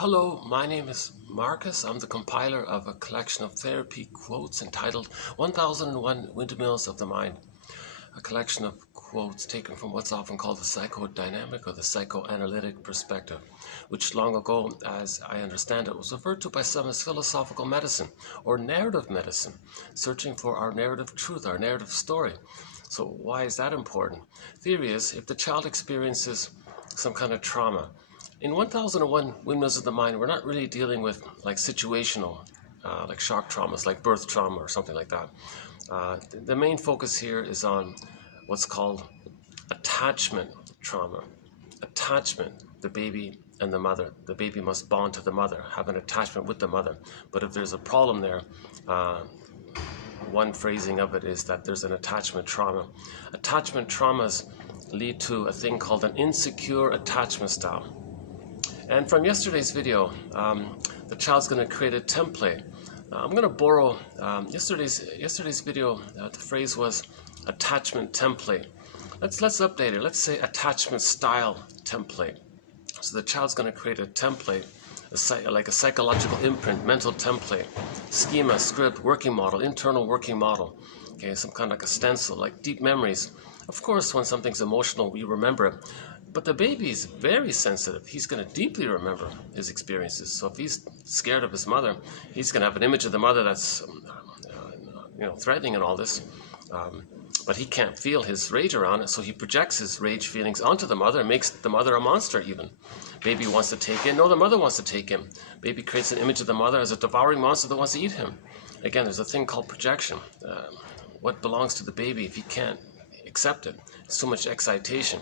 Hello, my name is Marcus. I'm the compiler of a collection of therapy quotes entitled 1001 Windmills of the Mind, a collection of quotes taken from what's often called the psychodynamic or the psychoanalytic perspective, which long ago, as I understand it, was referred to by some as philosophical medicine or narrative medicine, searching for our narrative truth, our narrative story. So why is that important? Theory is, if the child experiences some kind of trauma, in 1001 Windmills of the Mind, we're not really dealing with like situational, like shock traumas, like birth trauma or something like that. The main focus here is on what's called attachment trauma. Attachment, the baby and the mother. The baby must bond to the mother, have an attachment with the mother. But if there's a problem there, one phrasing of it is that there's an attachment trauma. Attachment traumas lead to a thing called an insecure attachment style. And from yesterday's video, the child's going to create a template. I'm going to borrow yesterday's video. The phrase was attachment template. Let's update it. Let's say attachment style template. So the child's going to create a template, like a psychological imprint, mental template, schema, script, working model, internal working model. Okay, some kind of like a stencil, like deep memories. Of course, when something's emotional, we remember it. But the baby is very sensitive. He's going to deeply remember his experiences. So if he's scared of his mother, he's going to have an image of the mother that's, threatening and all this. But he can't feel his rage around it, so he projects his rage feelings onto the mother and makes the mother a monster even. Baby wants to take in. No, the mother wants to take him. Baby creates an image of the mother as a devouring monster that wants to eat him. Again, there's a thing called projection. What belongs to the baby if he can't accept it? It's too much excitation.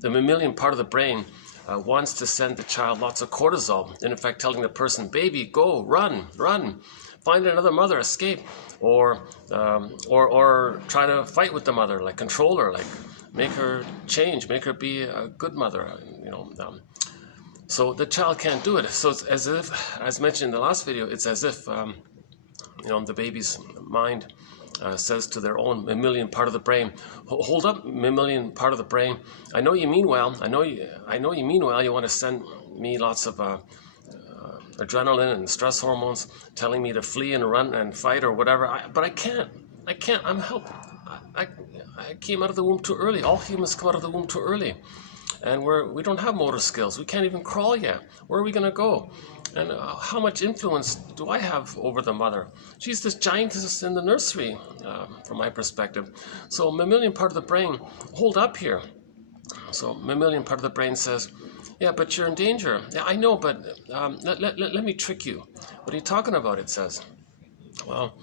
The mammalian part of the brain wants to send the child lots of cortisol, and in fact telling the person, baby, go, run, find another mother, escape, or try to fight with the mother, like control her, like make her change, make her be a good mother, So the child can't do it. So it's as if, as mentioned in the last video, it's as if, the baby's mind says to their own mammalian part of the brain, hold up, mammalian part of the brain. I know you mean well. I know you mean well. You want to send me lots of adrenaline and stress hormones, telling me to flee and run and fight or whatever. But I can't. I'm helped. I came out of the womb too early. All humans come out of the womb too early, and we don't have motor skills. We can't even crawl yet. Where are we going to go? And how much influence do I have over the mother? She's this giantess in the nursery, from my perspective. So mammalian part of the brain, hold up here. So mammalian part of the brain says, yeah, but you're in danger. Yeah, I know, but let me trick you. What are you talking about, it says. Well,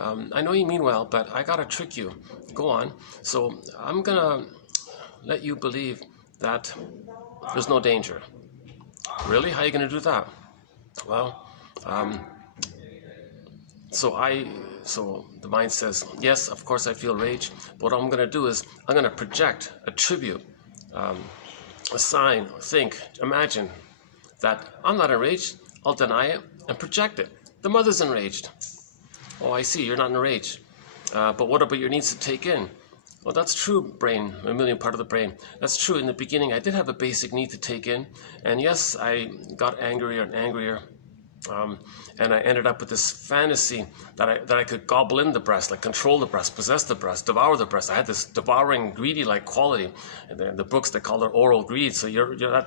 I know you mean well, but I got to trick you. Go on. So I'm going to let you believe that there's no danger. Really? How are you going to do that? Well, so the mind says, yes, of course I feel rage, but what I'm going to do is I'm going to project, attribute, assign, think, imagine that I'm not enraged. I'll deny it and project it. The mother's enraged. Oh, I see, you're not enraged. But what about your needs to take in? Well, that's true, brain, mammalian part of the brain. That's true. In the beginning, I did have a basic need to take in. And yes, I got angrier and angrier. And I ended up with this fantasy that I could gobble in the breast, like control the breast, possess the breast, devour the breast. I had this devouring, greedy-like quality. And the books, they call it oral greed. So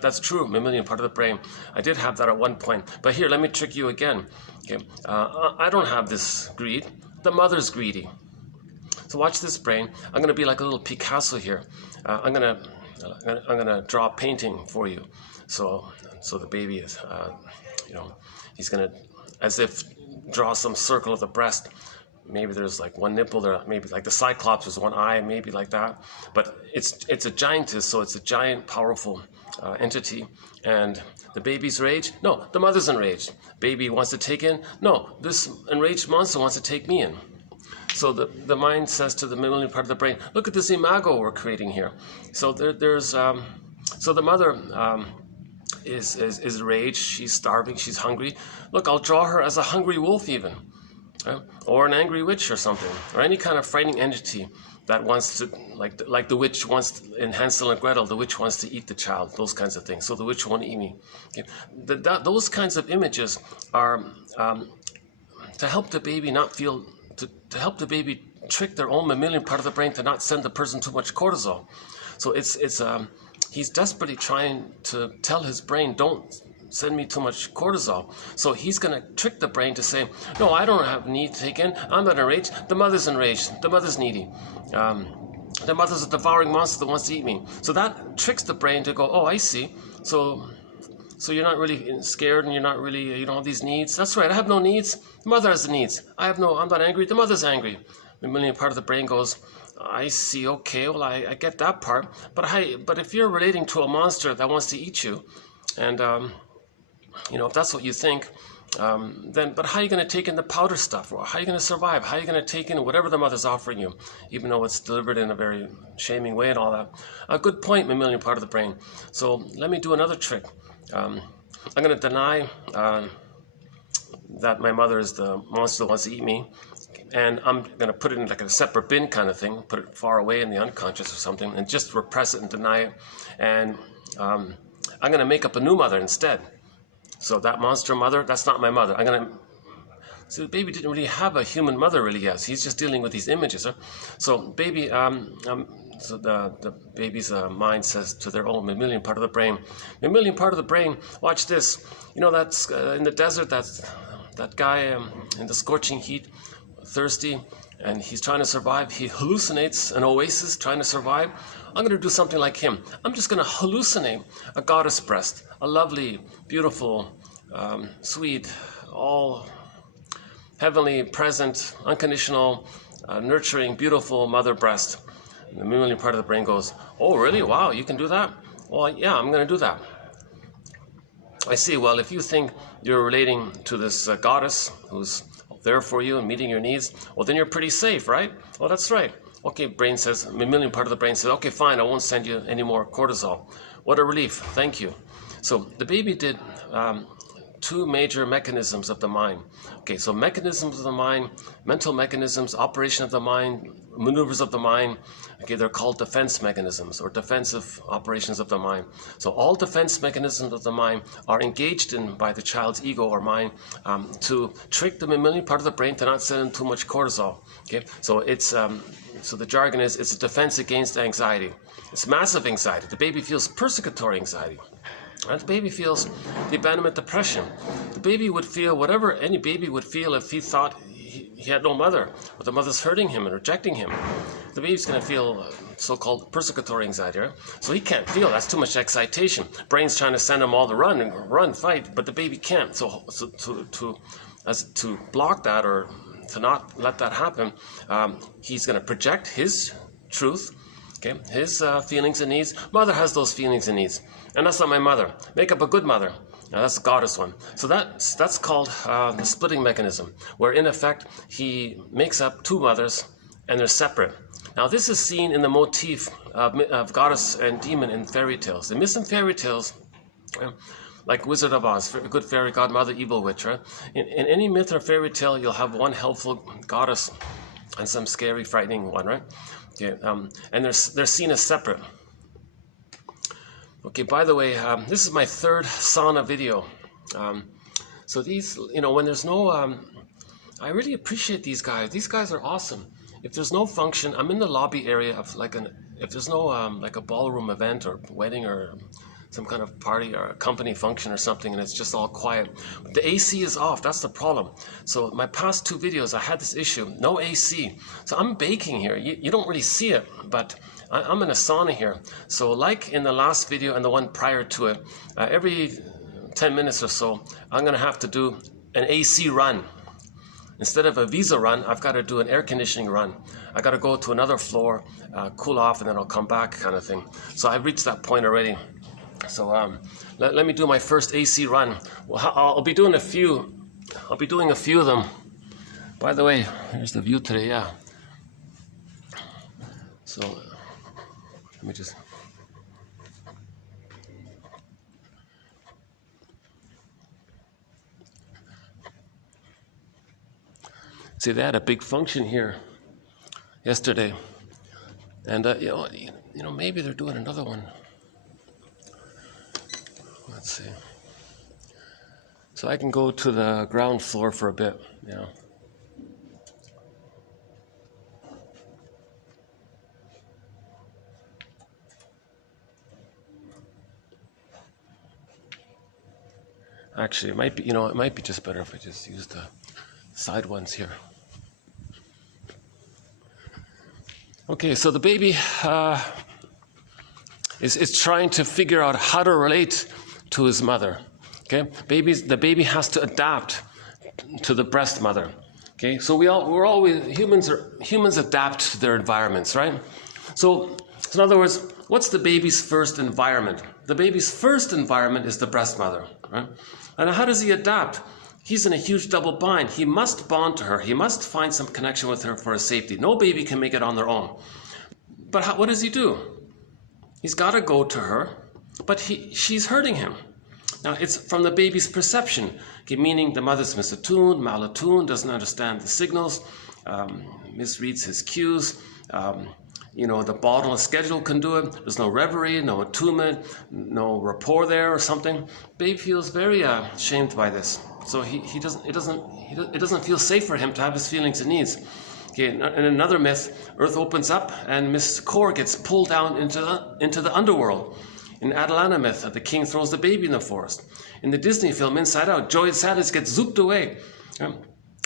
that's true, mammalian part of the brain. I did have that at one point. But here, let me trick you again. Okay, I don't have this greed. The mother's greedy. So watch this, brain. I'm going to be like a little Picasso here. I'm going to draw a painting for you. So the baby is, he's going to, as if draw some circle of the breast. Maybe there's like one nipple there. Maybe like the Cyclops is one eye. Maybe like that. But it's a giantess, so it's a giant, powerful entity. And the baby's rage? No, the mother's enraged. Baby wants to take in? No, this enraged monster wants to take me in. So the mind says to the mammalian part of the brain, look at this imago we're creating here. So so the mother is raged, she's starving, she's hungry. Look, I'll draw her as a hungry wolf even, or an angry witch or something, or any kind of frightening entity that wants to, like the witch wants, in Hansel and Gretel, the witch wants to eat the child, those kinds of things. So the witch won't eat me. Okay. Those kinds of images are to help the baby not feel, to help the baby trick their own mammalian part of the brain to not send the person too much cortisol. So he's desperately trying to tell his brain, don't send me too much cortisol. So he's going to trick the brain to say, no, I don't have need to take in. I'm not enraged. The mother's enraged. The mother's needy. The mother's a devouring monster that wants to eat me. So that tricks the brain to go, oh, I see. So you're not really scared, and you're not really, you don't have these needs. That's right. I have no needs. The mother has the needs. I'm not angry. The mother's angry. The mammalian part of the brain goes, I see. Okay, well, I get that part. But if you're relating to a monster that wants to eat you, and if that's what you think, but how are you going to take in the powder stuff? Or how are you going to survive? How are you going to take in whatever the mother's offering you, even though it's delivered in a very shaming way and all that? A good point, mammalian part of the brain. So let me do another trick. I'm going to deny that my mother is the monster that wants to eat me, and I'm going to put it in like a separate bin kind of thing, put it far away in the unconscious or something, and just repress it and deny it. And I'm going to make up a new mother instead. So that monster mother, that's not my mother. So the baby didn't really have a human mother really yet. He's just dealing with these images. Huh? So baby, so the baby's mind says to their own mammalian part of the brain, mammalian part of the brain, watch this. That's in the desert, that guy in the scorching heat, thirsty, and he's trying to survive. He hallucinates an oasis trying to survive. I'm going to do something like him. I'm just going to hallucinate a goddess breast, a lovely, beautiful, sweet, all heavenly, present, unconditional, nurturing, beautiful mother breast. And the mammalian part of the brain goes, oh, really? Wow, you can do that? Well, yeah, I'm going to do that. I see. Well, if you think you're relating to this goddess who's there for you and meeting your needs, well, then you're pretty safe, right? Well, that's right. Okay, brain says, mammalian part of the brain says, okay, fine, I won't send you any more cortisol. What a relief. Thank you. So the baby did two major mechanisms of the mind. Okay, so mechanisms of the mind, mental mechanisms, operation of the mind, maneuvers of the mind. Okay, they're called defense mechanisms or defensive operations of the mind. So all defense mechanisms of the mind are engaged in by the child's ego or mind to trick the mammalian part of the brain to not send in too much cortisol. Okay, so so the jargon is, it's a defense against anxiety. It's massive anxiety. The baby feels persecutory anxiety. And the baby feels the abandonment depression. The baby would feel whatever any baby would feel if he thought he had no mother, or the mother's hurting him and rejecting him. The baby's going to feel so-called persecutory anxiety, right? So he can't feel. That's too much excitation. Brain's trying to send him all to run, fight, but the baby can't. So to block that or to not let that happen, he's going to project his truth, okay, his feelings and needs. Mother has those feelings and needs, and that's not my mother. Make up a good mother. Now that's the goddess one. So that's called the splitting mechanism, where in effect he makes up two mothers and they're separate. Now this is seen in the motif of goddess and demon in fairy tales. The myths and fairy tales, like Wizard of Oz, good fairy godmother, evil witch, right? In any myth or fairy tale, you'll have one helpful goddess and some scary, frightening one, right? Okay, and they're seen as separate. Okay, by the way, this is my third sauna video. So these, when there's no, I really appreciate these guys. These guys are awesome. If there's no function, I'm in the lobby area of if there's no like a ballroom event or wedding or some kind of party or a company function or something, and it's just all quiet. But the AC is off. That's the problem. So my past two videos, I had this issue. No AC. So I'm baking here. You don't really see it, but I'm in a sauna here. So like in the last video and the one prior to it, every 10 minutes or so, I'm going to have to do an AC run. Instead of a visa run, I've got to do an air conditioning run. I got to go to another floor, cool off, and then I'll come back kind of thing. So I've reached that point already. So let me do my first AC run. Well, I'll be doing a few. I'll be doing a few of them. By the way, here's the view today. Yeah. So let me just. See, they had a big function here yesterday. And maybe they're doing another one. Let's see. So I can go to the ground floor for a bit. Yeah. Actually, it might be just better if I just use the side ones here. Okay, so the baby is trying to figure out how to relate to his mother. Okay, the baby has to adapt to the breast mother. Okay, so humans adapt to their environments, right? So in other words, what's the baby's first environment? The baby's first environment is the breast mother, right? And how does he adapt? He's in a huge double bind. He must bond to her. He must find some connection with her for his safety. No baby can make it on their own. But what does he do? He's got to go to her, but she's hurting him. Now, it's from the baby's perception, okay, meaning the mother's misattuned, malattuned, doesn't understand the signals, misreads his cues. The bottomless schedule can do it. There's no reverie, no attunement, no rapport there or something. Babe feels very shamed by this. So it doesn't feel safe for him to have his feelings and needs. Okay, in another myth, Earth opens up and Miss Core gets pulled down into the underworld. In Atalanta myth, the king throws the baby in the forest. In the Disney film Inside Out, joy and sadness get zooped away.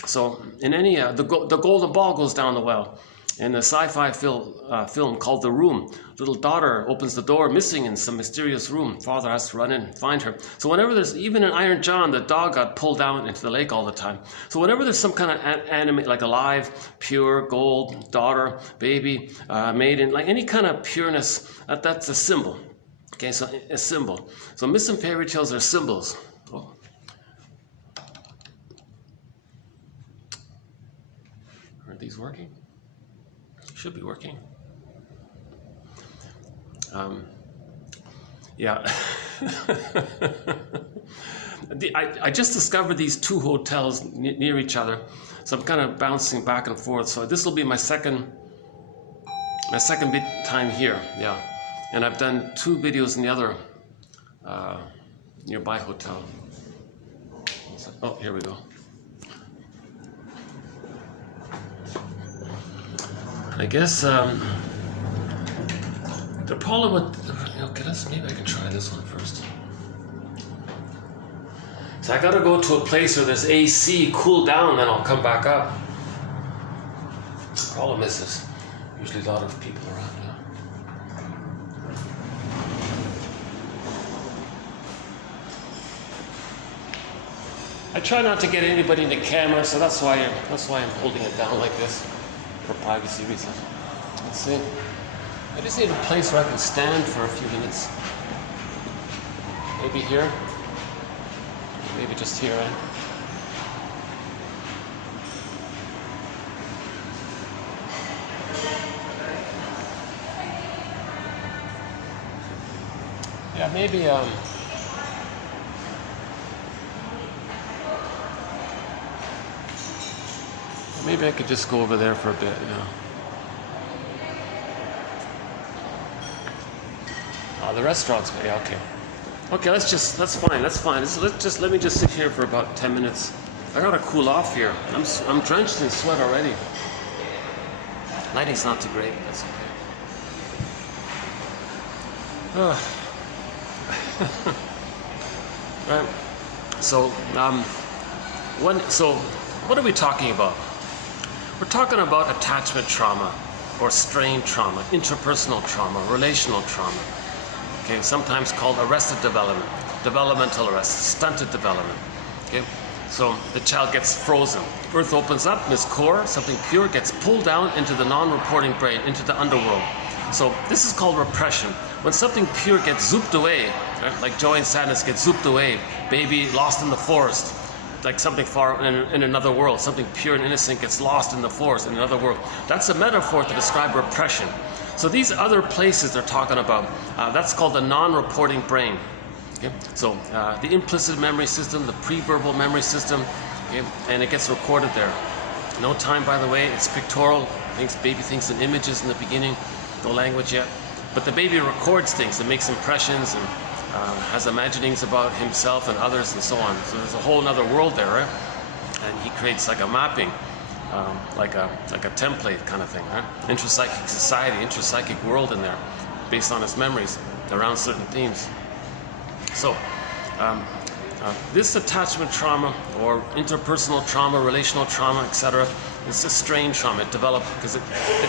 So in any the golden ball goes down the well. In a sci-fi film called The Room, little daughter opens the door missing in some mysterious room. Father has to run in and find her. So whenever there's, even in Iron John, the dog got pulled down into the lake all the time. So whenever there's some kind of animate, like alive, pure, gold, daughter, baby, maiden, like any kind of pureness, that's a symbol. Okay, so a symbol. So myths and fairy tales are symbols. Oh. Are these working? Should be working. Yeah. I just discovered these two hotels near each other, so I'm kind of bouncing back and forth. So this will be my second time here. Yeah, and I've done 2 videos in the other nearby hotel. Oh, here we go. I guess the problem with, maybe I can try this one first. So I gotta go to a place where there's AC, cool down, then I'll come back up. Problem is there's usually a lot of people around now. I try not to get anybody in the camera, so that's why I'm holding it down like this. For privacy reasons. Let's see. I just need a place where I can stand for a few minutes. Maybe here. Maybe just here, right? Yeah, maybe maybe I could just go over there for a bit, yeah. The restaurant's, yeah, okay. Okay, that's fine. Let me just sit here for about 10 minutes. I gotta cool off here. I'm drenched in sweat already. Lighting's not too great, but that's okay. Right. So, what are we talking about? We're talking about attachment trauma or strain trauma, interpersonal trauma, relational trauma. Okay, sometimes called arrested development, developmental arrest, stunted development. Okay, so the child gets frozen. Earth opens up, Miss Core, something pure, gets pulled down into the non-reporting brain, into the underworld. So this is called repression. When something pure gets zooped away, right, like joy and sadness get zooped away, baby lost in the forest, like something far in another world, something pure and innocent gets lost in the forest in another world. That's a metaphor to describe repression. So these other places they're talking about, that's called the non-reporting brain. Okay? So the implicit memory system, the pre-verbal memory system, okay? And it gets recorded there. No time, by the way, it's pictorial. Baby thinks in images in the beginning. no language yet. But the baby records things and makes impressions and has imaginings about himself and others and so on. So there's a whole other world there, right? And he creates like a mapping, like a template kind of thing, right? Intrapsychic society, intrapsychic world in there, based on his memories around certain themes. So this attachment trauma or interpersonal trauma, relational trauma, etc., it's a strain trauma. It develops because it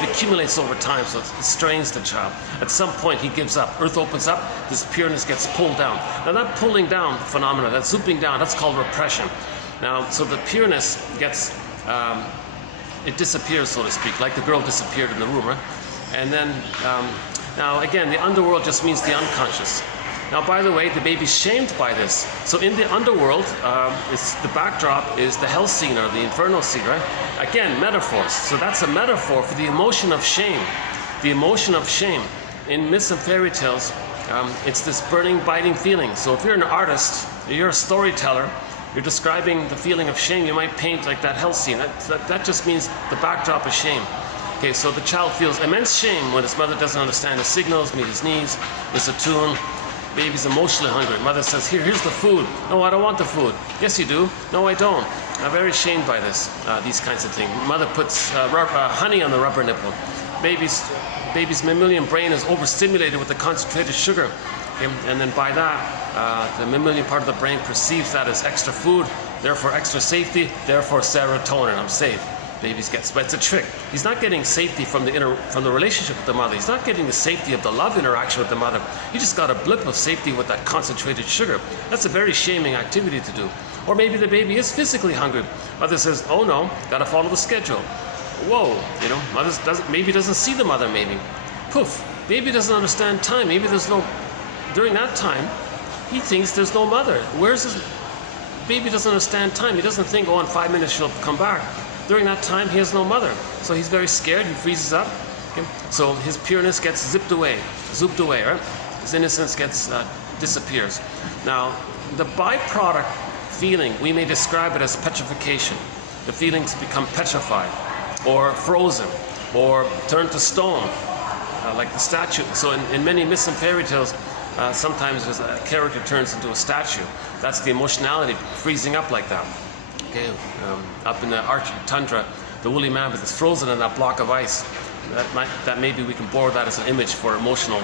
accumulates over time, so it strains the child. At some point, he gives up. Earth opens up, this pureness gets pulled down. Now, that pulling down phenomena, that zooming down, that's called repression. Now, so the pureness gets, it disappears, so to speak, like the girl disappeared in the room, right? And then, now again, the underworld just means the unconscious. Now, by the way, the baby's shamed by this. So in the underworld, the backdrop is the hell scene or the inferno scene, right? Again, metaphors. So that's a metaphor for the emotion of shame. The emotion of shame. In myths and fairy tales, it's this burning, biting feeling. So if you're an artist, you're a storyteller, you're describing the feeling of shame, you might paint like that hell scene. That just means the backdrop is shame. Okay, so the child feels immense shame when his mother doesn't understand the signals, meet his needs, miss a tune. Baby's emotionally hungry. Mother says, here's the food. No, I don't want the food. Yes, you do. No, I don't. I'm very shamed by this, these kinds of things. Mother puts honey on the rubber nipple. Baby's mammalian brain is overstimulated with the concentrated sugar. Okay? And then by that, the mammalian part of the brain perceives that as extra food, therefore extra safety, therefore serotonin. I'm safe. Babies get, but it's a trick. He's not getting safety from the relationship with the mother. He's not getting the safety of the love interaction with the mother. He just got a blip of safety with that concentrated sugar. That's a very shaming activity to do. Or maybe the baby is physically hungry. Mother says, oh no, gotta follow the schedule. Whoa, you know, maybe doesn't see the mother, maybe. Poof, baby doesn't understand time. Maybe during that time, he thinks there's no mother. Baby doesn't understand time. He doesn't think, oh, in 5 minutes she'll come back. During that time, he has no mother. So he's very scared, he freezes up. Okay? So his pureness gets zooped away, right? His innocence disappears. Now, the byproduct feeling, we may describe it as petrification. The feelings become petrified, or frozen, or turned to stone, like the statue. So in many myths and fairy tales, sometimes a character turns into a statue. That's the emotionality, freezing up like that. Okay, up in the Arctic tundra, the woolly mammoth is frozen in that block of ice. That maybe we can borrow that as an image for emotional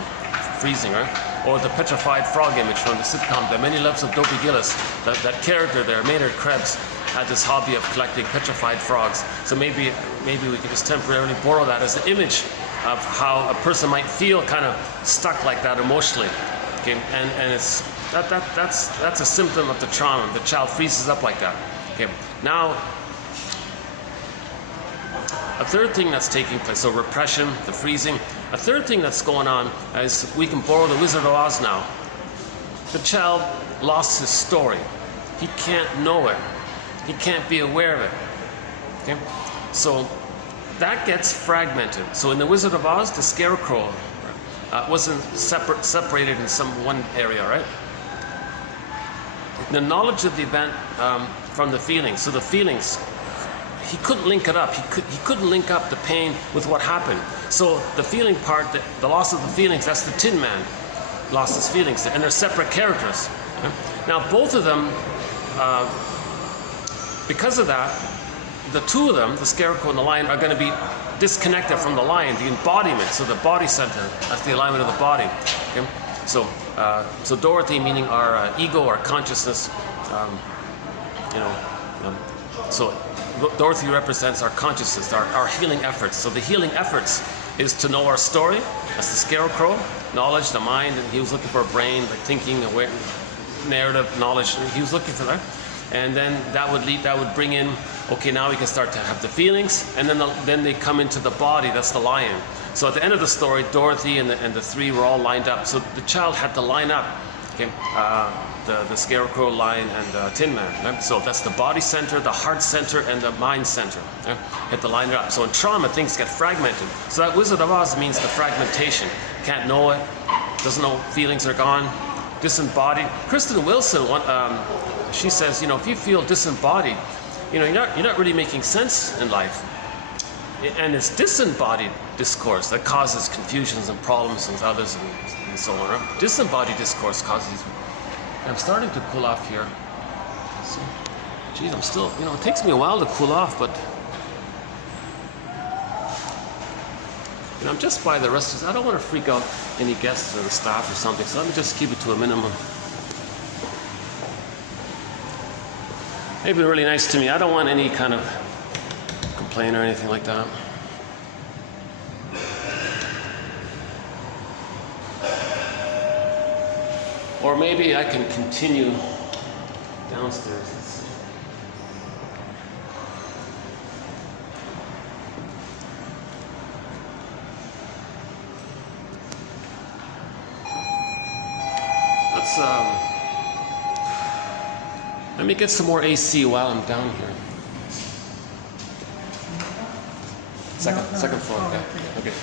freezing, right? Or the petrified frog image from the sitcom The Many Lives of Dopey Gillis. That character there, Maynard Krebs, had this hobby of collecting petrified frogs. So maybe we can just temporarily borrow that as an image of how a person might feel kind of stuck like that emotionally. Okay, and that's a symptom of the trauma. The child freezes up like that. Okay. Now, a third thing that's taking place, so repression, the freezing. A third thing that's going on is we can borrow the Wizard of Oz now. The child lost his story. He can't know it. He can't be aware of it. Okay? So that gets fragmented. So in the Wizard of Oz, the scarecrow wasn't separated in one area, right? The knowledge of the event from the feelings. So the feelings, he couldn't link it up. He couldn't link up the pain with what happened. So the feeling part, the loss of the feelings, that's the Tin Man lost his feelings, and they're separate characters. Okay? Now both of them, because of that, the two of them, the scarecrow and the lion, are going to be disconnected from the lion, the embodiment. So the body center, that's the alignment of the body. Okay? So Dorothy, meaning our ego, our consciousness, so Dorothy represents our consciousness, our healing efforts. So the healing efforts is to know our story. That's the scarecrow, knowledge, the mind, and he was looking for a brain, like thinking, aware, narrative, knowledge. He was looking for that, and then that would bring in. Okay, now we can start to have the feelings, and then they come into the body. That's the lion. So at the end of the story, Dorothy and the three were all lined up. So the child had to line up. Okay, the scarecrow, lion, and Tin Man. Right? So that's the body center, the heart center, and the mind center. Right? Had to line it up. So in trauma, things get fragmented. So that Wizard of Oz means the fragmentation. Can't know it. Doesn't know feelings are gone. Disembodied. Kristen Wilson, she says, if you feel disembodied, you're not really making sense in life. and it's disembodied discourse that causes confusions and problems with others and so on. Right? Disembodied discourse causes these. I'm starting to cool off here. So, geez, I'm still, it takes me a while to cool off, but I'm just by the rest of this. I don't want to freak out any guests or the staff or something, so let me just keep it to a minimum. They've been really nice to me. I don't want any kind of complaint or anything like that. Or maybe I can continue downstairs. Let's see. Let me get some more AC while I'm down here. Second floor. Okay.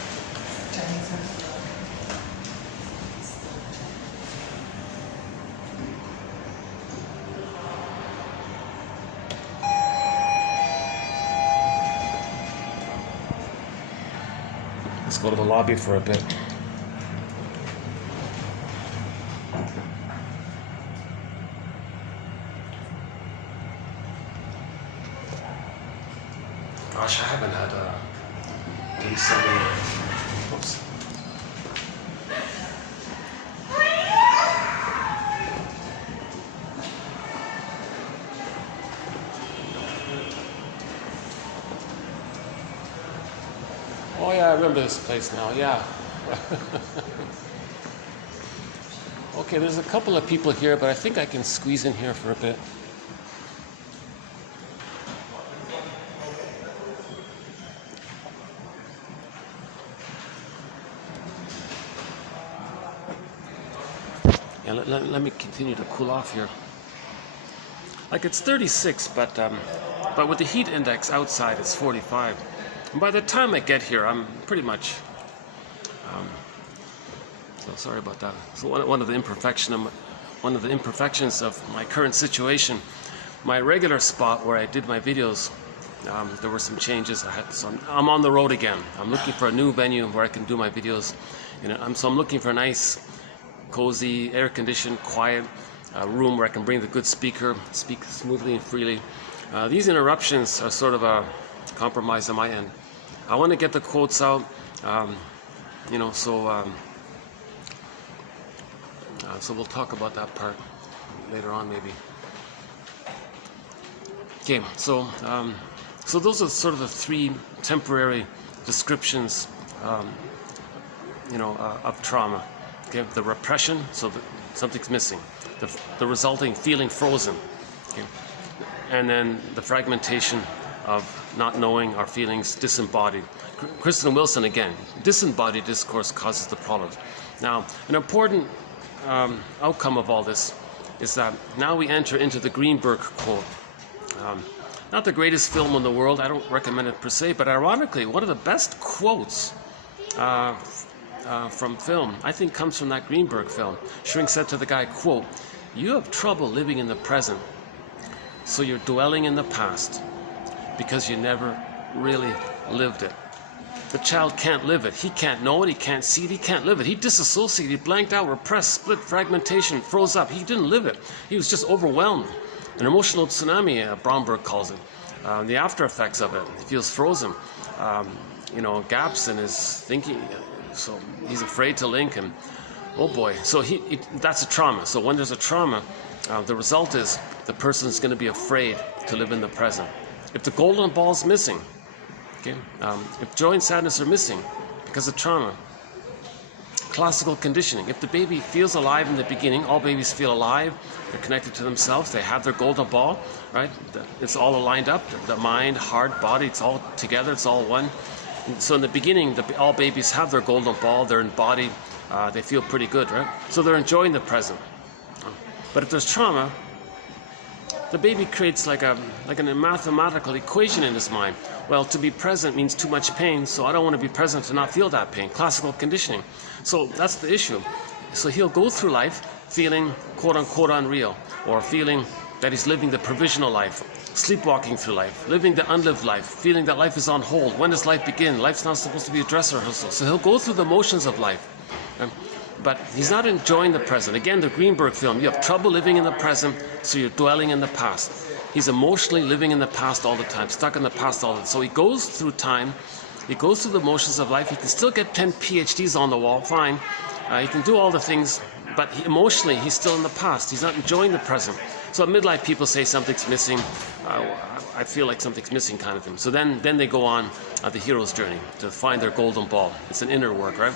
Let's go to the lobby for a bit. Gosh, I haven't had dim sum in. Oops. Oh yeah, I remember this place now. Yeah. Okay, there's a couple of people here, but I think I can squeeze in here for a bit. Yeah, let me continue to cool off here. Like it's 36, but with the heat index outside it's 45. And by the time I get here, I'm pretty much. So sorry about that. So one of the imperfections of my current situation, my regular spot where I did my videos, there were some changes. So I'm on the road again. I'm looking for a new venue where I can do my videos. So I'm looking for a nice, cozy, air-conditioned, quiet room where I can bring the good speaker, speak smoothly and freely. These interruptions are sort of a compromise on my end. I want to get the quotes out, so we'll talk about that part later on, maybe. Okay, so those are sort of the three temporary descriptions, of trauma. Okay, the repression, so that something's missing. The resulting feeling frozen. Okay, and then the fragmentation of not knowing our feelings, disembodied. Kristen Wilson again, disembodied discourse causes the problem. Now, an important outcome of all this is that now we enter into the Greenberg quote. Not the greatest film in the world, I don't recommend it per se, but ironically, one of the best quotes from film, I think, comes from that Greenberg film. Shrink said to the guy, quote, "You have trouble living in the present, so you're dwelling in the past because you never really lived it." The child can't live it. He can't know it. He can't see it. He can't live it. He disassociated. He blanked out, repressed, split, fragmentation, froze up. He didn't live it. He was just overwhelmed. An emotional tsunami, Bromberg calls it. The after effects of it. He feels frozen. Gaps in his thinking. So he's afraid to link, and oh boy. So that's a trauma. So when there's a trauma, the result is the person's going to be afraid to live in the present. If the golden ball's missing, okay, if joy and sadness are missing because of trauma, classical conditioning. If the baby feels alive in the beginning, all babies feel alive. They're connected to themselves. They have their golden ball, right? It's all aligned up. The mind, heart, body, it's all together. It's all one. So in the beginning, all babies have their golden ball. They're embodied. They feel pretty good, right? So they're enjoying the present. But if there's trauma, the baby creates like a mathematical equation in his mind. Well, to be present means too much pain, so I don't want to be present to not feel that pain. Classical conditioning. So that's the issue. So he'll go through life feeling quote-unquote unreal, or feeling that he's living the provisional life, sleepwalking through life, living the unlived life, feeling that life is on hold. When does life begin? Life's not supposed to be a dress rehearsal. So he'll go through the motions of life. But he's not enjoying the present. Again, the Greenberg film, you have trouble living in the present, so you're dwelling in the past. He's emotionally living in the past all the time, stuck in the past all the time. So he goes through time, he goes through the motions of life. He can still get 10 PhDs on the wall, fine. He can do all the things, but emotionally, he's still in the past. He's not enjoying the present. So at midlife, people say something's missing. I feel like something's missing kind of thing. So then they go on the hero's journey to find their golden ball. It's an inner work, right?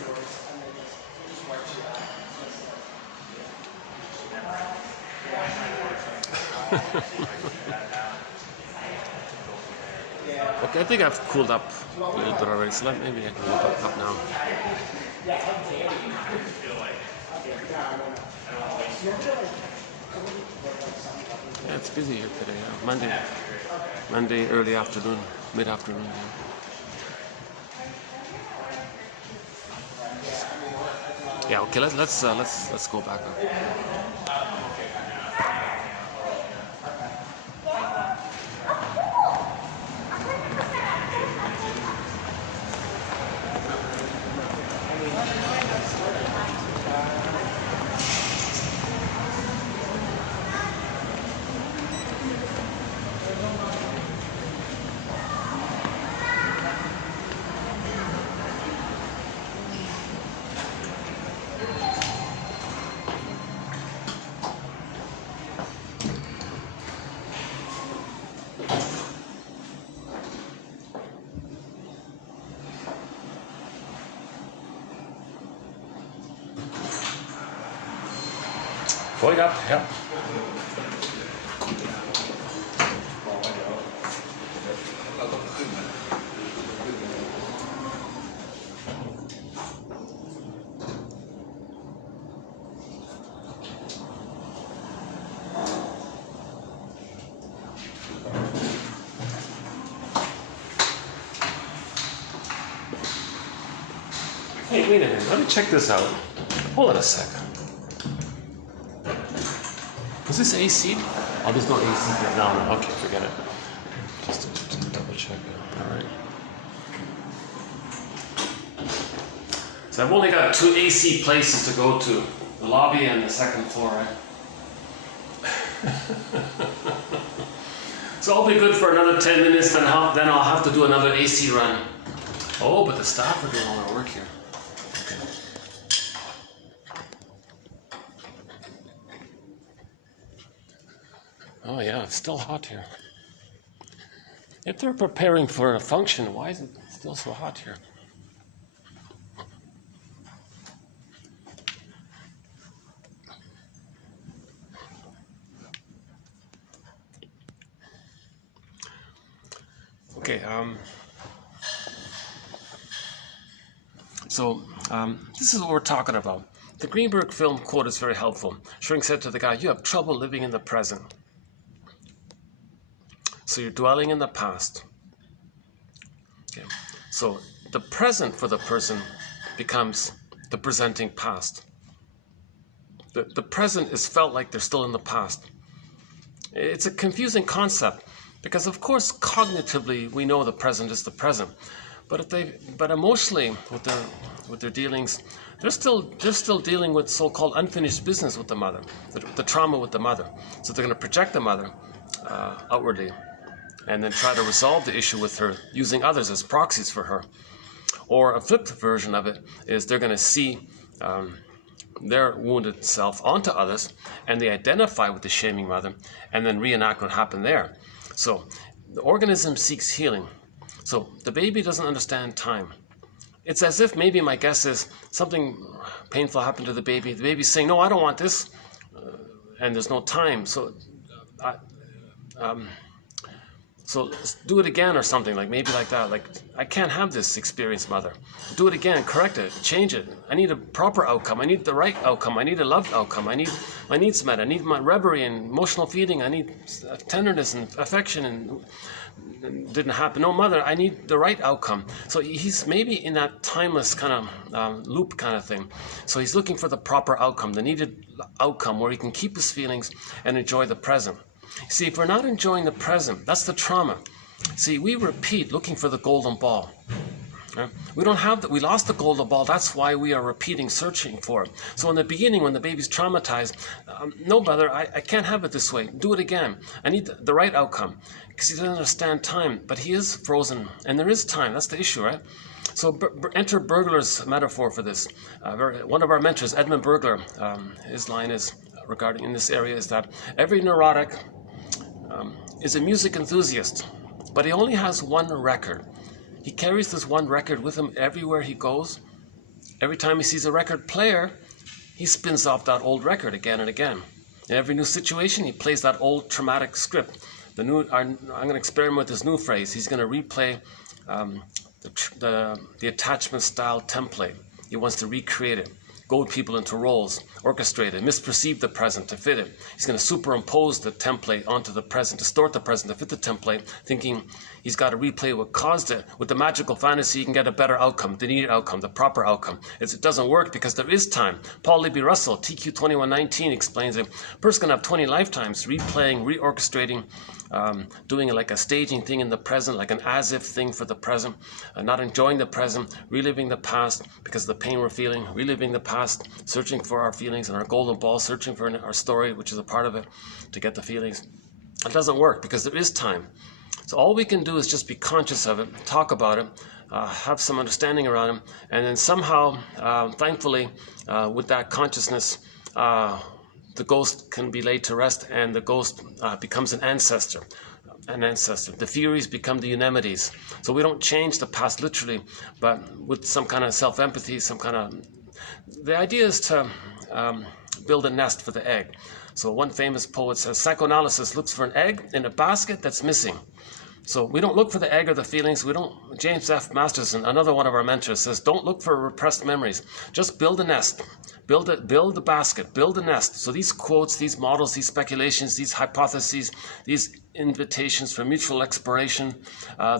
Okay, I think I've cooled up a little bit already, so maybe I can move up now. Yeah, it's busy here today. Monday, early afternoon, mid-afternoon. Yeah. Okay. Let's go back up. Going up, yeah. Hey, wait a minute, let me check this out. Hold on a second. Is this AC? Oh, there's no AC here. No, okay, forget it. Just to double check it. All right. So I've only got 2 AC places to go to. The lobby and the second floor, right? So I'll be good for another 10 minutes, then I'll have to do another AC run. Oh, but the staff are doing all our work here. Oh yeah, it's still hot here. If they're preparing for a function, why is it still so hot here? Okay, this is what we're talking about. The Greenberg film quote is very helpful. Schring said to the guy, "You have trouble living in the present. So you're dwelling in the past." Okay. So the present for the person becomes the presenting past. The present is felt like they're still in the past. It's a confusing concept because, of course, cognitively we know the present is the present, but emotionally with their dealings, they're still dealing with so-called unfinished business with the mother, the trauma with the mother. So they're going to project the mother outwardly, and then try to resolve the issue with her using others as proxies for her. Or a flipped version of it is they're going to see their wounded self onto others, and they identify with the shaming mother, and then reenact what happened there. So the organism seeks healing. So the baby doesn't understand time. It's as if, maybe my guess is, something painful happened to the baby. The baby's saying, "No, I don't want this," and there's no time. So let's do it again, or something maybe like that. Like, I can't have this experience, mother. Do it again, correct it, change it. I need a proper outcome. I need the right outcome. I need a loved outcome. I need my needs met. I need my reverie and emotional feeding. I need tenderness and affection, and didn't happen. No, mother, I need the right outcome. So he's maybe in that timeless kind of loop kind of thing. So he's looking for the proper outcome, the needed outcome where he can keep his feelings and enjoy the present. See, if we're not enjoying the present, that's the trauma. See, we repeat looking for the golden ball. Right? We don't have that. We lost the golden ball. That's why we are repeating, searching for it. So in the beginning, when the baby's traumatized, no, brother, I can't have it this way. Do it again. I need the right outcome, because he doesn't understand time. But he is frozen, and there is time. That's the issue, right? So enter Burglar's metaphor for this. One of our mentors, Edmund Burglar, his line is regarding in this area is that every neurotic is a music enthusiast, but he only has one record. He carries this one record with him everywhere he goes. Every time he sees a record player, he spins off that old record again and again. In every new situation, he plays that old traumatic script. I'm going to experiment with this new phrase. He's going to replay the attachment style template. He wants to recreate it, goad people into roles, orchestrate it, misperceive the present to fit it. He's going to superimpose the template onto the present, distort the present to fit the template, thinking he's got to replay what caused it. With the magical fantasy, he can get a better outcome, the needed outcome, the proper outcome. It doesn't work because there is time. Paul Libby Russell, TQ 2119, explains it. A person can have 20 lifetimes replaying, reorchestrating, doing it like a staging thing in the present, like an as-if thing for the present, not enjoying the present, reliving the past because of the pain we're feeling, reliving the past, searching for our feelings and our golden ball, searching for our story, which is a part of it, to get the feelings. It doesn't work because there is time. So all we can do is just be conscious of it, talk about it, have some understanding around it, and then somehow, thankfully, with that consciousness, the ghost can be laid to rest, and the ghost becomes an ancestor. The Furies become the Unemities. So we don't change the past literally, but with some kind of self-empathy, the idea is to build a nest for the egg. So one famous poet says, psychoanalysis looks for an egg in a basket that's missing. So we don't look for the egg or the feelings. James F. Masterson, another one of our mentors, says, don't look for repressed memories. Just build a nest. Build the basket, build a nest. So these quotes, these models, these speculations, these hypotheses, these invitations for mutual exploration,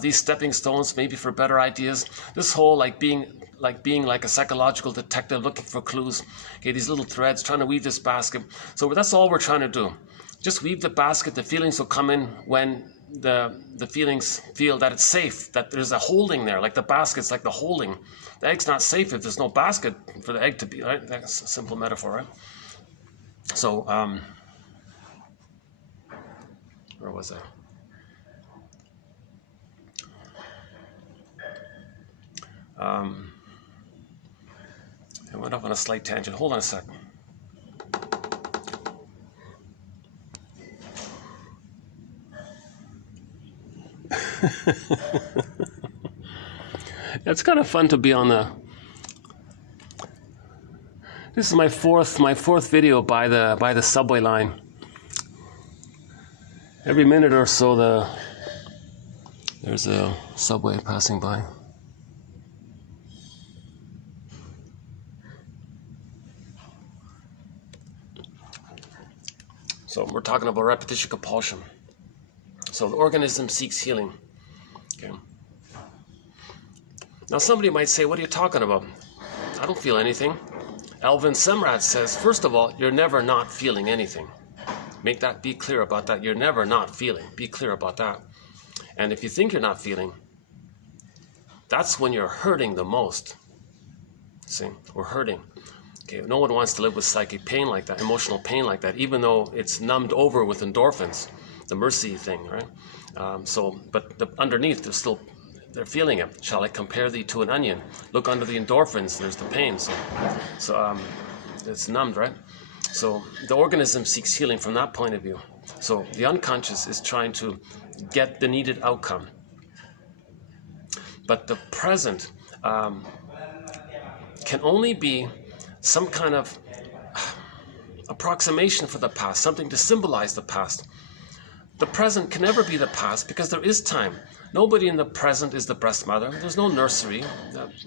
these stepping stones maybe for better ideas, this whole like being like a psychological detective looking for clues, okay, these little threads, trying to weave this basket. So that's all we're trying to do. Just weave the basket. The feelings will come in when the feelings feel that it's safe, that there's a holding there, like the basket's like the holding. The egg's not safe if there's no basket for the egg to be, right? That's a simple metaphor, right? So, where was I? I went off on a slight tangent. Hold on a second. It's kind of fun to be on this is my fourth video by the subway line. Every minute or so there's a subway passing by. So we're talking about repetition compulsion. So the organism seeks healing. Okay. Now somebody might say, what are you talking about? I don't feel anything. Alvin Semrad says, first of all, you're never not feeling anything. Be clear about that. You're never not feeling. Be clear about that. And if you think you're not feeling, that's when you're hurting the most. See, we're hurting. Okay, no one wants to live with psychic pain like that, emotional pain like that, even though it's numbed over with endorphins, the mercy thing, right? But underneath, they're feeling it. Shall I compare thee to an onion? Look under the endorphins, there's the pain. So it's numbed, right? So the organism seeks healing from that point of view. So the unconscious is trying to get the needed outcome. But the present can only be some kind of approximation for the past, something to symbolize the past. The present can never be the past because there is time. Nobody in the present is the breast mother. There's no nursery.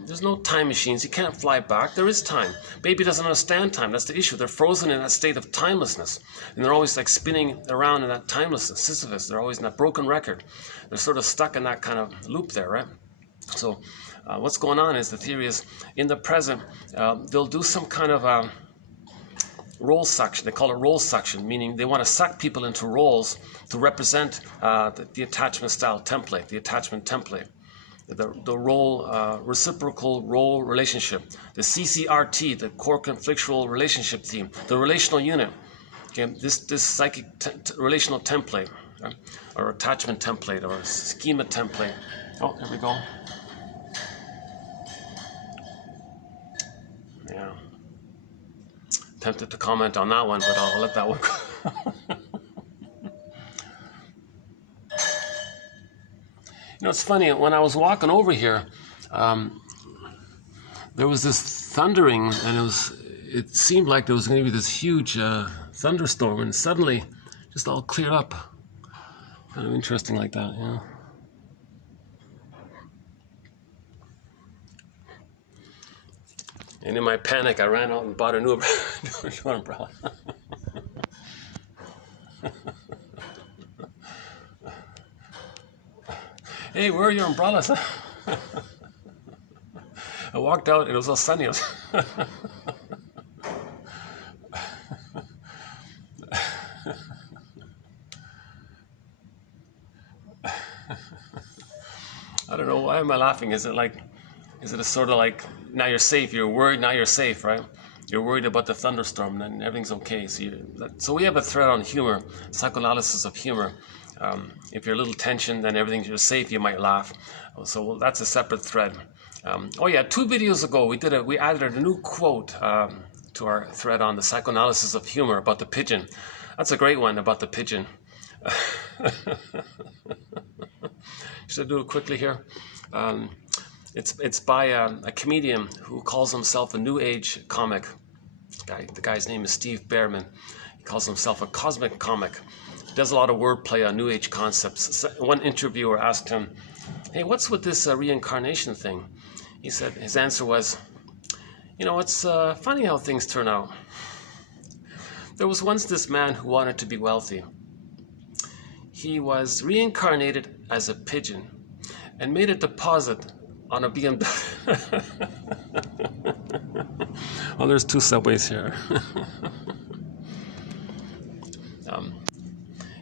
There's no time machines. You can't fly back. There is time. Baby doesn't understand time. That's the issue. They're frozen in that state of timelessness. And they're always like spinning around in that timelessness. Sisyphus, they're always in that broken record. They're sort of stuck in that kind of loop there, right? So what's going on is the theory is in the present, they'll do some kind of role suction. They call it role suction, meaning they want to suck people into roles to represent the attachment style template, the attachment template, the role, reciprocal role relationship, the CCRT, the core conflictual relationship theme, the relational unit. Okay, this psychic relational template, or attachment template, or schema template. Oh, there we go. Yeah. Tempted to comment on that one, but I'll let that one go. You know, it's funny, when I was walking over here, there was this thundering, and it seemed like there was going to be this huge thunderstorm, and suddenly just all cleared up. Kind of interesting like that, yeah. And in my panic, I ran out and bought a new umbrella. Hey, where are your umbrellas? I walked out, and it was all sunny. I don't know, why am I laughing? Is it a sort of like, now you're safe, you're worried, now you're safe, right? You're worried about the thunderstorm, then everything's okay. So we have a thread on humor, psychoanalysis of humor. If you're a little tension, then you're safe, you might laugh. So that's a separate thread. Oh yeah, 2 videos ago we added a new quote to our thread on the psychoanalysis of humor about the pigeon. That's a great one about the pigeon. Should I do it quickly here? It's by a comedian who calls himself a New Age comic. The guy's name is Steve Behrman. He calls himself a cosmic comic. He does a lot of wordplay on New Age concepts. One interviewer asked him, "Hey, what's with this reincarnation thing?" He said, his answer was, "You know, it's funny how things turn out. There was once this man who wanted to be wealthy. He was reincarnated as a pigeon and made a deposit on a BMW." Well, there's 2 subways here.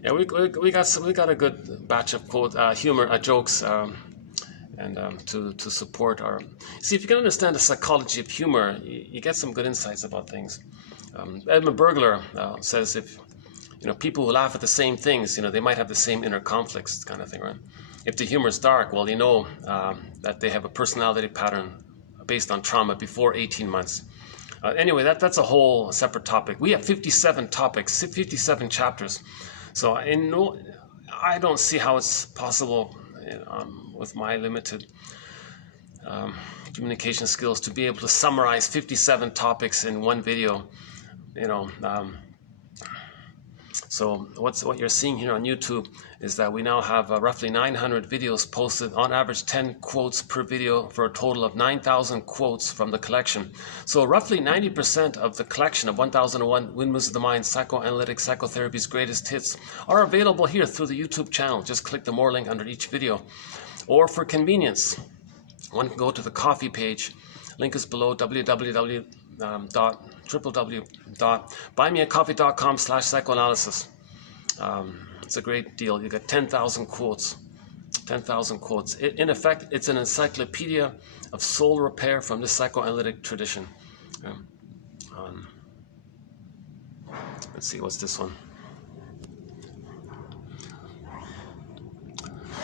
Yeah, we got a good batch of humor, jokes, and to support our. See, if you can understand the psychology of humor, you get some good insights about things. Edmund Burglar says if people who laugh at the same things, they might have the same inner conflicts, kind of thing, right? If the humor is dark, well, that they have a personality pattern based on trauma before 18 months. Anyway, that's a whole separate topic. We have 57 topics, 57 chapters. So I don't see how it's possible with my limited communication skills to be able to summarize 57 topics in one video. So what you're seeing here on YouTube is that we now have roughly 900 videos posted, on average 10 quotes per video, for a total of 9,000 quotes from the collection. So roughly 90% of the collection of 1001 Windmills of the Mind Psychoanalytic Psychotherapy's Greatest Hits are available here through the YouTube channel. Just click the more link under each video. Or for convenience, one can go to the coffee page. Link is below, www.buymeacoffee.com/psychoanalysis. It's a great deal. You get 10,000 quotes. 10,000 quotes. In effect, it's an encyclopedia of soul repair from the psychoanalytic tradition. Let's see, what's this one?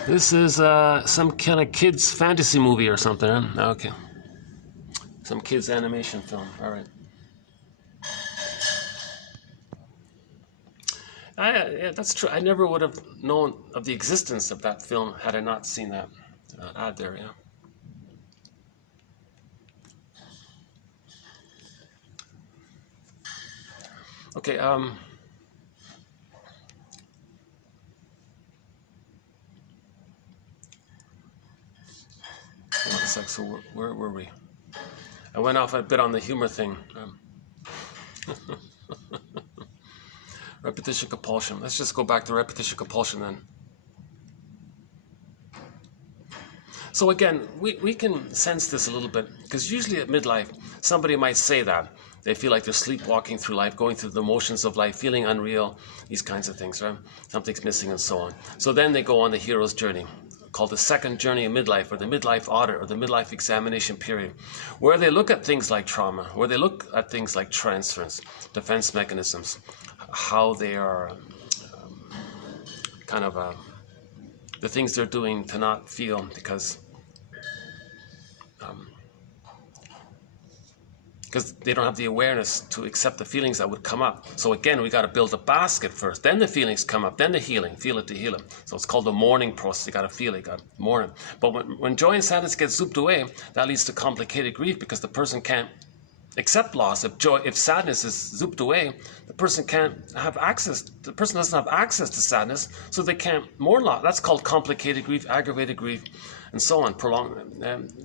This is some kind of kids fantasy movie or something, huh? Okay. Some kids animation film. All right. Yeah, that's true. I never would have known of the existence of that film had I not seen that ad there. Yeah. Okay. One sec. So where were we? I went off a bit on the humor thing. Repetition compulsion. Let's just go back to repetition compulsion then. So again, we can sense this a little bit, because usually at midlife, somebody might say that. They feel like they're sleepwalking through life, going through the motions of life, feeling unreal, these kinds of things, right? Something's missing and so on. So then they go on the hero's journey, called the second journey of midlife, or the midlife audit, or the midlife examination period, where they look at things like trauma, where they look at things like transference, defense mechanisms, how they are the things they're doing to not feel because they don't have the awareness to accept the feelings that would come up. So again, we got to build a basket first, then the feelings come up, then the healing, feel it to heal it. So it's called the mourning process. You got to feel it, you got to mourn it. But when joy and sadness get zooped away, that leads to complicated grief because the person can't accept loss. If sadness is zooped away, the person can't have access. The person doesn't have access to sadness, so they can't mourn loss. That's called complicated grief, aggravated grief, and so on.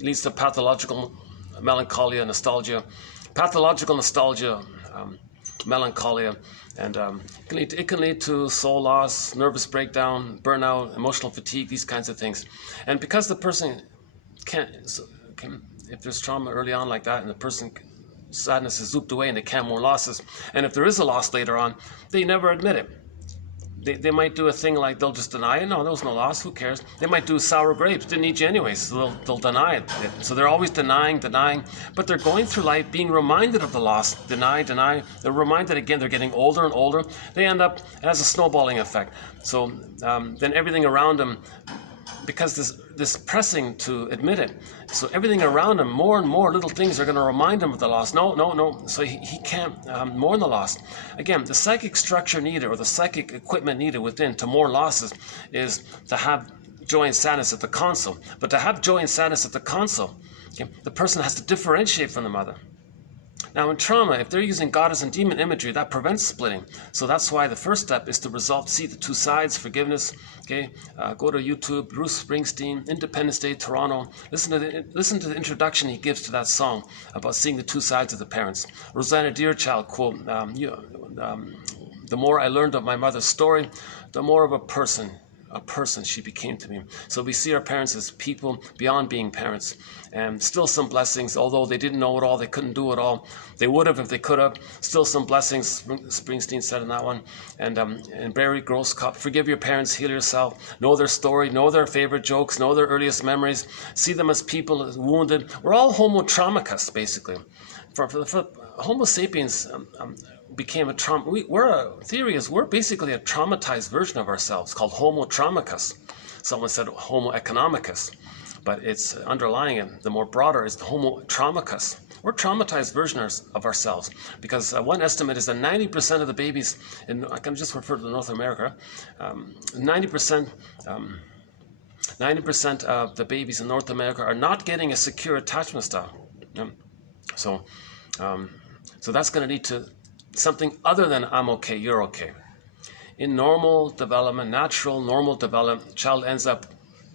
Leads to pathological melancholia, nostalgia. Pathological nostalgia, melancholia, and it can lead to soul loss, nervous breakdown, burnout, emotional fatigue, these kinds of things. And because the person if there's trauma early on like that, and the person sadness is zooped away and they can't mourn losses, and if there is a loss later on, they never admit it. They might do a thing like they'll just deny it. No, there was no loss. Who cares? They might do sour grapes. Didn't eat you anyways. So they'll deny it. So they're always denying. But they're going through life being reminded of the loss. Deny. They're reminded again. They're getting older and older. They end up, it has a snowballing effect. So then everything around them, because this pressing to admit it, so everything around him, more and more little things are going to remind him of the loss. No. So he can't mourn the loss. Again, the psychic structure needed, or the psychic equipment needed within to mourn losses, is to have joy and sadness at the console. But to have joy and sadness at the console, okay, the person has to differentiate from the mother. Now in trauma, if they're using goddess and demon imagery, that prevents splitting. So that's why the first step is to see the two sides, forgiveness. Okay, go to YouTube, Bruce Springsteen, Independence Day, Toronto. Listen to the introduction he gives to that song about seeing the two sides of the parents. Rosanna Deerchild quote, the more I learned of my mother's story, the more of a person she became to me. So we see our parents as people beyond being parents, and still some blessings, although they didn't know it all, they couldn't do it all. They would have if they could have. Still some blessings, Springsteen said in that one. And Barry Grosscup, forgive your parents, heal yourself, know their story, know their favorite jokes, know their earliest memories, see them as people, as wounded. We're all homo traumicus, basically. For Homo sapiens became a trauma. Theory is we're basically a traumatized version of ourselves called Homo traumicus. Someone said Homo economicus, but it's underlying it. The more broader is the Homo traumicus. We're traumatized versions of ourselves because one estimate is that 90% of the babies, I can just refer to North America, 90% of the babies in North America are not getting a secure attachment style. So that's going to lead to something other than I'm okay, you're okay. In normal development, natural, normal development, child ends up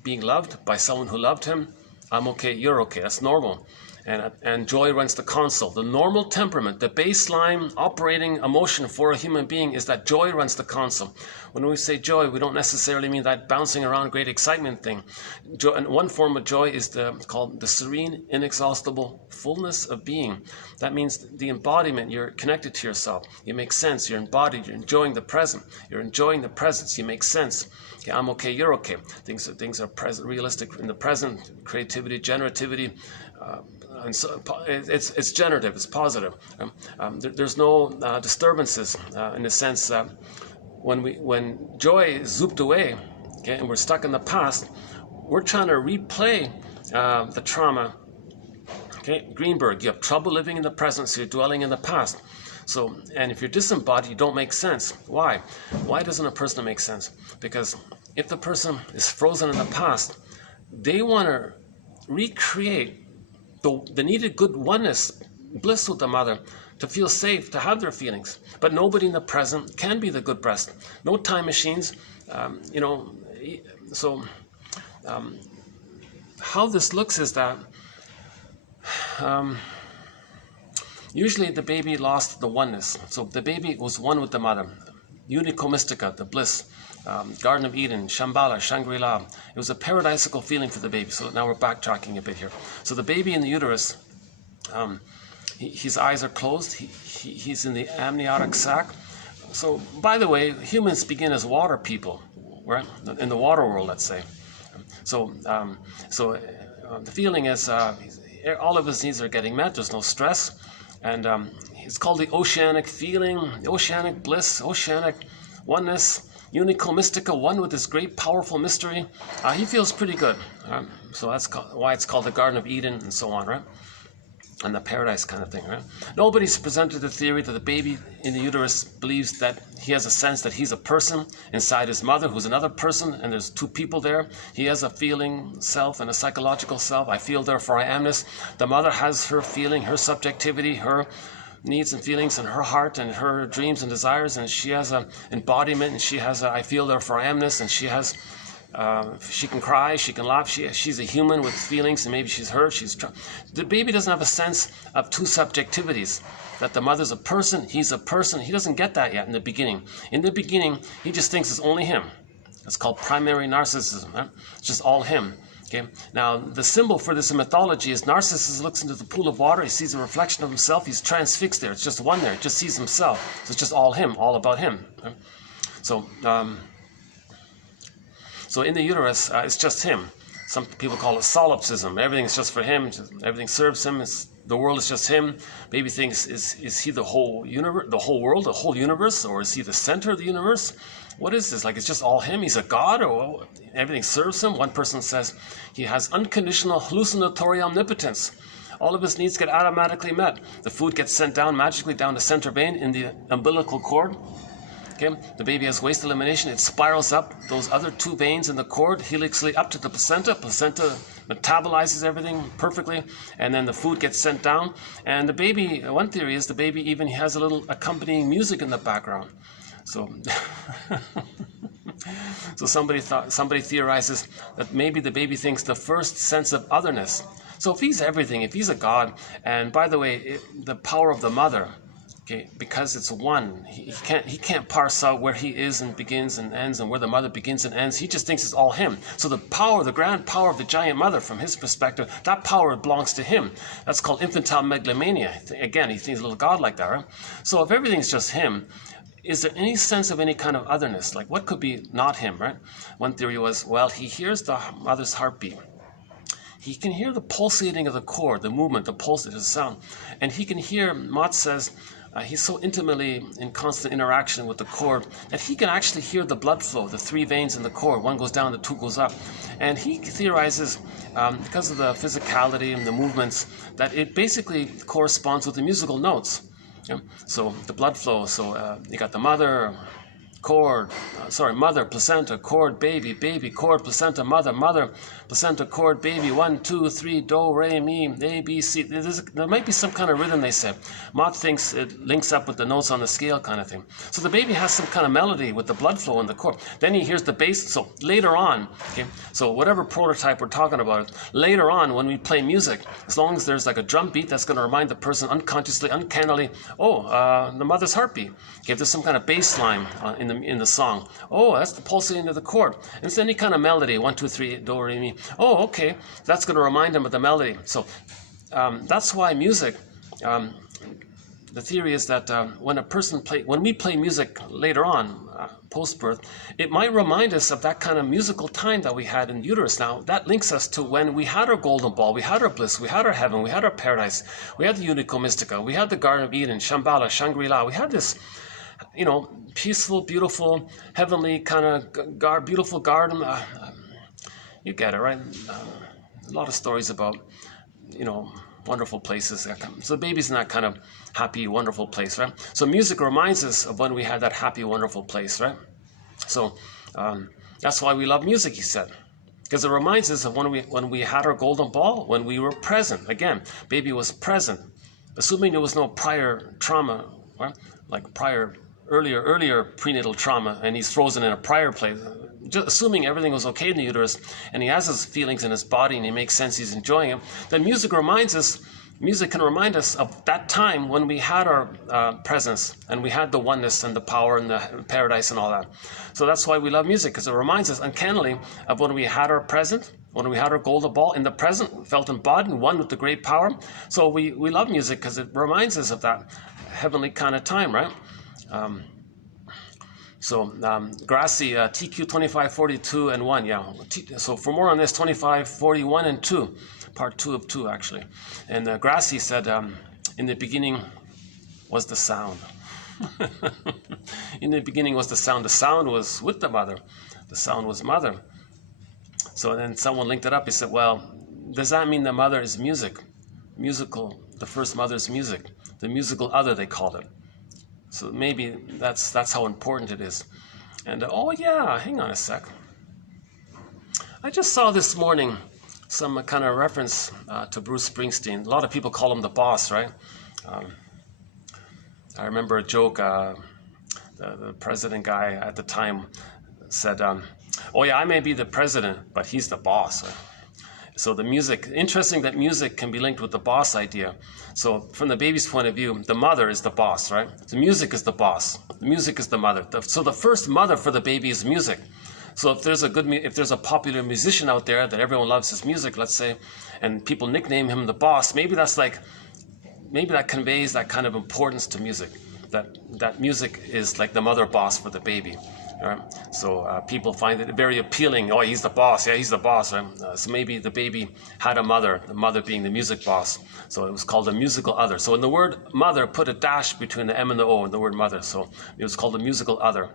being loved by someone who loved him. I'm okay, you're okay. That's normal. And joy runs the console. The normal temperament, the baseline operating emotion for a human being is that joy runs the console. When we say joy, we don't necessarily mean that bouncing around great excitement thing. Joy, and one form of joy is called the serene, inexhaustible fullness of being. That means the embodiment. You're connected to yourself. You make sense. You're embodied. You're enjoying the present. You're enjoying the presence. You make sense. Okay, I'm okay. You're okay. Things are present, realistic in the present. Creativity, generativity. And so it's generative, it's positive. There's no disturbances in the sense that when joy is zooped away, okay, and we're stuck in the past, we're trying to replay the trauma. Okay, Greenberg, you have trouble living in the present, so you're dwelling in the past. So, and if you're disembodied, you don't make sense. Why? Why doesn't a person make sense? Because if the person is frozen in the past, they want to recreate the needed good oneness, bliss with the mother, to feel safe, to have their feelings. But nobody in the present can be the good breast. No time machines, So how this looks is that usually the baby lost the oneness. So the baby was one with the mother. Unico Mystica, the bliss. Garden of Eden, Shambhala, Shangri-La. It was a paradisical feeling for the baby. So now we're backtracking a bit here. So the baby in the uterus his eyes are closed. He's in the amniotic sac. So, by the way, humans begin as water people, right? In the water world, let's say. So, the feeling is all of his needs are getting met. There's no stress, and it's called the oceanic feeling, oceanic bliss, oceanic oneness, unico mystica, one with this great powerful mystery. He feels pretty good. So that's why it's called the Garden of Eden and so on, right? And the paradise kind of thing, right? Nobody's presented the theory that the baby in the uterus believes that he has a sense that he's a person inside his mother who's another person, and there's two people there. He has a feeling self and a psychological self. I feel, therefore I amness. The mother has her feeling, her subjectivity, her needs and feelings, and her heart and her dreams and desires, and she has an embodiment, and she has a I feel, therefore I amness, and she has she can cry, she can laugh, she's a human with feelings, and maybe she's hurt, the baby doesn't have a sense of two subjectivities, that the mother's a person, he's a person. He doesn't get that yet in the beginning. In the beginning, he just thinks it's only him. It's called primary narcissism, right? It's just all him. Okay. Now, the symbol for this in mythology is Narcissus looks into the pool of water, he sees a reflection of himself, he's transfixed there, it's just one there, it just sees himself. So it's just all him, all about him. Right? So in the uterus, it's just him. Some people call it solipsism. Everything's just for him. Everything serves him. The world is just him. Baby thinks, is he the whole universe, the whole world, the whole universe, or is he the center of the universe? What is this? Like, it's just all him? He's a god, or everything serves him? One person says he has unconditional hallucinatory omnipotence. All of his needs get automatically met. The food gets sent down magically down the center vein in the umbilical cord. Okay, the baby has waste elimination. It spirals up those other two veins in the cord, helixally up to the placenta. Placenta metabolizes everything perfectly, and then the food gets sent down. And the baby, one theory is the baby even has a little accompanying music in the background. So, so somebody theorizes that maybe the baby thinks the first sense of otherness. So if he's everything, if he's a god, and by the way, the power of the mother. Okay, because it's one, he can't parse out where he is and begins and ends, and where the mother begins and ends. He just thinks it's all him. So the power, the grand power of the giant mother, from his perspective, that power belongs to him. That's called infantile megalomania. Again, he thinks a little god like that, right? So if everything's just him, is there any sense of any kind of otherness? Like, what could be not him, right? One theory was, well, he hears the mother's heartbeat. He can hear the pulsating of the cord, the movement, the pulse, the sound. And he can hear, Mott says, he's so intimately in constant interaction with the cord that he can actually hear the blood flow, the three veins in the cord. One goes down, the two goes up. And he theorizes, because of the physicality and the movements, that it basically corresponds with the musical notes. Yeah? So the blood flow, so you got the mother, cord, mother, placenta, cord, baby, baby, cord, placenta, mother, mother, placenta, cord, baby, 1, 2, 3, do, re, mi, A, B, C. There might be some kind of rhythm, they say. Mott thinks it links up with the notes on the scale kind of thing. So the baby has some kind of melody with the blood flow in the cord. Then he hears the bass. So later on, okay, so whatever prototype we're talking about, later on when we play music, as long as there's like a drum beat, that's going to remind the person unconsciously, uncannily, the mother's heartbeat. Okay, if there's some kind of bass line in the song, that's the pulsating of the cord. And it's any kind of melody, 1, 2, 3, do, re, mi. Okay, that's going to remind him of the melody. So that's why music, the theory is that when we play music later on, post-birth, it might remind us of that kind of musical time that we had in uterus. Now, that links us to when we had our golden ball, we had our bliss, we had our heaven, we had our paradise, we had the unico mystica, we had the Garden of Eden, Shambhala, Shangri-La, we had this, peaceful, beautiful, heavenly kind of beautiful garden. You get it, right? A lot of stories about, wonderful places. So the baby's in that kind of happy, wonderful place, right? So music reminds us of when we had that happy, wonderful place, right? So that's why we love music, he said. Because it reminds us of when we had our golden ball, when we were present. Again, baby was present. Assuming there was no prior trauma, right? Like earlier prenatal trauma, and he's frozen in a prior place. Just assuming everything was okay in the uterus, and he has his feelings in his body, and he makes sense, he's enjoying it, then music can remind us of that time when we had our presence, and we had the oneness and the power and the paradise and all that. So that's why we love music, because it reminds us uncannily of when we had our present, when we had our golden ball. In the present, we felt embodied, one with the great power. So we love music because it reminds us of that heavenly kind of time, right? Grassi, TQ 2542 and 1, yeah. So for more on this, 2541 and 2, part 2 of 2 actually. And Grassi said, in the beginning was the sound. In the beginning was the sound. The sound was with the mother. The sound was mother. So then someone linked it up. He said, well, does that mean the mother is music? Musical, the first mother is music. The musical other, they called it. So maybe that's how important it is. And oh yeah, hang on a sec. I just saw this morning some kind of reference to Bruce Springsteen. A lot of people call him the boss, right? I remember a joke. The president guy at the time said, "Oh yeah, I may be the president, but he's the boss." So the music, interesting that music can be linked with the boss idea. So from the baby's point of view, the mother is the boss, right? The music is the boss. The music is the mother. So the first mother for the baby is music. So if there's a popular musician out there that everyone loves his music, let's say, and people nickname him the boss, maybe that conveys that kind of importance to music. That music is like the mother boss for the baby. Right? So people find it very appealing. Oh, he's the boss. Yeah, he's the boss. Right? So maybe the baby had a mother, the mother being the music boss. So it was called a musical other. So in the word mother, put a dash between the M and the O in the word mother. So it was called the musical other.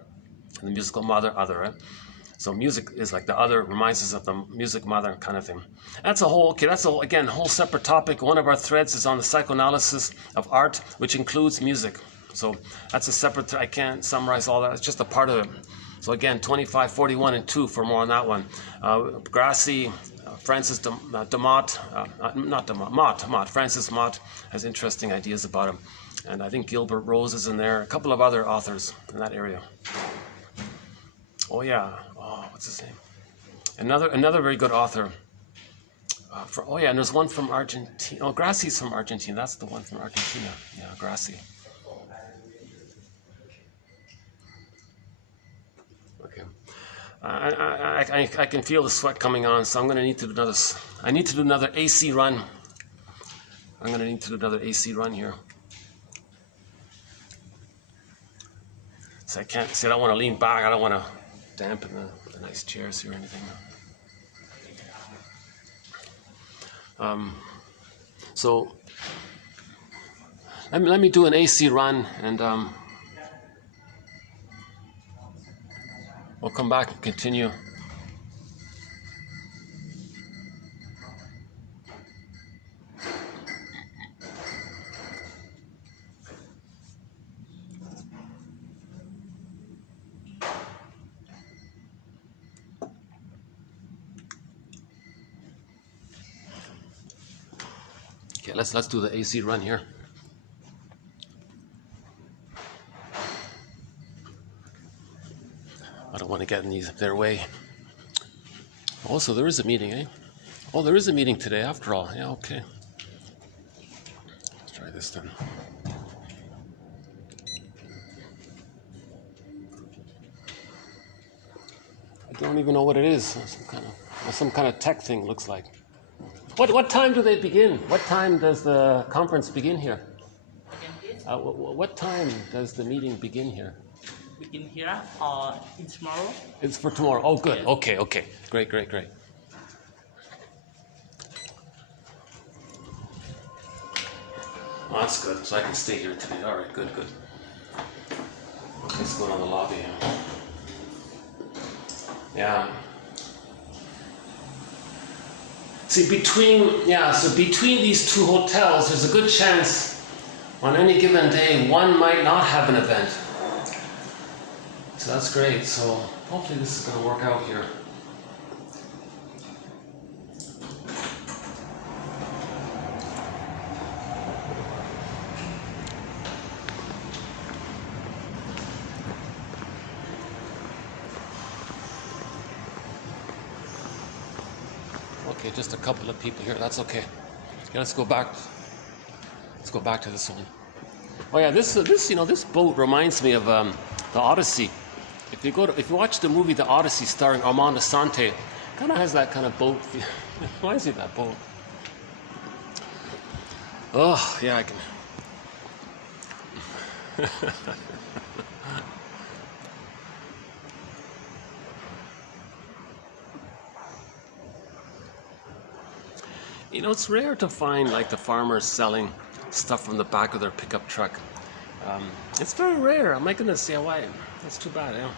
And the musical mother, other, right? So music is like the other, reminds us of the music mother kind of thing. That's a whole, again, whole separate topic. One of our threads is on the psychoanalysis of art, which includes music. So that's a separate, I can't summarize all that. It's just a part of it. So again, 2541 and 2 for more on that one. Grassi, Francis Mott, Francis Mott has interesting ideas about him. And I think Gilbert Rose is in there, a couple of other authors in that area. Oh yeah, what's his name? Another very good author. And there's one from Argentina. Oh, Grassi's from Argentina. That's the one from Argentina. Yeah, Grassi. Okay. I can feel the sweat coming on, so I'm going to need to do another. I need to do another AC run. I'm going to need to do another AC run here. So I can't. See, I don't want to lean back. I don't want to dampen the nice chairs here or anything. So let me do an AC run, and we'll come back and continue. Okay, let's do the AC run here. I don't want to get in their way. Also, there is a meeting, eh? Oh, there is a meeting today after all. Yeah, okay. Let's try this then. I don't even know what it is. Some kind of tech thing, looks like. What time do they begin? What time does the conference begin here? What time does the meeting begin here? Begin here or in tomorrow? It's for tomorrow. Oh, good. Yeah. Okay. Great. Oh, that's good. So I can stay here today. All right, good. Let's go down the lobby. Yeah. See, between these two hotels, there's a good chance on any given day one might not have an event. So that's great. So hopefully this is going to work out here. Okay, just a couple of people here. That's okay. Yeah, let's go back to this one. Oh yeah, this boat reminds me of the Odyssey. If you watch the movie The Odyssey starring Armand Assante, Kind of has that kind of boat feel. Why is it that boat? Oh, yeah, I can. You know, it's rare to find like the farmers selling stuff from the back of their pickup truck. It's very rare. My goodness, yeah, why? That's too bad, yeah.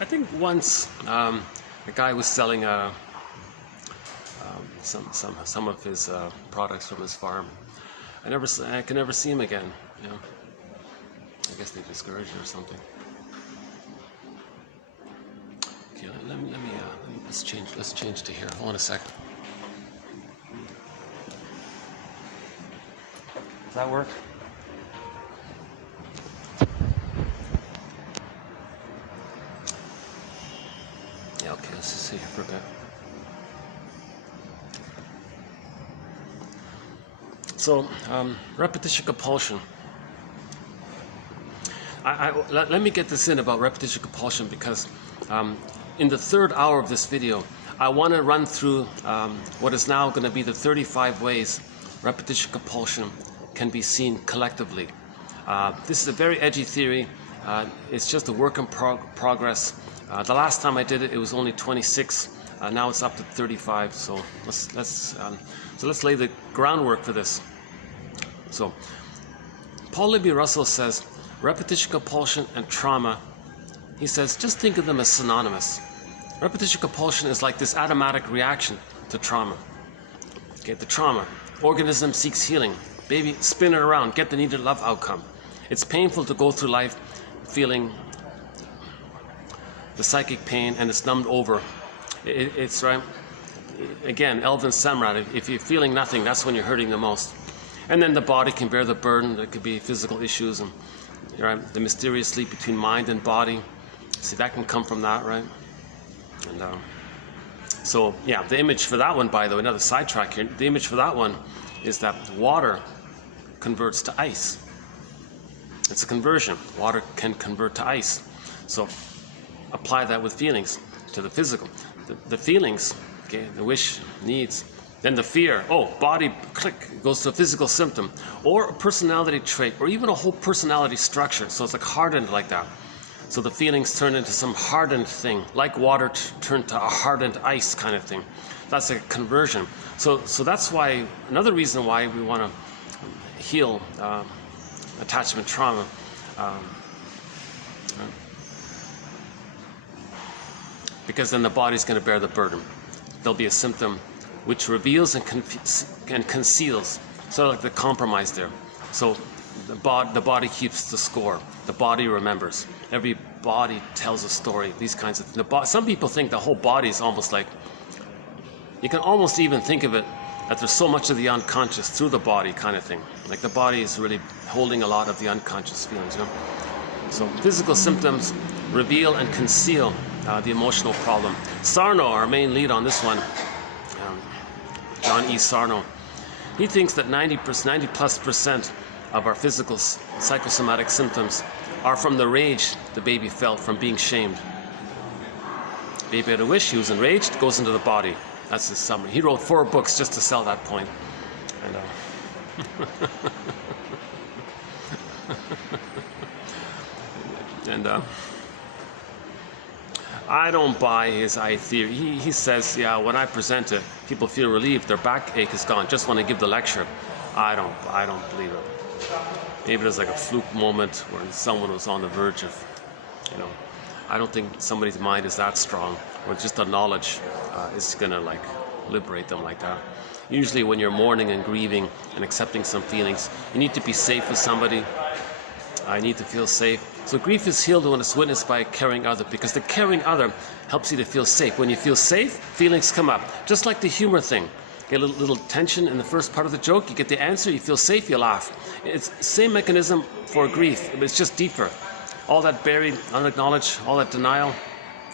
I think once a guy was selling some of his products from his farm. I can never see him again. You know, I guess they discouraged it or something. Okay, let's change to here. Hold on a second. Does that work? Yeah, okay, let's just see here for a bit. So, repetition compulsion. Let me get this in about repetition compulsion because in the third hour of this video, I want to run through what is now going to be the 35 ways repetition compulsion can be seen collectively. This is a very edgy theory. It's just a work in progress. The last time I did it, it was only 26. Now it's up to 35. So let's lay the groundwork for this. So, Paul Libby Russell says repetition compulsion and trauma. He says just think of them as synonymous. Repetition compulsion is like this automatic reaction to trauma. Okay, the trauma. Organism seeks healing. Baby, spin it around, get the needed love outcome. It's painful to go through life feeling the psychic pain and it's numbed over. It's right. Again, Elvin Semrat, if you're feeling nothing, that's when you're hurting the most. And then the body can bear the burden. There could be physical issues and right, the mysterious sleep between mind and body. See, that can come from that, right? And so, yeah, the image for that one, by the way, another sidetrack here, the image for that one is that water converts to ice. It's a conversion. Water can convert to ice. So apply that with feelings to the physical. The feelings, okay, the wish, needs, then the fear, oh, body, click, goes to a physical symptom, or a personality trait, or even a whole personality structure. So it's like hardened like that. So the feelings turn into some hardened thing, like water turned to a hardened ice kind of thing. That's a conversion. So that's why, another reason why we want to heal attachment trauma. Because then the body's going to bear the burden. There'll be a symptom which reveals and conceals, sort of like the compromise there. So the body keeps the score. The body remembers. Every body tells a story. These kinds of things. Some people think the whole body is almost like, you can almost even think of it that there's so much of the unconscious through the body kind of thing. Like the body is really holding a lot of the unconscious feelings, you know? So physical symptoms reveal and conceal the emotional problem. Sarno, our main lead on this one, John E. Sarno, he thinks that 90+% of our physical psychosomatic symptoms are from the rage the baby felt from being shamed. Baby had a wish, he was enraged, goes into the body. That's his summary. He wrote 4 books just to sell that point. And I don't buy his eye theory. He says, yeah, when I present it, people feel relieved. Their backache is gone. Just when I give the lecture, I don't believe it. Maybe there's like a fluke moment when someone was on the verge of, you know, I don't think somebody's mind is that strong, or just the knowledge is gonna like liberate them like that. Usually when you're mourning and grieving and accepting some feelings, you need to be safe with somebody. I need to feel safe. So grief is healed when it's witnessed by a caring other, because the caring other helps you to feel safe. When you feel safe, feelings come up. Just like the humor thing. You get a little tension in the first part of the joke, you get the answer, you feel safe, you laugh. It's the same mechanism for grief, but it's just deeper. All that buried, unacknowledged, all that denial,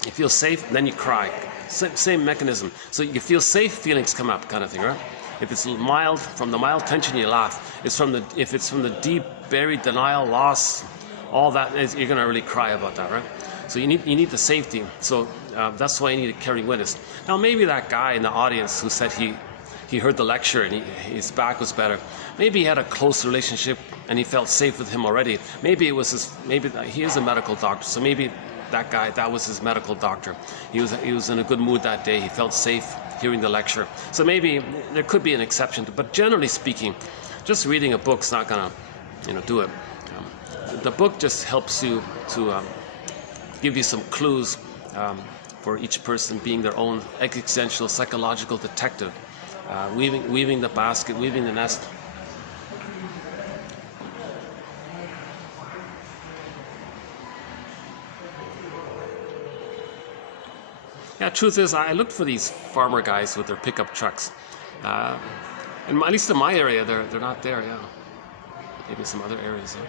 you feel safe, then you cry. Same mechanism. So you feel safe, feelings come up kind of thing, right? If it's mild, from the mild tension, you laugh. If it's from the deep, buried denial, loss, all that, you're going to really cry about that, right? So you need the safety. So that's why you need a caring witness. Now maybe that guy in the audience who said he heard the lecture and his back was better. Maybe he had a close relationship and he felt safe with him already. Maybe it was maybe he is a medical doctor. So maybe that guy, that was his medical doctor. He was in a good mood that day. He felt safe hearing the lecture. So maybe there could be an exception, but generally speaking, just reading a book's not gonna, do it. The book just helps you to give you some clues for each person being their own existential psychological detective, weaving the basket, weaving the nest. Yeah, truth is, I looked for these farmer guys with their pickup trucks. And at least in my area, they're not there. Yeah, maybe some other areas. Yeah.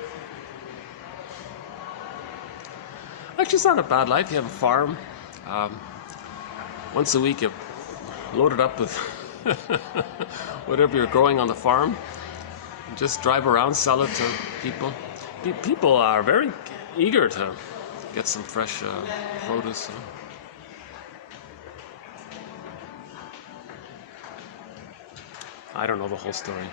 Actually, it's not a bad life. You have a farm. Once a week, you load it up with whatever you're growing on the farm. Just drive around, sell it to people. People are very eager to get some fresh produce. I don't know the whole story.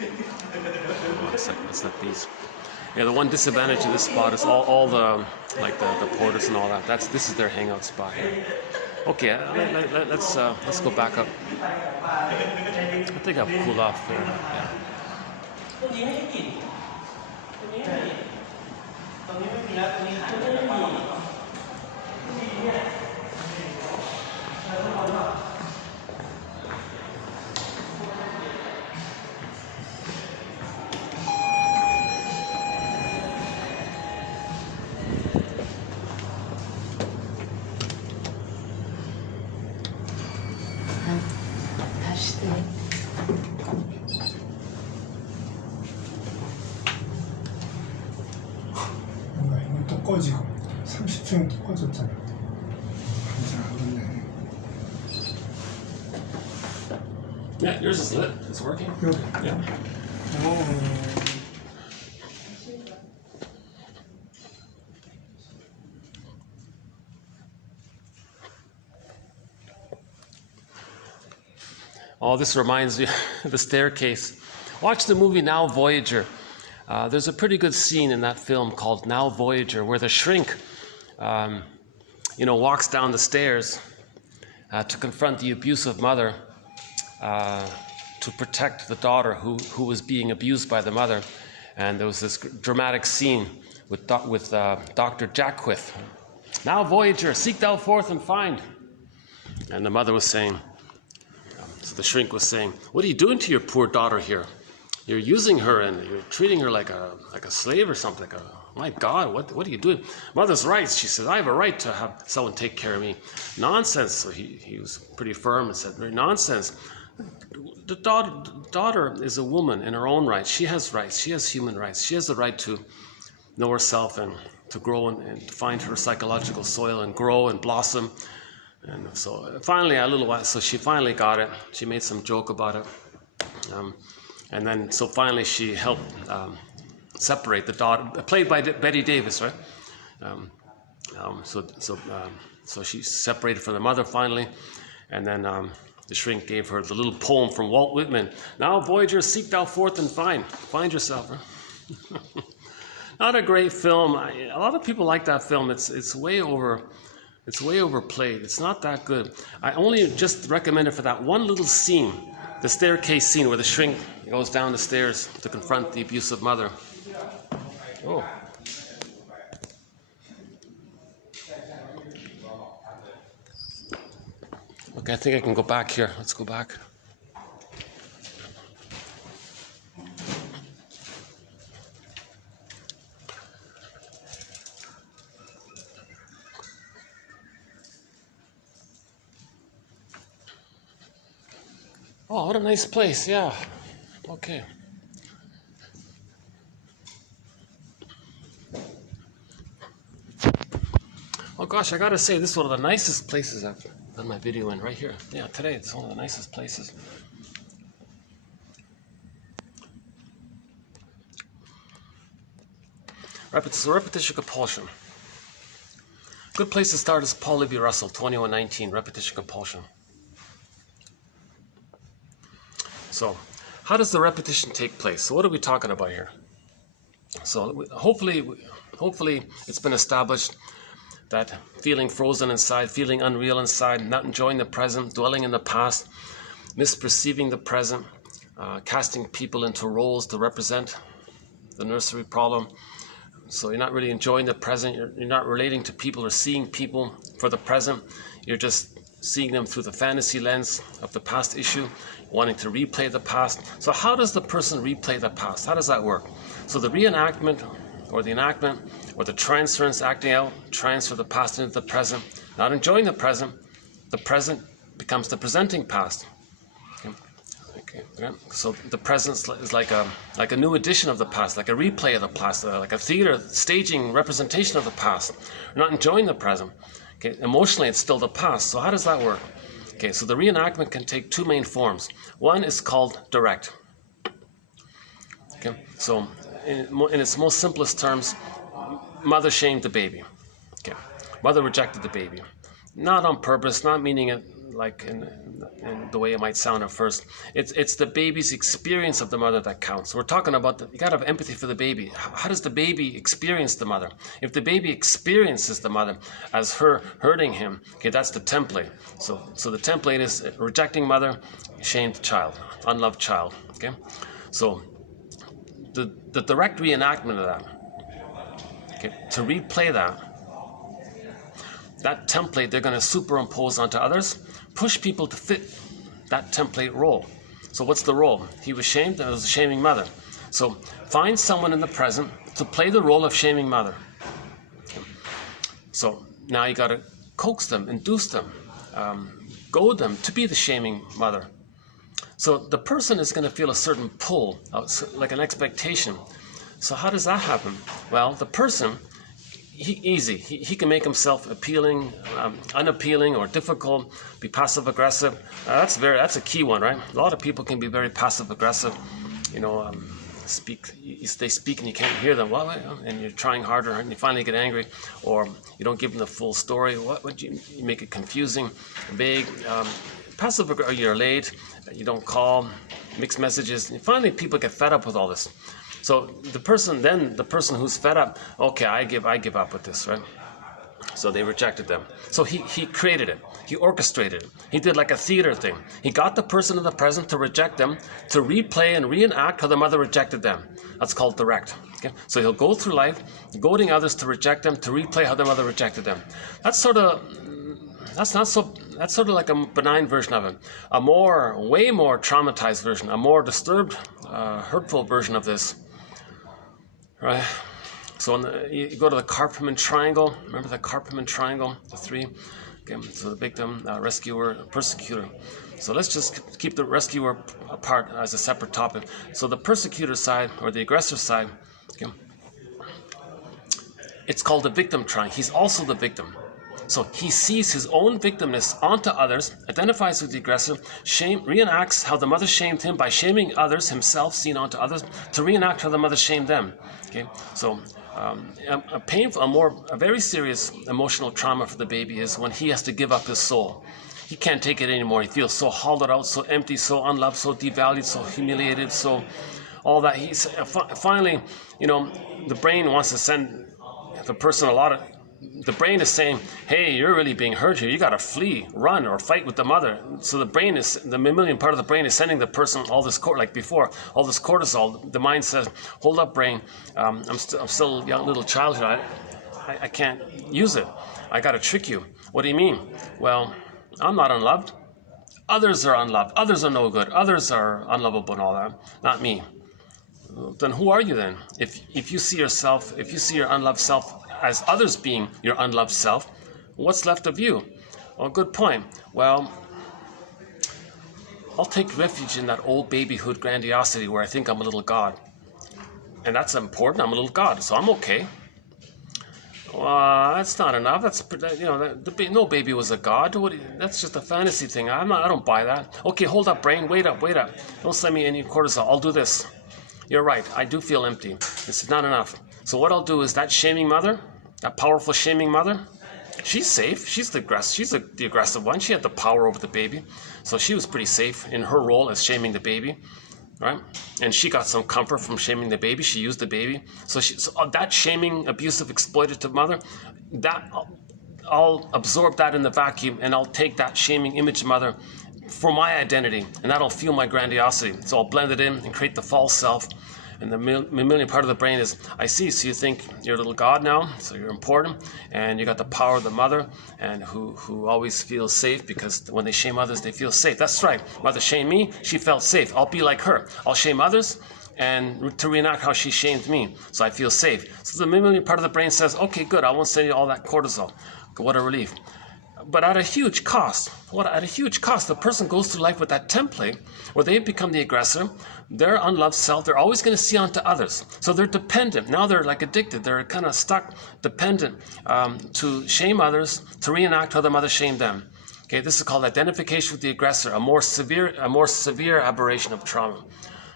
Oh, it's not these. Yeah, the one disadvantage of this spot is all the the porters and all that. This is their hangout spot. Okay, let's go back up. I think I've cooled off there. Yeah. 이것도 꺼지고 30층도 꺼졌잖아. Yeah, yours is lit. It's working. 여기. Yeah. Oh, this reminds me of the staircase. Watch the movie Now Voyager. There's a pretty good scene in that film called Now Voyager where the shrink, walks down the stairs to confront the abusive mother, to protect the daughter who was being abused by the mother. And there was this dramatic scene with Dr. Jackwith. Now Voyager, seek thou forth and find. And the mother was saying, so the shrink was saying, what are you doing to your poor daughter here? You're using her and you're treating her like a slave or something. My God, what are you doing? Mother's rights. She says, I have a right to have someone take care of me. Nonsense. So he was pretty firm and said, very nonsense. The daughter is a woman in her own right. She has rights. She has human rights. She has the right to know herself and to grow and to find her psychological soil and grow and blossom. And so finally, a little while, so she finally got it. She made some joke about it. And then, so finally she helped separate the daughter, played by Betty Davis, right? So she separated from the mother finally. And then the shrink gave her the little poem from Walt Whitman. Now, Voyager, seek thou forth and find. Find yourself, right? Not a great film. A lot of people like that film. It's way overplayed. It's not that good. I only just recommend it for that one little scene, the staircase scene where the shrink goes down the stairs to confront the abusive mother. Oh. Okay, I think I can go back here. Let's go back. Oh, what a nice place, yeah. Okay. Oh gosh, I gotta say, this is one of the nicest places I've done my video in, right here. Yeah, today it's one of the nicest places. So repetition compulsion. Good place to start is Paul Libby Russell, 2119, repetition compulsion. So, how does the repetition take place? So what are we talking about here? So hopefully it's been established that feeling frozen inside, feeling unreal inside, not enjoying the present, dwelling in the past, misperceiving the present, casting people into roles to represent the nursery problem. So you're not really enjoying the present, you're not relating to people or seeing people for the present, you're just seeing them through the fantasy lens of the past issue, wanting to replay the past. So how does the person replay the past? How does that work? So the reenactment or the enactment or the transference, acting out, transfer the past into the present, not enjoying the present becomes the presenting past. Okay. So the present is like a new edition of the past, like a replay of the past, like a theater staging representation of the past. We're not enjoying the present. Okay, emotionally it's still the past. So how does that work? Okay, so the reenactment can take two main forms. One is called direct. Okay, so in its most simplest terms, mother shamed the baby. Okay, mother rejected the baby, not on purpose, not meaning it like in the way it might sound at first. It's the baby's experience of the mother that counts. We're talking about you gotta have empathy for the baby. How does the baby experience the mother? If the baby experiences the mother as her hurting him, okay, that's the template. So the template is rejecting mother, shamed child, unloved child. Okay, so the direct reenactment of that, okay, to replay that template they're going to superimpose onto others, push people to fit that template role. So what's the role? He was shamed, and it was a shaming mother. So find someone in the present to play the role of shaming mother. Okay. So now you got to coax them, induce them, goad them to be the shaming mother. So the person is going to feel a certain pull, like an expectation. So how does that happen? Well, the person, he can make himself appealing, unappealing, or difficult, be passive aggressive. That's a key one, right? A lot of people can be very passive aggressive. You know, they speak and you can't hear them. Well, and you're trying harder, and you finally get angry, or you don't give them the full story. You make it confusing, vague. Passive aggressive. You're late. You don't call. Mixed messages. And finally, people get fed up with all this. So the person who's fed up, okay, I give up with this, right? So they rejected them. So he created it. He orchestrated it. He did like a theater thing. He got the person in the present to reject them, to replay and reenact how the mother rejected them. That's called direct. Okay? So he'll go through life, goading others to reject them, to replay how their mother rejected them. That's sort of like a benign version of it. Way more traumatized version, a more disturbed, hurtful version of this. Right. So you go to the Karpman triangle. Remember the Karpman triangle, the three? Okay, so the victim, rescuer, persecutor. So let's just keep the rescuer apart as a separate topic. So the persecutor side, or the aggressor side, okay, it's called the victim triangle. He's also the victim. So he sees his own victimness onto others, identifies with the aggressor, reenacts how the mother shamed him by shaming others, himself seen onto others, to reenact how the mother shamed them. Okay, so a very serious emotional trauma for the baby is when he has to give up his soul. He can't take it anymore. He feels so hollowed out, so empty, so unloved, so devalued, so humiliated, so all that. He's finally, the brain wants to send the person the brain is saying, hey, you're really being hurt here. You got to flee, run, or fight with the mother. So the mammalian part of the brain is sending the person all this cortisol. The mind says, hold up, brain. I'm still a young little child here. I can't use it. I got to trick you. What do you mean? Well, I'm not unloved. Others are unloved. Others are no good. Others are unlovable and all that. Not me. Then who are you then? If you see your unloved self as others being your unloved self, what's left of you? Well, good point. Well, I'll take refuge in that old babyhood grandiosity where I think I'm a little god. And that's important. I'm a little god, so I'm okay. Well, that's not enough. No baby was a god. That's just a fantasy thing. I don't buy that. Okay, hold up, brain. Wait up. Don't send me any cortisol. I'll do this. You're right. I do feel empty. This is not enough. So what I'll do is that shaming mother, that powerful shaming mother, she's safe. She's the aggressive one. She had the power over the baby. So she was pretty safe in her role as shaming the baby, right? And she got some comfort from shaming the baby. She used the baby. So that shaming, abusive, exploitative mother, I'll absorb that in the vacuum, and I'll take that shaming image mother for my identity, and that'll fuel my grandiosity. So I'll blend it in and create the false self. And the mammalian part of the brain is, I see, so you think you're a little god now, so you're important, and you got the power of the mother, and who always feels safe, because when they shame others, they feel safe. That's right. Mother shamed me, she felt safe. I'll be like her. I'll shame others, and to reenact how she shamed me, so I feel safe. So the mammalian part of the brain says, okay, good, I won't send you all that cortisol. What a relief. But at a huge cost. At a huge cost, the person goes through life with that template where they become the aggressor. Their unloved self, they're always going to see onto others. So they're dependent. Now they're like addicted. They're kind of stuck, dependent to shame others, to reenact how their mother shamed them. Okay, this is called identification with the aggressor, a more severe aberration of trauma.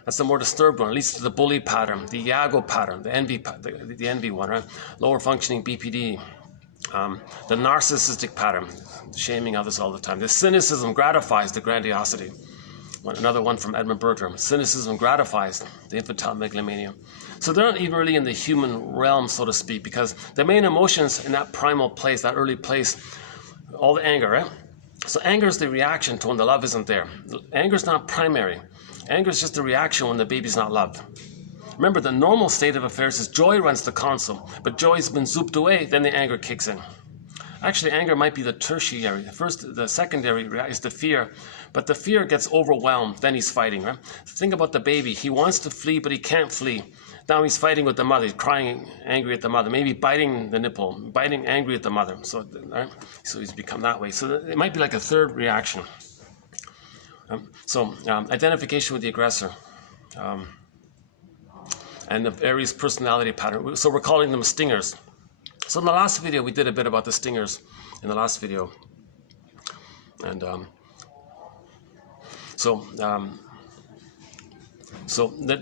That's the more disturbed one. It leads to the bully pattern, the Iago pattern, the envy one, right? Lower functioning BPD. The narcissistic pattern, shaming others all the time. The cynicism gratifies the grandiosity. Another one from Edmund Burger. Cynicism gratifies the infantile megalomania. So they're not even really in the human realm, so to speak, because the main emotions in that primal place, that early place, all the anger, right? So anger is the reaction to when the love isn't there. Anger is not primary. Anger is just the reaction when the baby's not loved. Remember, the normal state of affairs is joy runs the console, but joy's been zooped away, then the anger kicks in. Actually, anger might be the tertiary. The secondary is the fear, but the fear gets overwhelmed, then he's fighting, right? Think about the baby. He wants to flee, but he can't flee. Now he's fighting with the mother. He's crying, angry at the mother, maybe biting the nipple, biting angry at the mother. So, right? So he's become that way. So it might be like a third reaction. Identification with the aggressor. And the various personality pattern. So we're calling them stingers. So in the last video, we did a bit about the stingers in the last video. And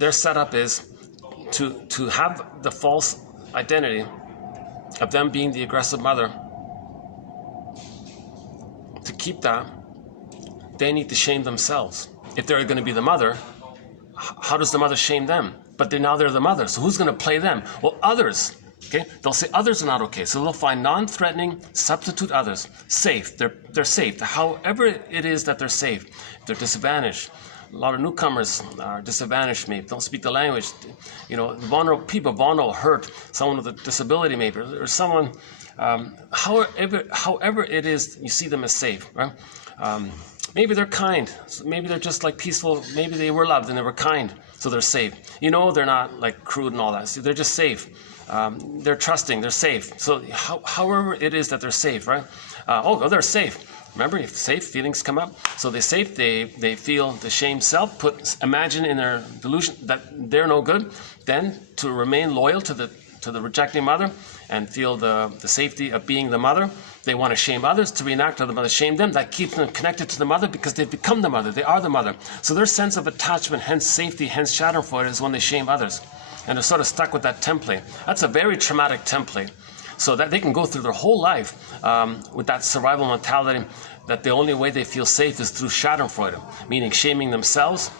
their setup is to have the false identity of them being the aggressive mother. To keep that, they need to shame themselves. If they're going to be the mother, how does the mother shame them? But they're the mother, so who's going to play them? Well, others. Okay, they'll say others are not okay, so they'll find non-threatening substitute others. Safe, they're safe. However it is that they're safe. If they're disadvantaged, a lot of newcomers are disadvantaged, maybe don't speak the language. You know, vulnerable, hurt, someone with a disability, maybe, or someone. However it is, you see them as safe, right? Maybe they're kind. Maybe they're just like peaceful. Maybe they were loved and they were kind, so they're safe. You know, they're not like crude and all that. So they're just safe. They're trusting. They're safe. So however it is that they're safe, right? They're safe. Remember, if safe feelings come up, so they're safe. They feel the shame self. Imagine in their delusion that they're no good. Then to remain loyal to the rejecting mother and feel the safety of being the mother. They want to shame others, to reenact how the mother shamed them. That keeps them connected to the mother because they've become the mother. They are the mother. So their sense of attachment, hence safety, hence schadenfreude, is when they shame others. And they're sort of stuck with that template. That's a very traumatic template. So that they can go through their whole life with that survival mentality that the only way they feel safe is through schadenfreude, meaning shaming themselves,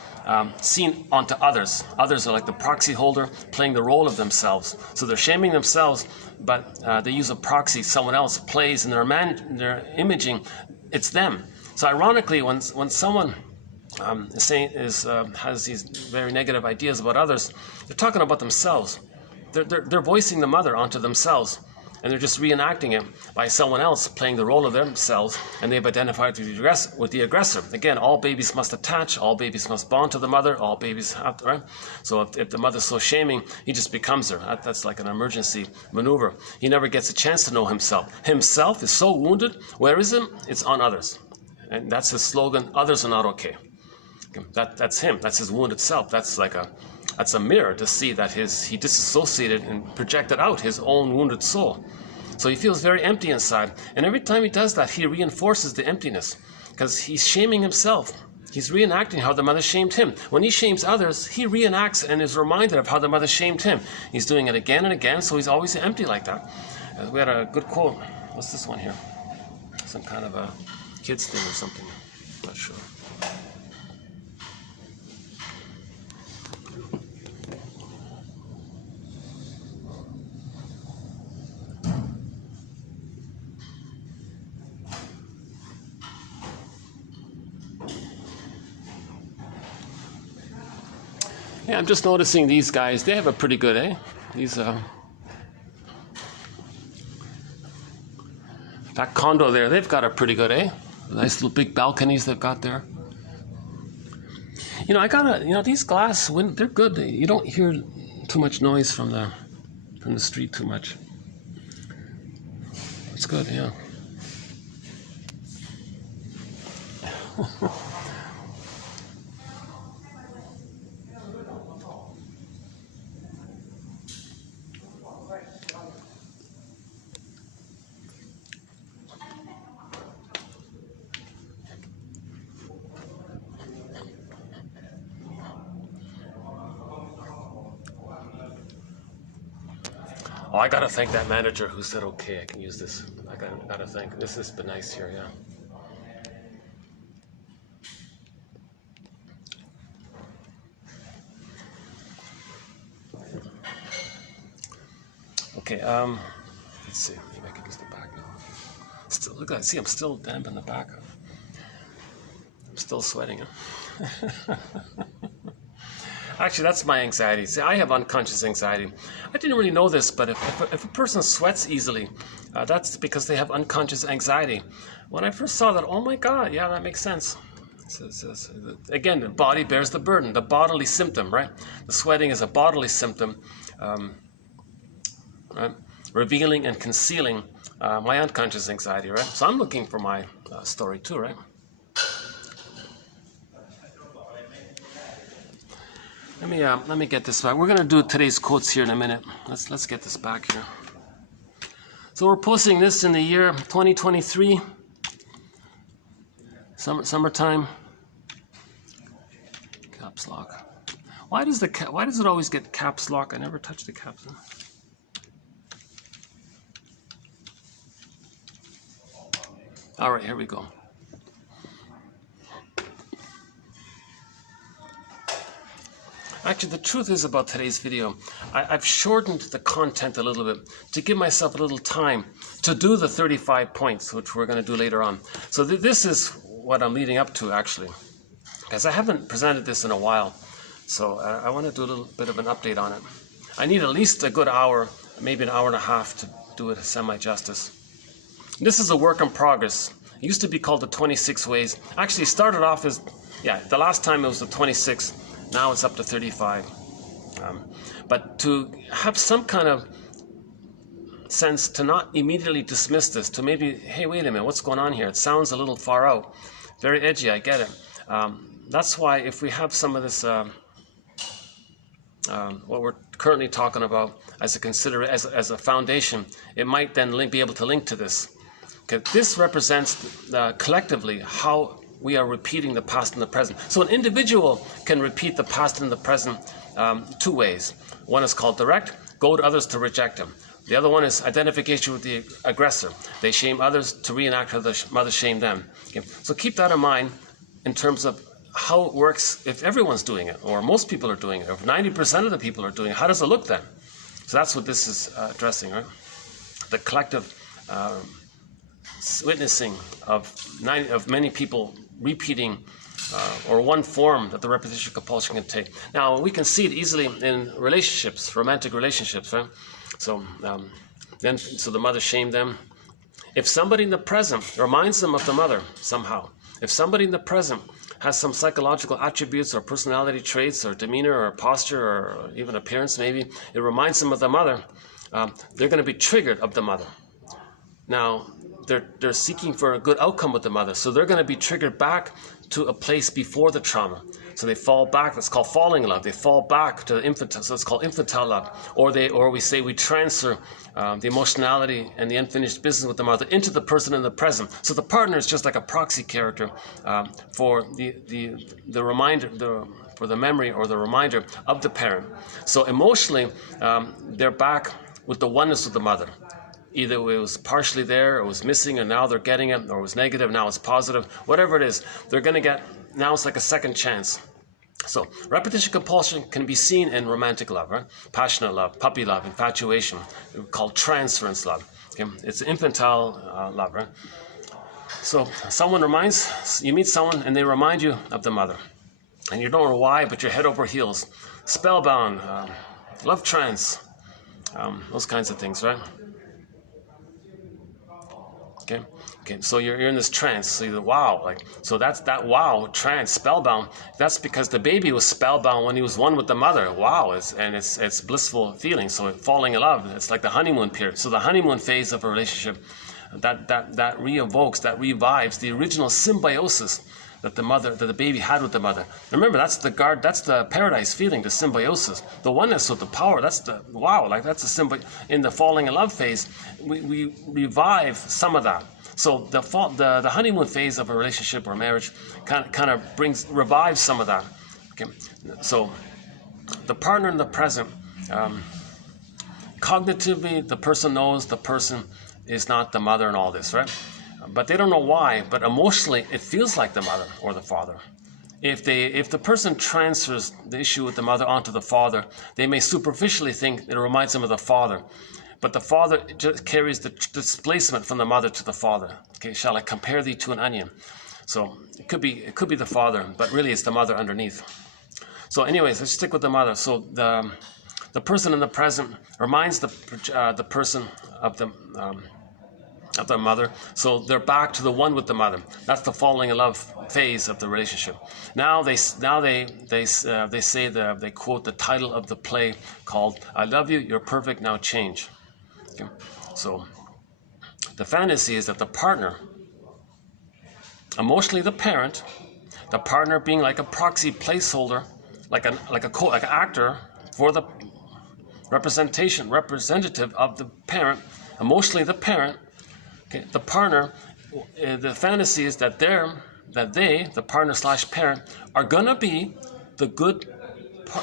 seen onto others. Others are like the proxy holder playing the role of themselves. So they're shaming themselves, but they use a proxy. Someone else plays, and they're imaging. It's them. So ironically, when someone has these very negative ideas about others, they're talking about themselves. They're voicing the mother onto themselves. And they're just reenacting it by someone else playing the role of themselves, and they've identified with the aggressor. Again, all babies must attach, all babies must bond to the mother, all babies have to, right? So if the mother's so shaming, he just becomes her. That's like an emergency maneuver. He never gets a chance to know himself. Himself is so wounded. Where is him? It's on others. And that's his slogan, others are not okay. That's him. That's his wounded self. That's a mirror to see that he disassociated and projected out his own wounded soul. So he feels very empty inside. And every time he does that, he reinforces the emptiness because he's shaming himself. He's reenacting how the mother shamed him. When he shames others, he reenacts and is reminded of how the mother shamed him. He's doing it again and again, so he's always empty like that. We had a good quote. What's this one here? Some kind of a kids thing or something. Not sure. Yeah, I'm just noticing these guys, they have a pretty good, These, that condo there, they've got a pretty good, Nice little big balconies they've got there. You know, these glass windows, they're good. You don't hear too much noise from the street too much. It's good, yeah. Oh, I gotta thank that manager who said, okay, I can use this. I gotta thank, this has been nice here, yeah. Okay, let's see, maybe I can use the back now. Still, look at that, see, I'm still damp in the back. I'm still sweating, huh? Actually, that's my anxiety. See, I have unconscious anxiety. I didn't really know this, but if a person sweats easily, that's because they have unconscious anxiety. When I first saw that, oh my God, yeah, that makes sense. Again, the body bears the burden, the bodily symptom, right? The sweating is a bodily symptom, right? Revealing and concealing my unconscious anxiety, right? So I'm looking for my story too, right? Let me get this back. We're gonna do today's quotes here in a minute. Let's get this back here. So we're posting this in the year 2023, summertime. Caps lock. Why does it always get caps lock? I never touch the caps. All right, here we go. Actually, the truth is about today's video, I've shortened the content a little bit to give myself a little time to do the 35 points, which we're going to do later on. So this is what I'm leading up to, actually, because I haven't presented this in a while. So I want to do a little bit of an update on it. I need at least a good hour, maybe an hour and a half to do it semi-justice. This is a work in progress. It used to be called the 26 ways. Actually, it started off as, the last time it was the 26. Now it's up to 35. But to have some kind of sense to not immediately dismiss this, to maybe, hey, wait a minute, what's going on here? It sounds a little far out. Very edgy, I get it. That's why if we have some of this, what we're currently talking about as a foundation, it might then be able to link to this. Okay, this represents collectively how we are repeating the past and the present. So an individual can repeat the past and the present two ways. One is called direct, go to others to reject them. The other one is identification with the aggressor. They shame others to reenact how the mother shamed them. Okay. So keep that in mind in terms of how it works if everyone's doing it, or most people are doing it, or if 90% of the people are doing it. How does it look then? So that's what this is addressing, right? The collective witnessing of many people repeating or one form that the repetition compulsion can take. Now, we can see it easily in relationships, romantic relationships, right? So so the mother shamed them. If somebody in the present reminds them of the mother somehow, if somebody in the present has some psychological attributes or personality traits or demeanor or posture or even appearance maybe, it reminds them of the mother, they're going to be triggered of the mother. now they're seeking for a good outcome with the mother. So they're going to be triggered back to a place before the trauma. So they fall back. That's called falling in love. They fall back to the infantile. So it's called infantile love. Or we say we transfer the emotionality and the unfinished business with the mother into the person in the present. So the partner is just like a proxy character for the reminder, for the memory or the reminder of the parent. So emotionally, they're back with the oneness of the mother. Either it was partially there, or it was missing, and now they're getting it, or it was negative, now it's positive. Whatever it is, they're going to get, now it's like a second chance. So repetition compulsion can be seen in romantic love, right? Passionate love, puppy love, infatuation, called transference love. Okay? It's infantile love, right? So you meet someone and they remind you of the mother. And you don't know why, but you're head over heels. Spellbound, love trance, those kinds of things, right? Okay. So you're in this trance. So you're wow, so that's that wow trance, spellbound. That's because the baby was spellbound when he was one with the mother. Wow, it's blissful feeling. So falling in love, it's like the honeymoon period. So the honeymoon phase of a relationship, that re-evokes, that revives the original symbiosis that the baby had with the mother. Remember, that's the paradise feeling, the symbiosis, the oneness with the power. That's the wow, that's a symbiosis. In the falling in love phase, we revive some of that. So the honeymoon phase of a relationship or marriage kind of revives some of that. Okay, so the partner in the present, cognitively, the person knows the person is not the mother and all this, right? But they don't know why, but emotionally it feels like the mother or the father. If the person transfers the issue with the mother onto the father, they may superficially think it reminds them of the father. But the father just carries the displacement from the mother to the father. Okay, shall I compare thee to an onion? So it could be the father, but really it's the mother underneath. So anyways, let's stick with the mother. So the person in the present reminds the person of the mother, so they're back to the one with the mother. That's the falling in love phase of the relationship. Now they quote the title of the play called "I love you, you're perfect, now change." Okay? So the fantasy is that the partner, emotionally the parent, the partner being like a proxy placeholder, like an actor for the representative of the parent, emotionally the parent. Okay, the partner, the fantasy is that the partner / parent, are gonna be the good,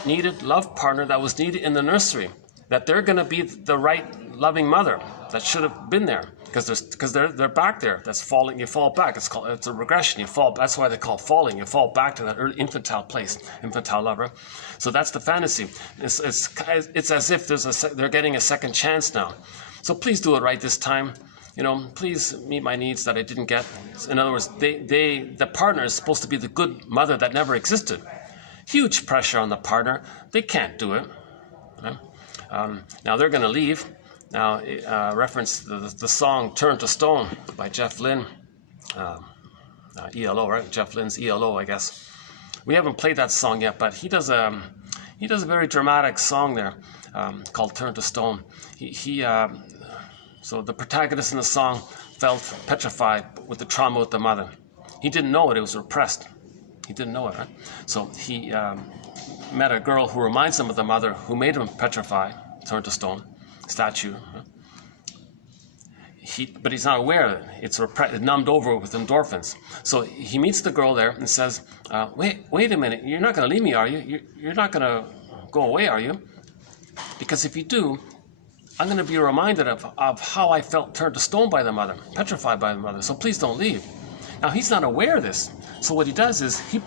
needed love partner that was needed in the nursery. That they're gonna be the right loving mother that should have been there, because they're back there. That's falling. You fall back. It's a regression. You fall. That's why they call falling. You fall back to that early infantile place, infantile lover. So that's the fantasy. It's as if they're getting a second chance now. So please do it right this time. Please meet my needs that I didn't get. In other words, the partner is supposed to be the good mother that never existed. Huge pressure on the partner. They can't do it. Right? Now they're going to leave. Now, reference the song "Turn to Stone" by Jeff Lynne, ELO, right? Jeff Lynne's ELO, I guess. We haven't played that song yet, but he does a very dramatic song there called "Turn to Stone." So the protagonist in the song felt petrified with the trauma with the mother. He didn't know it was repressed. He didn't know it, right? So he met a girl who reminds him of the mother, who made him petrified, turned to stone, statue. But he's not aware of it. It's numbed over with endorphins. So he meets the girl there and says, wait a minute, you're not going to leave me, are you? You're not going to go away, are you? Because if you do, I'm going to be reminded of how I felt turned to stone by the mother, petrified by the mother, so please don't leave. Now, he's not aware of this. So what he does is he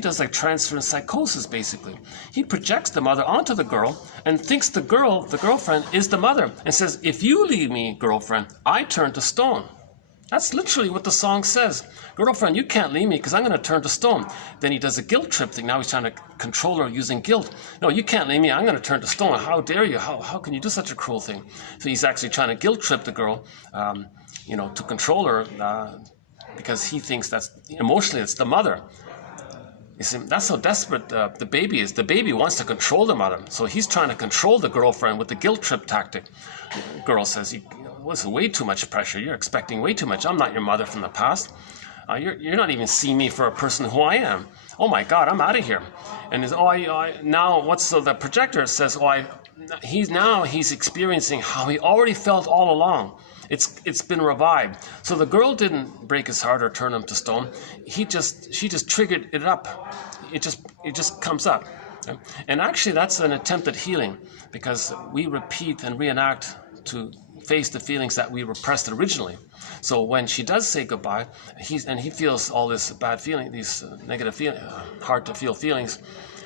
does like transference psychosis, basically. He projects the mother onto the girl and thinks the girlfriend, is the mother, and says, if you leave me, girlfriend, I turn to stone. That's literally what the song says. Girlfriend, you can't leave me because I'm going to turn to stone. Then he does a guilt trip thing. Now he's trying to control her using guilt. No, you can't leave me. I'm going to turn to stone. How dare you? How can you do such a cruel thing? So he's actually trying to guilt trip the girl, to control her because he thinks that's emotionally it's the mother. You see, that's how desperate the baby is. The baby wants to control the mother. So he's trying to control the girlfriend with the guilt trip tactic. The girl says, was way too much pressure. You're expecting way too much. I'm not your mother from the past. You're not even seeing me for a person who I am. Oh my God, I'm out of here. And the projector says, he's experiencing how he already felt all along. It's been revived. So the girl didn't break his heart or turn him to stone. She just triggered it up. It just comes up. And actually that's an attempt at healing, because we repeat and reenact to face the feelings that we repressed originally. So when she does say goodbye, he feels all this bad feeling, these negative hard to feel feelings.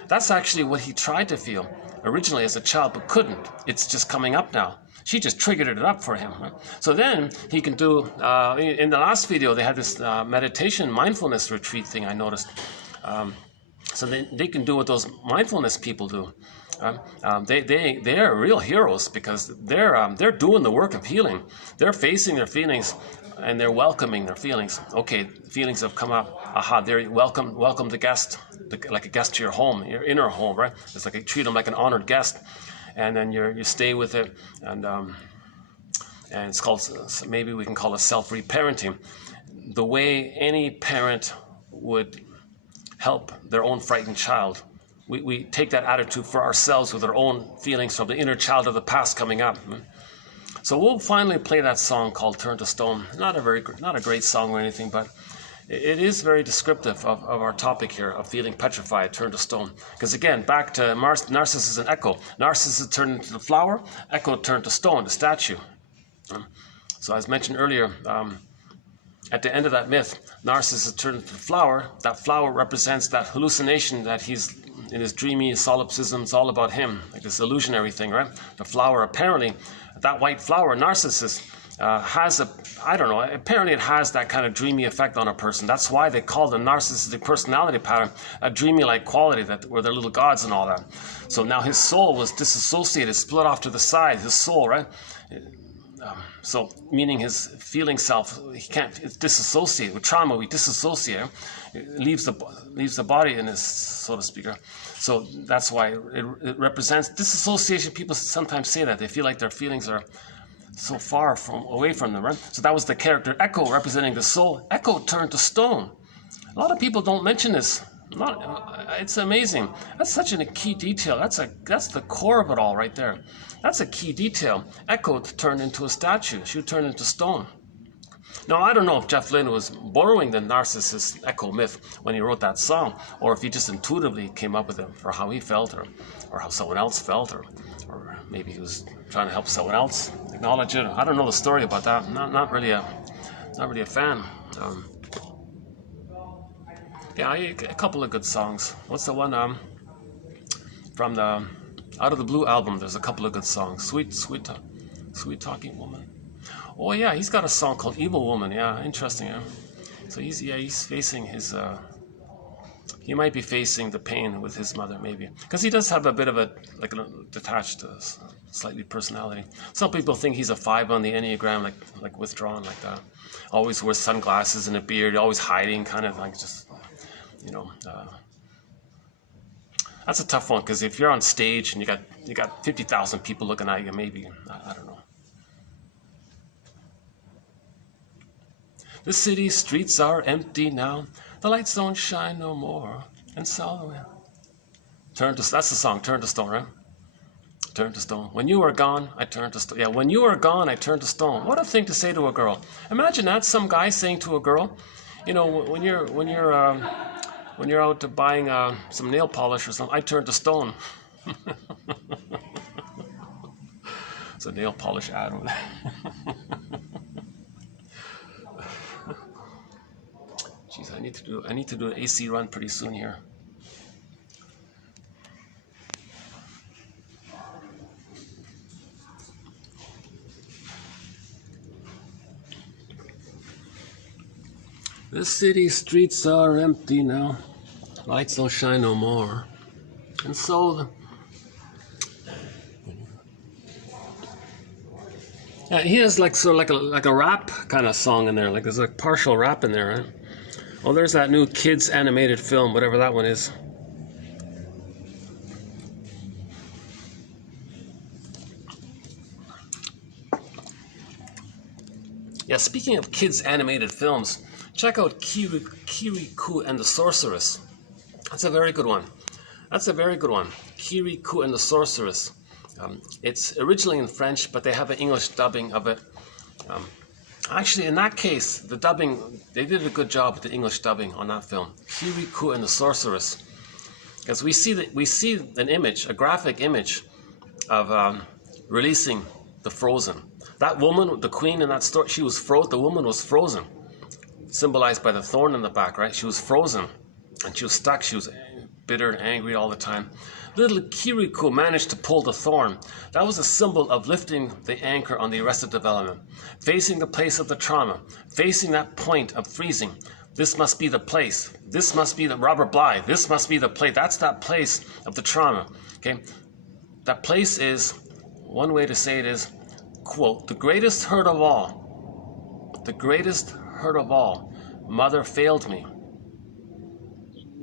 That's actually what he tried to feel originally as a child, but couldn't. It's just coming up now. She just triggered it up for him. Right? So then he can do, in the last video, they had this meditation mindfulness retreat thing I noticed. So they can do what those mindfulness people do. They are real heroes, because they're doing the work of healing. They're facing their feelings and they're welcoming their feelings. Okay, feelings have come up. Aha, they're welcome the guest, like a guest to your home, your inner home, right? It's like you treat them like an honored guest, and then you stay with it, and it's called, maybe we can call it self-reparenting. The way any parent would help their own frightened child. We take that attitude for ourselves with our own feelings from the inner child of the past coming up. So we'll finally play that song called Turn to Stone. Not a great song or anything, but it is very descriptive of our topic here of feeling petrified, turn to stone. Because again, back to Narcissus and Echo. Narcissus turned into the flower, Echo turned to stone, the statue. So as mentioned earlier, at the end of that myth, Narcissus turned into the flower. That flower represents that hallucination that he's in his dreamy solipsism. It's all about him, like this illusionary thing, right? The flower, apparently, that white flower, Narcissus, has apparently it has that kind of dreamy effect on a person. That's why they call the narcissistic personality pattern a dreamy-like quality, where they're little gods and all that. So now his soul was disassociated, split off to the side, his soul, right? So meaning his feeling self, he can't disassociate. With trauma, we disassociate. It leaves the body in his, so to speak. So that's why it represents disassociation. People sometimes say that. They feel like their feelings are so far away from them, right? So that was the character Echo, representing the soul. Echo turned to stone. A lot of people don't mention this. It's amazing. That's such a key detail. That's the core of it all right there. That's a key detail. Echo turned into a statue. She turned into stone. Now, I don't know if Jeff Lynne was borrowing the Narcissus Echo myth when he wrote that song, or if he just intuitively came up with it for how he felt, or how someone else felt, or maybe he was trying to help someone else acknowledge it. I don't know the story about that. Not really a fan. Yeah, a couple of good songs. What's the one from the Out of the Blue album? There's a couple of good songs. Sweet Talking Woman. Oh yeah, he's got a song called Evil Woman. Yeah, interesting. Yeah? So he's facing his. He might be facing the pain with his mother, maybe, because he does have a bit of a detached, slightly personality. Some people think he's a 5 on the Enneagram, like withdrawn, like that. Always wears sunglasses and a beard, always hiding, kind of like just. That's a tough one, because if you're on stage and you got 50,000 people looking at you, maybe I don't know. The city streets are empty now. The lights don't shine no more. And so that's the song. Turn to Stone, right? Turn to stone. When you were gone, I turned to stone. Yeah, when you were gone, I turned to stone. What a thing to say to a girl. Imagine that, some guy saying to a girl, when you're out buying some nail polish or something, I turned to stone. It's a nail polish ad. Jeez, I need to do an AC run pretty soon here. The city streets are empty now. Lights don't shine no more. And so yeah, he has like a rap kind of song in there. Like there's a partial rap in there, right? Oh, there's that new kids animated film, whatever that one is. Yeah, speaking of kids' animated films, check out Kirikou and the Sorceress. That's a very good one. That's a very good one. Kirikou and the Sorceress. It's originally in French, but they have an English dubbing of it. Actually, in that case, the dubbing, they did a good job with the English dubbing on that film. Kirikou and the Sorceress. Because we see an image, a graphic image of releasing the frozen. That woman, the queen in that story, she was frozen. The woman was frozen, symbolized by the thorn in the back, right? She was frozen, and she was stuck. She was bitter and angry all the time. Little Kirikou managed to pull the thorn. That was a symbol of lifting the anchor on the arrested development, facing the place of the trauma, facing that point of freezing. This must be the place. This must be the Robert Bly. This must be the place. That's that place of the trauma. Okay, that place is, one way to say it is, quote, the greatest hurt of all. The greatest hurt of all. Mother failed me.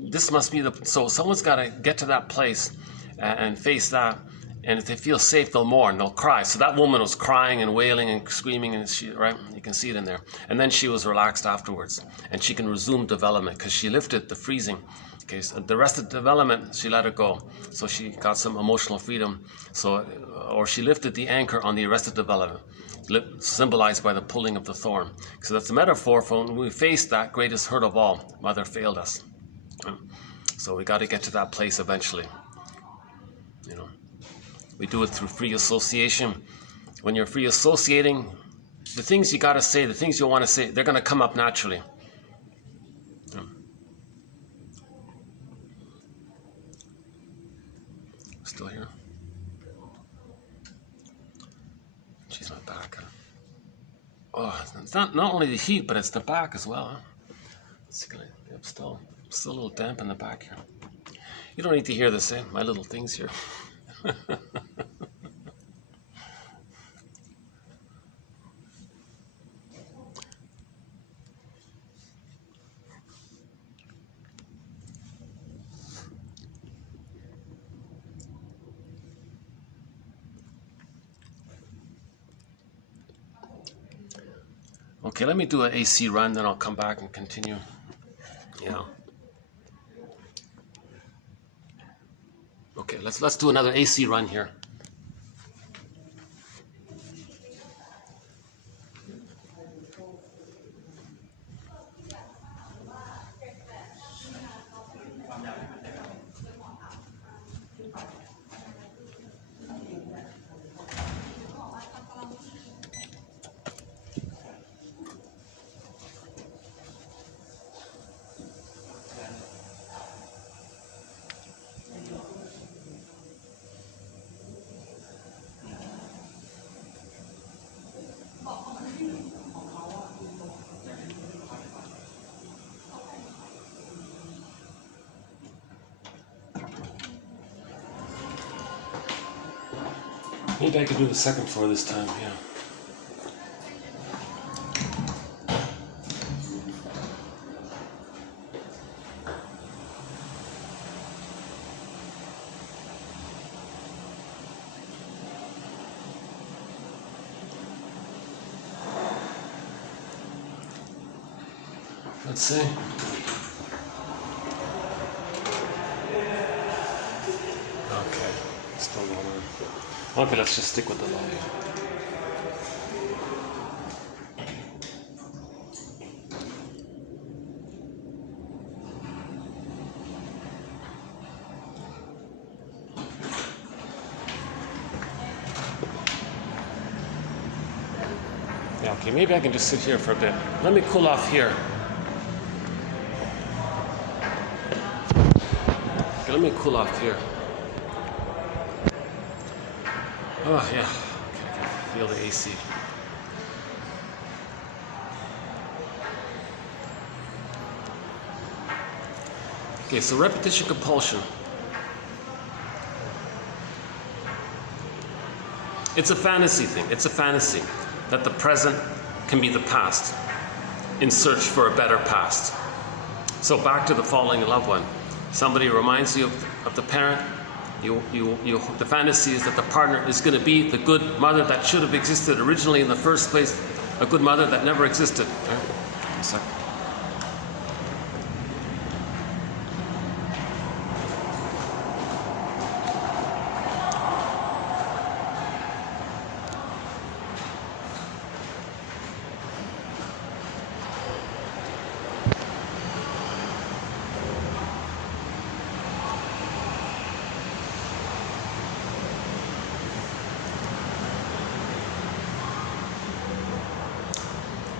This must be the, so someone's got to get to that place and face that, and if they feel safe, they'll mourn, they'll cry. So that woman was crying and wailing and screaming, and she, right, you can see it in there. And then she was relaxed afterwards, and she can resume development because she lifted the freezing. Okay, so the rest of the development, she let it go. So she got some emotional freedom. So, or she lifted the anchor on the arrested development, symbolized by the pulling of the thorn. So that's a metaphor for when we faced that greatest hurt of all. Mother failed us. So we got to get to that place eventually. You know, we do it through free association. When you're free associating, the things you got to say, the things you want to say, they're going to come up naturally. Still here? Jeez, my back. Oh, it's not only the heat, but it's the back as well. Huh? I'm still a little damp in the back here. You don't need to hear this, eh? My little things here. Okay, let me do an AC run, then I'll come back and continue. Yeah. Okay, let's do another AC run here. Maybe I could do the second floor this time, yeah. Let's see. Okay, still going on. Okay, let's just stick with the lobby. Yeah, okay, maybe I can just sit here for a bit. Let me cool off here. Okay, let me cool off here. Oh, yeah. Okay, I can feel the AC. Okay, so repetition compulsion. It's a fantasy thing. It's a fantasy that the present can be the past in search for a better past. So back to the falling in love one. Somebody reminds you of the parent. The fantasy is that the partner is going to be the good mother that should have existed originally in the first place. a good mother that never existed. Right? A sec.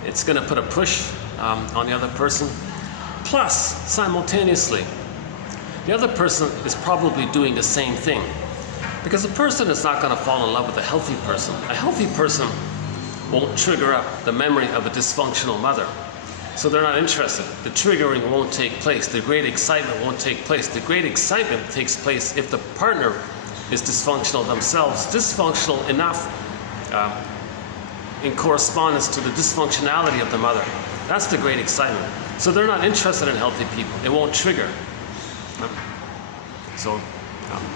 It's going to put a push on the other person. Plus, simultaneously, the other person is probably doing the same thing. Because a person is not going to fall in love with a healthy person. A healthy person won't trigger up the memory of a dysfunctional mother. So they're not interested. The triggering won't take place. The great excitement won't take place. The great excitement takes place if the partner is dysfunctional themselves. Dysfunctional enough in correspondence to the dysfunctionality of the mother. That's the great excitement. So they're not interested in healthy people. It won't trigger. So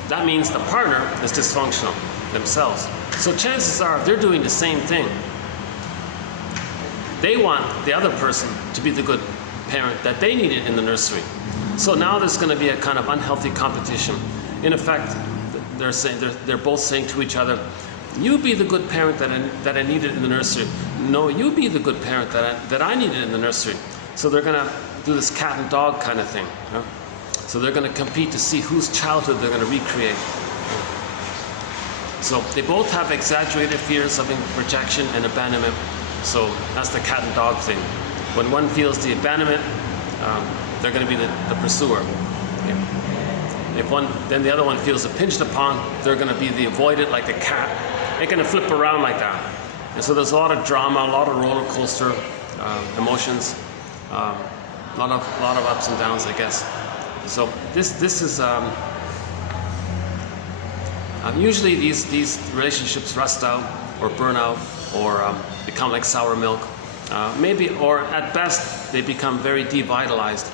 that means the partner is dysfunctional themselves. So chances are they're doing the same thing. They want the other person to be the good parent that they needed in the nursery. So now there's going to be a kind of unhealthy competition. In effect, they're both saying to each other, you be the good parent that I needed in the nursery. No, you be the good parent that I needed in the nursery. So they're going to do this cat and dog kind of thing. You know? So they're going to compete to see whose childhood they're going to recreate. So they both have exaggerated fears of rejection and abandonment. So that's the cat and dog thing. When one feels the abandonment, they're going to be the pursuer. Okay. Then the other one feels pinched upon, they're going to be the avoided, like the cat. They're going to flip around like that. And so there's a lot of drama, a lot of roller coaster emotions, a lot of ups and downs, I guess. So this is usually these relationships rust out or burn out or become like sour milk. Maybe, or at best, they become very devitalized.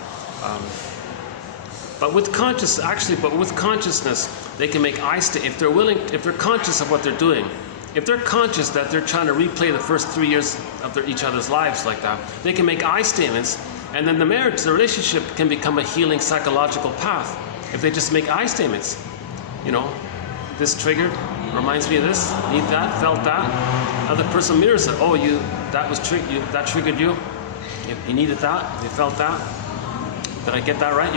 But with consciousness, they can make if they're willing, if they're conscious of what they're doing, if they're conscious that they're trying to replay the first 3 years of each other's lives like that, they can make I statements, and then the relationship can become a healing psychological path if they just make I statements. You know, this triggered, reminds me of this, need that, felt that. Other person mirrors it. Oh, that triggered you. You needed that. You felt that. Did I get that right?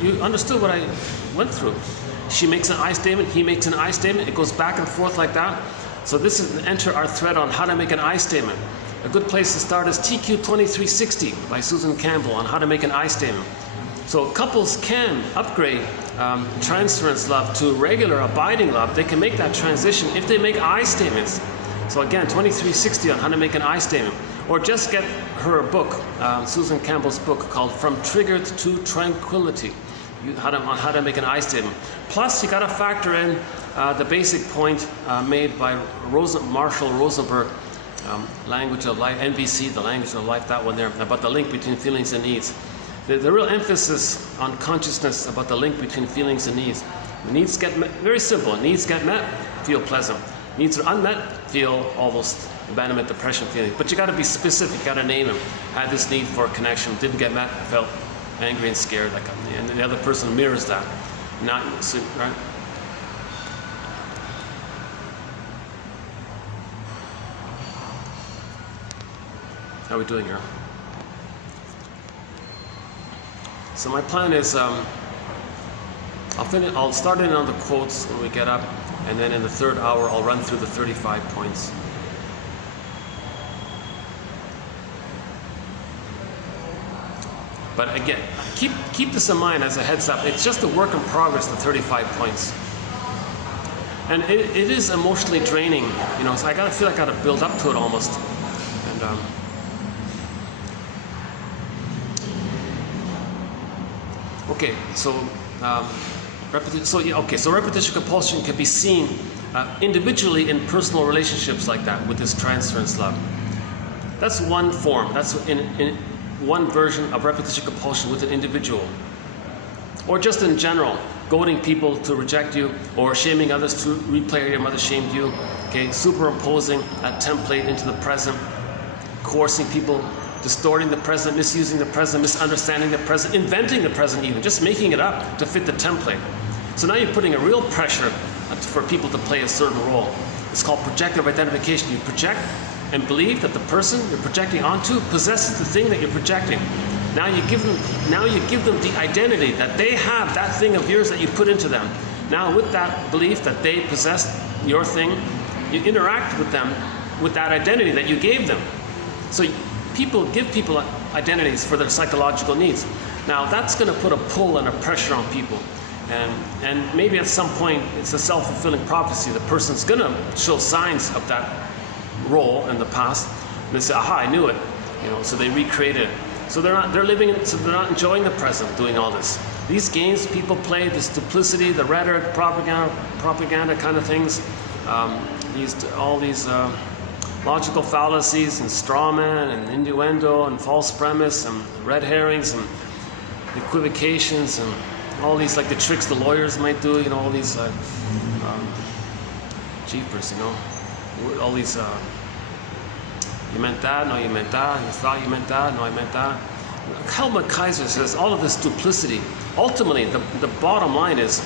You understood what I went through. She makes an I statement. He makes an I statement. It goes back and forth like that. So this is enter our thread on how to make an I statement. A good place to start is TQ 2360 by Susan Campbell on how to make an I statement. So couples can upgrade transference love to regular abiding love. They can make that transition if they make I statements. So again, 2360 on how to make an I statement. Or just get her book, Susan Campbell's book called From Triggered to Tranquility, on how to make an I statement. Plus, you got to factor in the basic point made by Marshall Rosenberg, Language of Life, NVC, the Language of Life, that one there, about the link between feelings and needs. The real emphasis on consciousness about the link between feelings and needs. The needs get met, very simple. Needs get met, feel pleasant. Needs are unmet, feel almost abandonment, depression feeling. But you got to be specific, you got to name them. Had this need for a connection, didn't get met, felt angry and scared, and the other person mirrors that. Not right. How are we doing here? So my plan is I'll start in on the quotes when we get up, and then in the third hour I'll run through the 35 points. But again, keep this in mind as a heads up. It's just a work in progress, the 35 points. And it is emotionally draining, you know, so I feel like I gotta build up to it almost. And okay, so repetition compulsion can be seen individually in personal relationships like that with this transference love. That's one form. That's in one version of repetition compulsion with an individual. Or just in general, goading people to reject you or shaming others to replay your mother shamed you. Okay, superimposing that template into the present coercing people, distorting the present, misusing the present, misunderstanding the present, inventing the present even, just making it up to fit the template. So now you're putting a real pressure for people to play a certain role. It's called projective identification. You project and believe that the person you're projecting onto possesses the thing that you're projecting. Now you give them the identity that they have that thing of yours that you put into them. Now with that belief that they possess your thing, you interact with them with that identity that you gave them. So give people identities for their psychological needs. Now that's going to put a pull and a pressure on people. And maybe at some point it's a self-fulfilling prophecy. The person's going to show signs of that role in the past. And they say, aha, I knew it. So they recreate it. So they're not enjoying the present doing all this. These games people play, this duplicity, the rhetoric, propaganda kind of things, all these logical fallacies and straw man and innuendo and false premise and red herrings and equivocations and all these, like the tricks the lawyers might do, all these jeepers, all these you meant that, no you meant that, you thought you meant that, no I meant that. Helmut Kaiser says all of this duplicity, ultimately the bottom line is,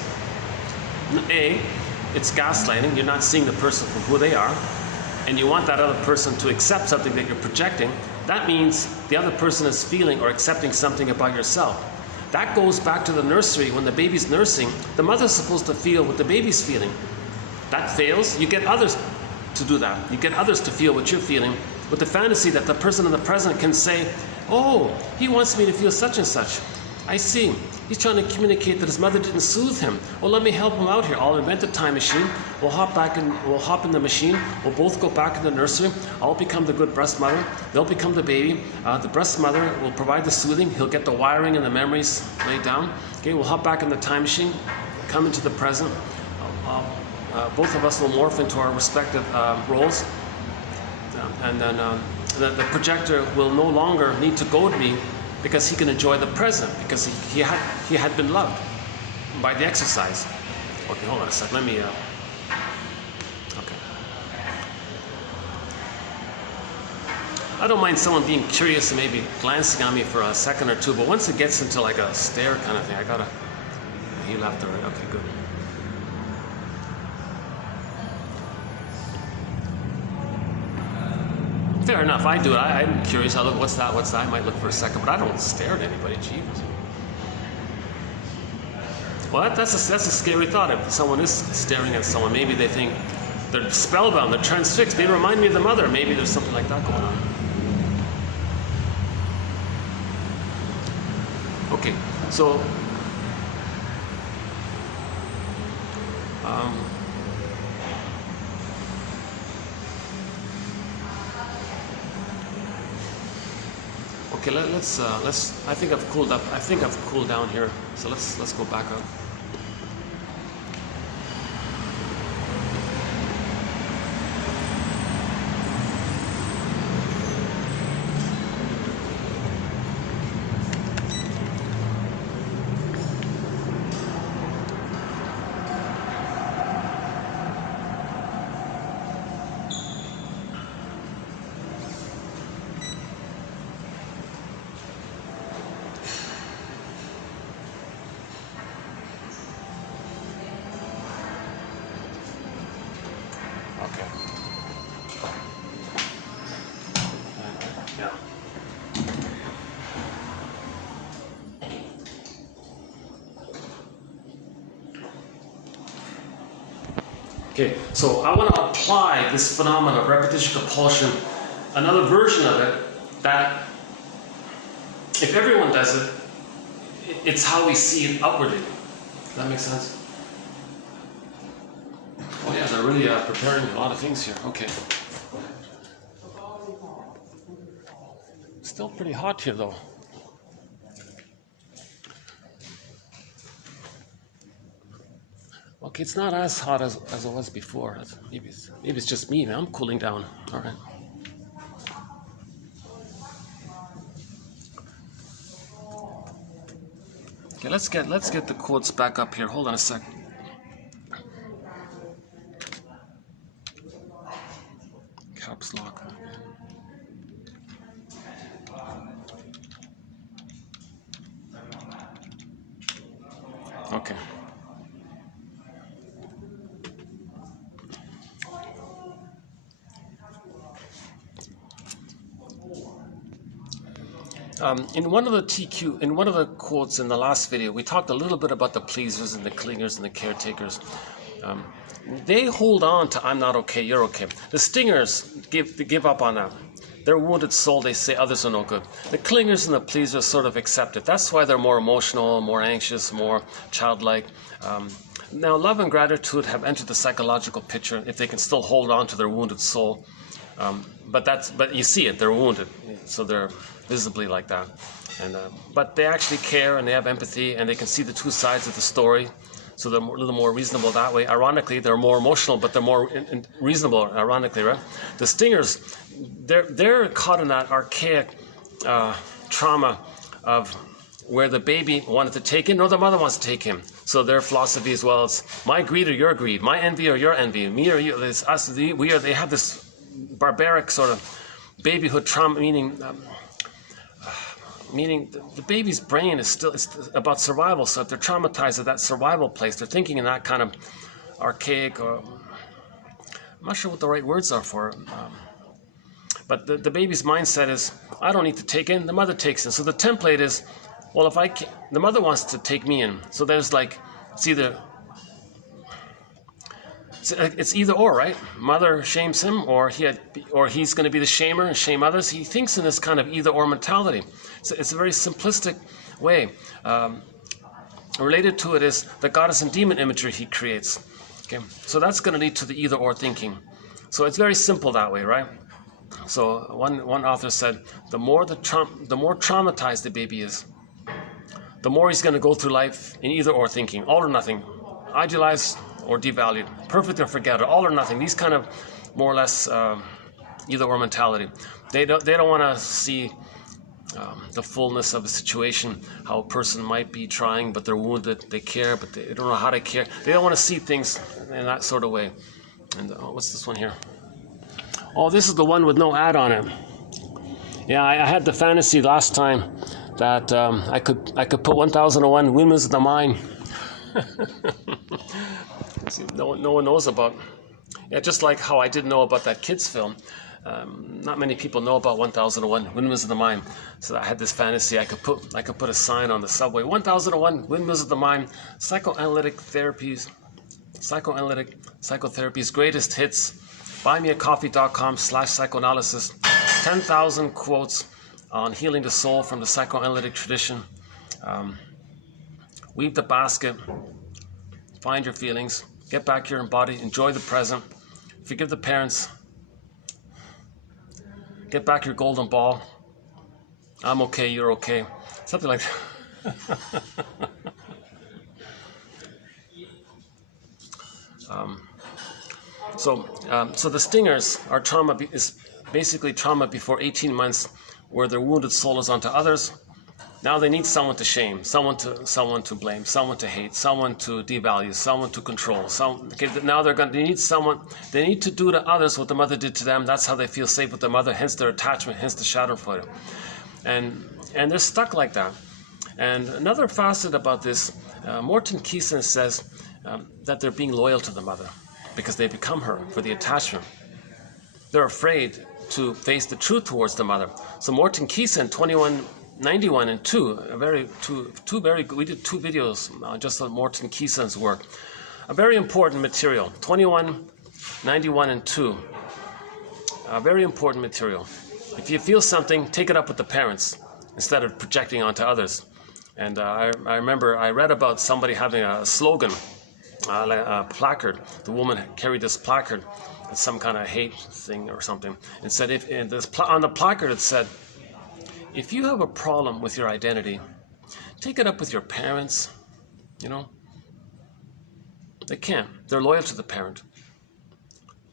A, it's gaslighting. You're not seeing the person for who they are, and you want that other person to accept something that you're projecting. That means the other person is feeling or accepting something about yourself. That goes back to the nursery. When the baby's nursing, the mother's supposed to feel what the baby's feeling. That fails, you get others to do that. You get others to feel what you're feeling with the fantasy that the person in the present can say, oh, he wants me to feel such and such. I see. He's trying to communicate that his mother didn't soothe him. Well, let me help him out here. I'll invent a time machine. We'll hop in the machine. We'll both go back in the nursery. I'll become the good breast mother. They'll become the baby. The breast mother will provide the soothing. He'll get the wiring and the memories laid down. Okay, we'll hop back in the time machine, come into the present. Both of us will morph into our respective roles. And then the projector will no longer need to goad me, because he can enjoy the present, because he had been loved by the exercise. Okay, hold on a sec. Let me. Okay. I don't mind someone being curious and maybe glancing at me for a second or two, but once it gets into like a stare kind of thing, I gotta. He left already. Okay, good. Fair enough, I do it. I'm curious. I look, what's that? I might look for a second, but I don't stare at anybody. Jeez. Well, that's a scary thought. If someone is staring at someone, maybe they think they're spellbound, they're transfixed. They remind me of the mother. Maybe there's something like that going on. Okay, so okay, let's. I think I've cooled up. I think I've cooled down here. So let's go back up. Okay, so I want to apply this phenomenon of repetition compulsion, another version of it, that if everyone does it, it's how we see it upwardly. Does that make sense? Oh yeah, they're really preparing a lot of things here. Okay. Still pretty hot here though. Okay, it's not as hot as it was before. Maybe it's just me. I'm cooling down. All right. Okay, let's get the quotes back up here. Hold on a sec. Caps lock. Okay. In one of the quotes in the last video, we talked a little bit about the pleasers and the clingers and the caretakers. They hold on to "I'm not okay, you're okay." The stingers give up on that. Their wounded soul, they say others are no good. The clingers and the pleasers sort of accept it. That's why they're more emotional, more anxious, more childlike. Now, love and gratitude have entered the psychological picture if they can still hold on to their wounded soul. But you see it, they're wounded, so they're visibly like that. But they actually care and they have empathy and they can see the two sides of the story. So they're a little more reasonable that way. Ironically, they're more emotional, but they're more reasonable, ironically, right? The stingers, they're caught in that archaic trauma of where the baby wanted to take him, no, the mother wants to take him. So their philosophy as well is my greed or your greed, my envy or your envy, me or you, it's us, we are. They have this barbaric sort of babyhood trauma, meaning the baby's brain is still about survival. So if they're traumatized at that survival place, they're thinking in that kind of archaic, or I'm not sure what the right words are for it. But the baby's mindset is, I don't need to take in, the mother takes in. So the template is, well, if the mother wants to take me in. So there's like, it's either or, right? Mother shames him, or he's going to be the shamer and shame others. He thinks in this kind of either or mentality. So it's a very simplistic way. Related to it is the goddess and demon imagery he creates. Okay, so that's going to lead to the either or thinking. So it's very simple that way, right? So one author said, the more traumatized the baby is, the more he's going to go through life in either or thinking, all or nothing, idealized or devalued, perfect or forget it, all or nothing. These kind of more or less either or mentality. They don't want to see the fullness of a situation, how a person might be trying, but they're wounded. They care, but they don't know how to care. They don't want to see things in that sort of way. And what's this one here? Oh, this is the one with no ad on it. Yeah, I had the fantasy last time that I could put 1001 Windmills in the mine. See, no one knows about. Yeah, just like how I didn't know about that kids film. Not many people know about 1001 Windmills of the Mind. So I had this fantasy I could put a sign on the subway. 1001 Windmills of the Mind. Psychotherapy's greatest hits. buymeacoffee.com/psychoanalysis. 10,000 quotes on healing the soul from the psychoanalytic tradition. Weave the basket. Find your feelings. Get back your body. Enjoy the present. Forgive the parents. Get back your golden ball. I'm okay, you're okay. Something like that. So the stingers are trauma, is basically trauma before 18 months where their wounded soul is onto others. Now they need someone to shame, someone to blame, someone to hate, someone to devalue, someone to control. Now they need someone. They need to do to others what the mother did to them. That's how they feel safe with the mother. Hence their attachment. Hence the Schadenfreude. And they're stuck like that. And another facet about this, Morton Keeson says that they're being loyal to the mother because they become her for the attachment. They're afraid to face the truth towards the mother. So Morton Keeson, 91 and 2, two very good. We did 2 videos just on Morton Keeson's work. A very important material. 21, 91 and 2. Very important material. If you feel something, take it up with the parents instead of projecting onto others. And I remember I read about somebody having a slogan, a placard. The woman carried this placard, it's some kind of hate thing or something. It said, on the placard it said, if you have a problem with your identity, take it up with your parents. You know, they can't. They're loyal to the parent.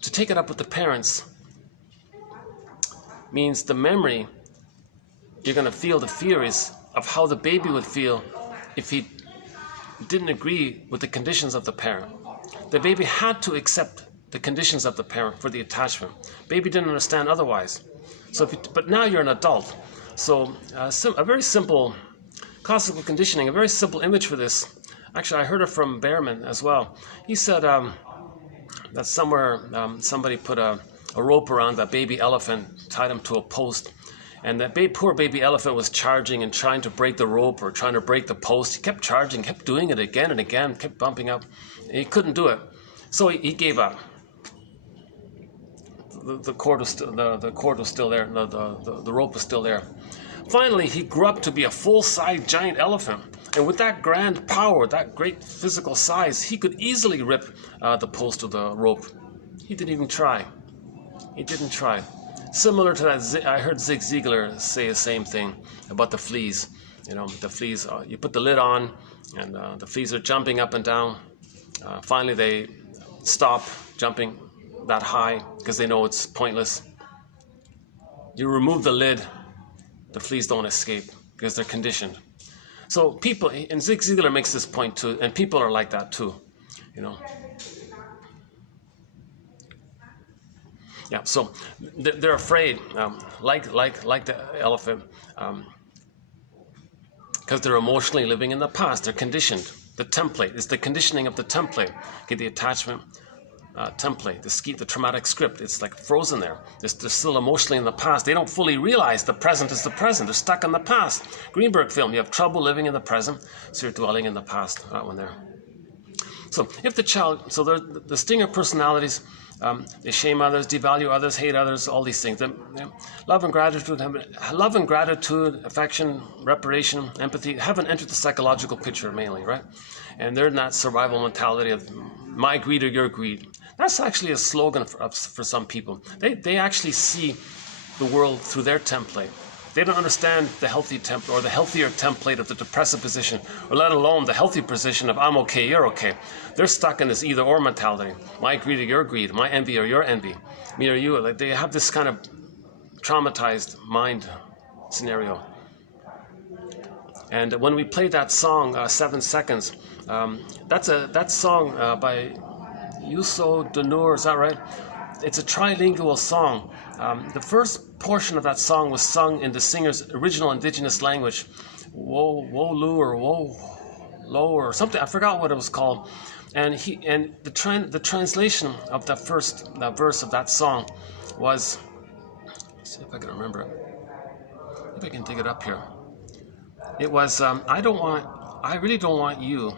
To take it up with the parents means the memory, you're going to feel the fears of how the baby would feel if he didn't agree with the conditions of the parent. The baby had to accept the conditions of the parent for the attachment. Baby didn't understand otherwise. But now you're an adult. So a very simple classical conditioning, a very simple image for this. Actually, I heard it from Behrman as well. He said that somewhere somebody put a rope around that baby elephant, tied him to a post, and that poor baby elephant was charging and trying to break the rope or trying to break the post. He kept charging, kept doing it again and again, kept bumping up. And he couldn't do it, so he gave up. The cord was still there. The rope was still there. Finally, he grew up to be a full-size giant elephant, and with that grand power, that great physical size, he could easily rip the post of the rope. He didn't even try. He didn't try. Similar to that, I heard Zig Ziglar say the same thing about the fleas. You know, the fleas, you put the lid on, and the fleas are jumping up and down. Finally, they stop jumping that high because they know it's pointless. You remove the lid, the fleas don't escape because they're conditioned. So people, and Zig Ziglar makes this point too, and people are like that too, you know. Yeah, so they're afraid, like the elephant, because they're emotionally living in the past. They're conditioned. The template is the conditioning of the template. Okay, the attachment template, the traumatic script. It's like frozen there. They're still emotionally in the past. They don't fully realize the present is the present. They're stuck in the past. Greenberg film. You have trouble living in the present, so you're dwelling in the past. That one there. So if the child, so the stinger personalities. They shame others, devalue others, hate others, all these things. Love and gratitude, affection, reparation, empathy haven't entered the psychological picture mainly, right? And they're in that survival mentality of my greed or your greed. That's actually a slogan for some people. They actually see the world through their template. They don't understand the healthy template or the healthier template of the depressive position, or let alone the healthy position of I'm okay, you're okay. They're stuck in this either or mentality. My greed or your greed, my envy or your envy, me or you. Like they have this kind of traumatized mind scenario. And when we played that song, 7 Seconds, that song by Yuso Danur, is that right? It's a trilingual song. The first portion of that song was sung in the singer's original indigenous language, Wolu or Wo-Lo or something. I forgot what it was called. And the translation of that first verse of that song was, let's see if I can remember it. If I can dig it up here. It was, I really don't want you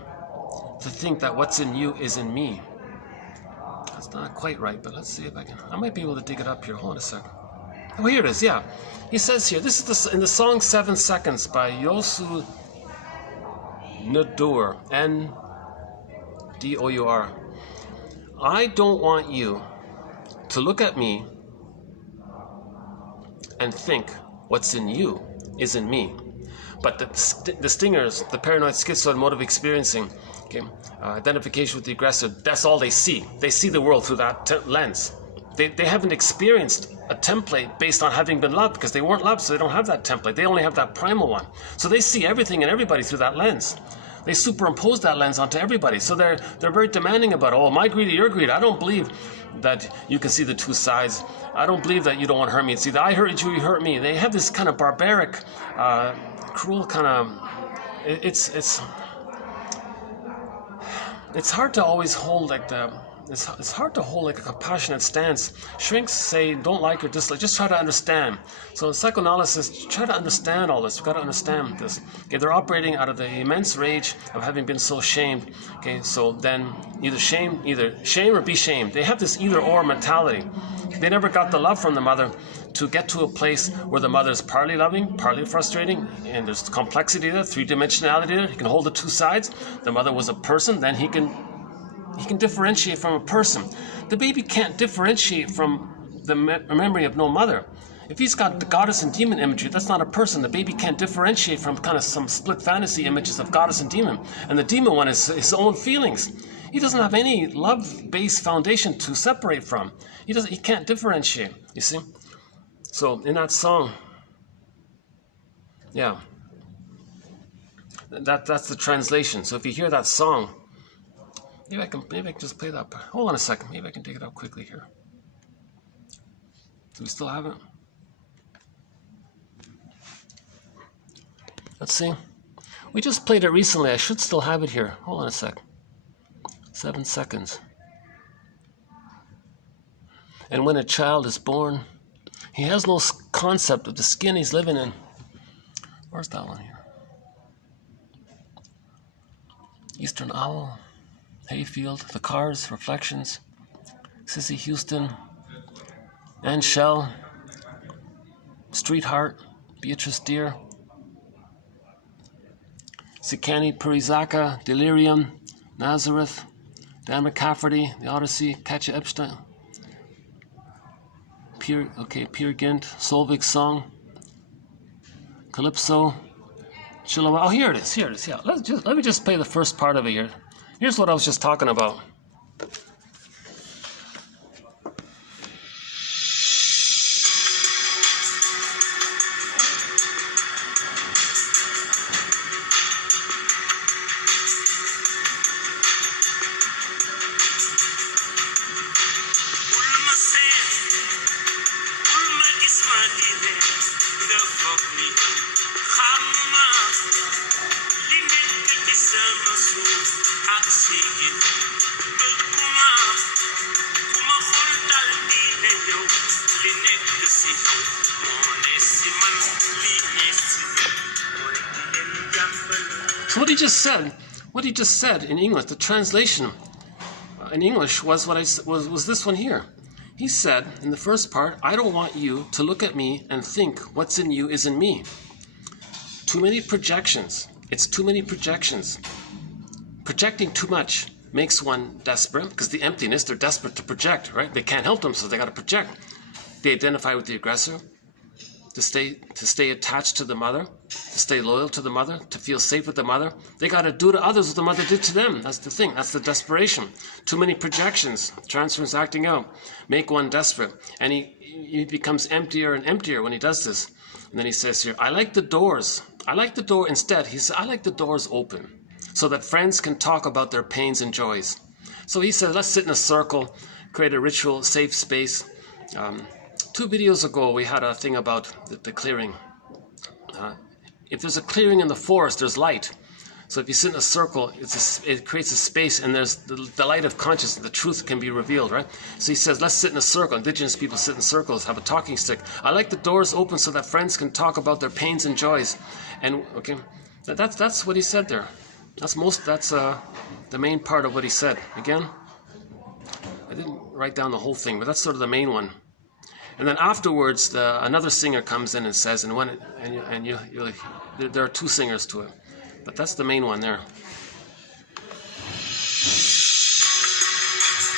to think that what's in you is in me. That's not quite right, but let's see if I might be able to dig it up here. Hold on a second. Oh, here it is, yeah. He says here, this is in the song 7 Seconds by Yosu Nadur, N-D-O-U-R. I don't want you to look at me and think what's in you is in me. But the stingers, the paranoid schizoid mode of experiencing, okay, identification with the aggressor, that's all they see. They see the world through that lens. They haven't experienced a template based on having been loved because they weren't loved, so they don't have that template. They only have that primal one. So they see everything and everybody through that lens. They superimpose that lens onto everybody. So they're very demanding about, oh, my greed or your greed. I don't believe that you can see the two sides. I don't believe that you don't want to hurt me. It's either I hurt you, you hurt me. They have this kind of barbaric, cruel kind of, it's hard to always hold like it's hard to hold like a compassionate stance. Shrinks say don't like or dislike, just try to understand. So in psychoanalysis, try to understand all this. We've got to understand this. Okay, they're operating out of the immense rage of having been so shamed. Okay, so then either shame or be shamed. They have this either or mentality. They never got the love from the mother to get to a place where the mother is partly loving, partly frustrating, and there's complexity there, three-dimensionality there. He can hold the two sides. The mother was a person, then he can differentiate from a person. The baby can't differentiate from the memory of no mother. If he's got the goddess and demon imagery, that's not a person. The baby can't differentiate from kind of some split fantasy images of goddess and demon. And the demon one is his own feelings. He doesn't have any love-based foundation to separate from. He can't differentiate, you see? So in that song, yeah, that's the translation. So if you hear that song, maybe I can just play that part. Hold on a second. Maybe I can dig it up quickly here. Do we still have it? Let's see. We just played it recently. I should still have it here. Hold on a sec. 7 seconds. And when a child is born, he has no concept of the skin he's living in. Where's that one here? Eastern Owl, Hayfield, The Cars, Reflections, Sissy Houston, Ann Shell, Streetheart, Beatrice Deer, Sikani Purizaka, Delirium, Nazareth, Dan McCafferty, The Odyssey, Katja Epstein, Peer Gint, Solvig's Song, Calypso, Chilliwack. Oh, here it is. Yeah, let me just play the first part of it here. Here's what I was just talking about. So what he just said in English, the translation in English was was this one here. He said in the first part, I don't want you to look at me and think what's in you is in me. Too many projections. It's too many projections. Projecting too much makes one desperate, because the emptiness, they're desperate to project, right? They can't help themselves, they got to project. They identify with the aggressor, to stay attached to the mother, to stay loyal to the mother, to feel safe with the mother. They got to do to others what the mother did to them. That's the thing. That's the desperation. Too many projections, transference acting out, make one desperate. And he becomes emptier and emptier when he does this. And then he says here, I like the doors. I like the door instead. He said, I like the doors open so that friends can talk about their pains and joys. So he said, let's sit in a circle, create a ritual, safe space. 2 videos ago, we had a thing about the clearing. If there's a clearing in the forest, there's light. So if you sit in a circle, it creates a space, and there's the light of consciousness, the truth can be revealed, right? So he says, let's sit in a circle. Indigenous people sit in circles, have a talking stick. I like the doors open so that friends can talk about their pains and joys. And okay, that's what he said there. That's the main part of what he said. Again, I didn't write down the whole thing, but that's sort of the main one. And then afterwards, another singer comes in and says, there are 2 singers to it, but that's the main one there.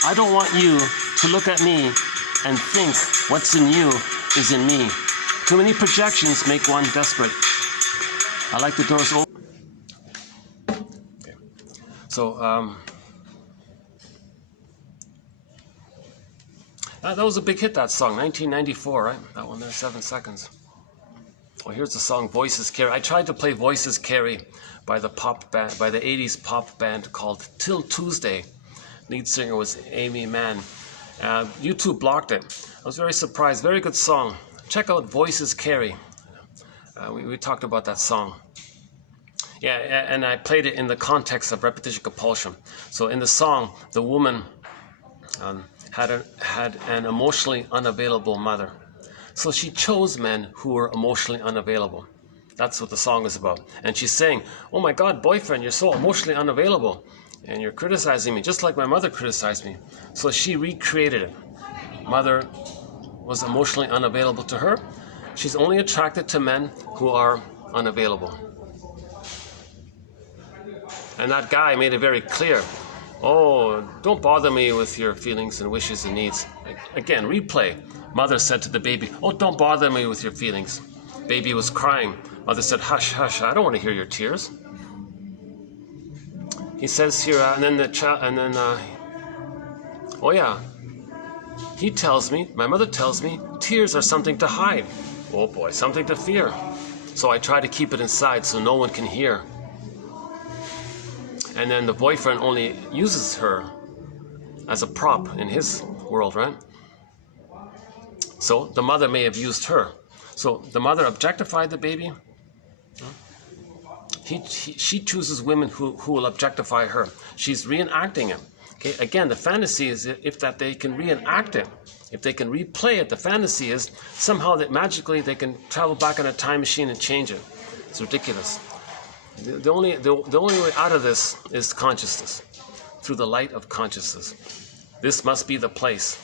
I don't want you to look at me and think what's in you is in me. Too many projections make one desperate. I like the doors open. Okay. So, that was a big hit, that song, 1994, right? That one there, 7 seconds. Well, here's the song Voices Carry. I tried to play Voices Carry by the pop band, by the 80s pop band called Till Tuesday. Lead singer was Amy Mann. YouTube blocked it. I was very surprised. Very good song. Check out Voices Carry. We talked about that song. Yeah, and I played it in the context of repetition compulsion. So in the song, the woman had an emotionally unavailable mother. So she chose men who were emotionally unavailable. That's what the song is about. And she's saying, oh my God, boyfriend, you're so emotionally unavailable. And you're criticizing me, just like my mother criticized me. So she recreated it. Mother was emotionally unavailable to her. She's only attracted to men who are unavailable. And that guy made it very clear. Oh, don't bother me with your feelings and wishes and needs. Again, replay. Mother said to the baby, oh, don't bother me with your feelings. Baby was crying. Mother said, hush, hush, I don't want to hear your tears. He says here, and then the child, oh yeah, he tells me, my mother tells me, tears are something to hide. Oh boy, something to fear. So I try to keep it inside so no one can hear. And then the boyfriend only uses her as a prop in his world, right? So the mother may have used her. So the mother objectified the baby, She chooses women who will objectify her. She's reenacting it. Okay, again, the fantasy is if that they can reenact it, if they can replay it. The fantasy is somehow that magically they can travel back in a time machine and change it. It's ridiculous. The only way out of this is consciousness, through the light of consciousness. This must be the place,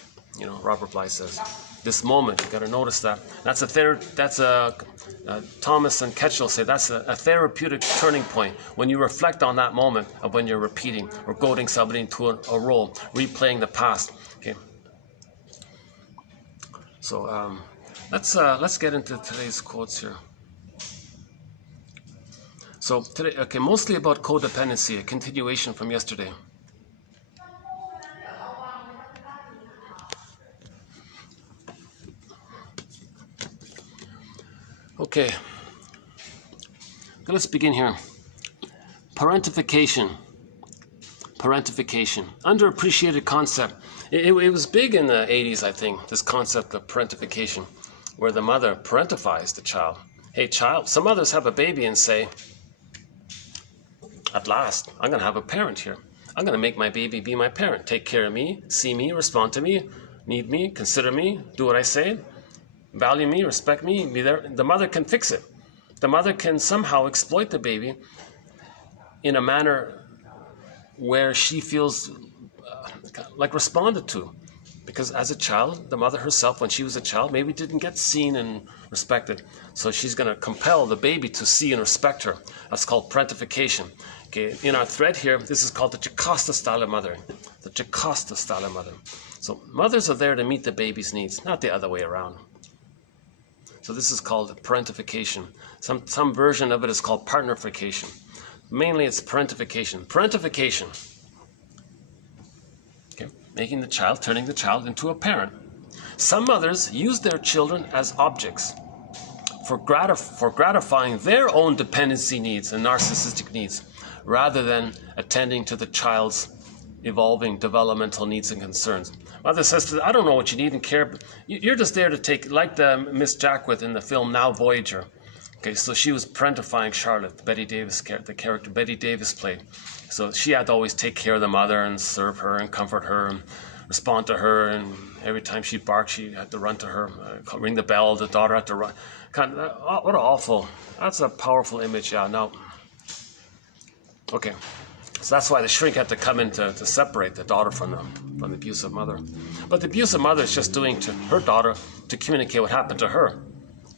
Robert Bly says. This moment, you got to notice that. That's Thomas and Ketchell say that's a therapeutic turning point when you reflect on that moment of when you're repeating or goading somebody into a role, replaying the past. Okay. So let's get into today's quotes here. So today, okay, mostly about codependency, a continuation from yesterday. Okay, let's begin here. Parentification. Underappreciated concept. It was big in the 80s, I think, this concept of parentification, where the mother parentifies the child. Hey, child, some mothers have a baby and say, at last, I'm going to have a parent here. I'm going to make my baby be my parent. Take care of me, see me, respond to me, need me, consider me, do what I say. Value me, respect me, be there. The mother can fix it. The mother can somehow exploit the baby in a manner where she feels like responded to. Because as a child, the mother herself, when she was a child, maybe didn't get seen and respected. So she's going to compel the baby to see and respect her. That's called parentification. Okay, in our thread here, this is called the Jocasta style of mothering. The Jocasta style of mothering. So mothers are there to meet the baby's needs, not the other way around. So this is called parentification. Some version of it is called partnerification. Mainly it's parentification. Parentification. Okay, turning the child into a parent. Some mothers use their children as objects for gratifying their own dependency needs and narcissistic needs, rather than attending to the child's evolving developmental needs and concerns. Mother says to them, I don't know what you need and care, but you're just there to take, like the Miss Jackwith in the film Now Voyager. Okay, so she was parentifying Charlotte, the character Betty Davis played. So she had to always take care of the mother and serve her and comfort her and respond to her, and every time she barked, she had to run to her, ring the bell, the daughter had to run. What an awful, that's a powerful image, yeah, no. Okay. So that's why the shrink had to come in to separate the daughter from the abusive mother. But the abusive mother is just doing to her daughter to communicate what happened to her.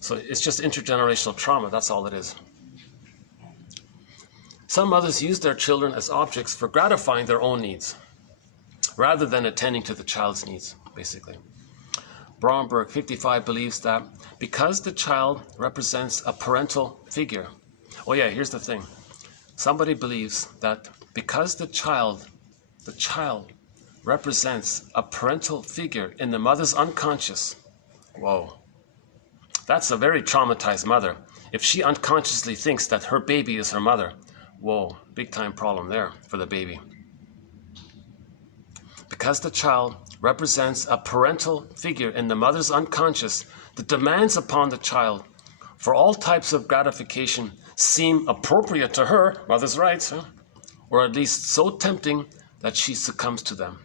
So it's just intergenerational trauma, that's all it is. Some mothers use their children as objects for gratifying their own needs, rather than attending to the child's needs, basically. Bromberg, 55, believes that because the child represents a parental figure. Oh yeah, here's the thing. Somebody believes that because the child represents a parental figure in the mother's unconscious. Whoa. That's a very traumatized mother. If she unconsciously thinks that her baby is her mother, whoa, big time problem there for the baby. Because the child represents a parental figure in the mother's unconscious, the demands upon the child for all types of gratification seem appropriate to her, mother's rights, or at least so tempting that she succumbs to them.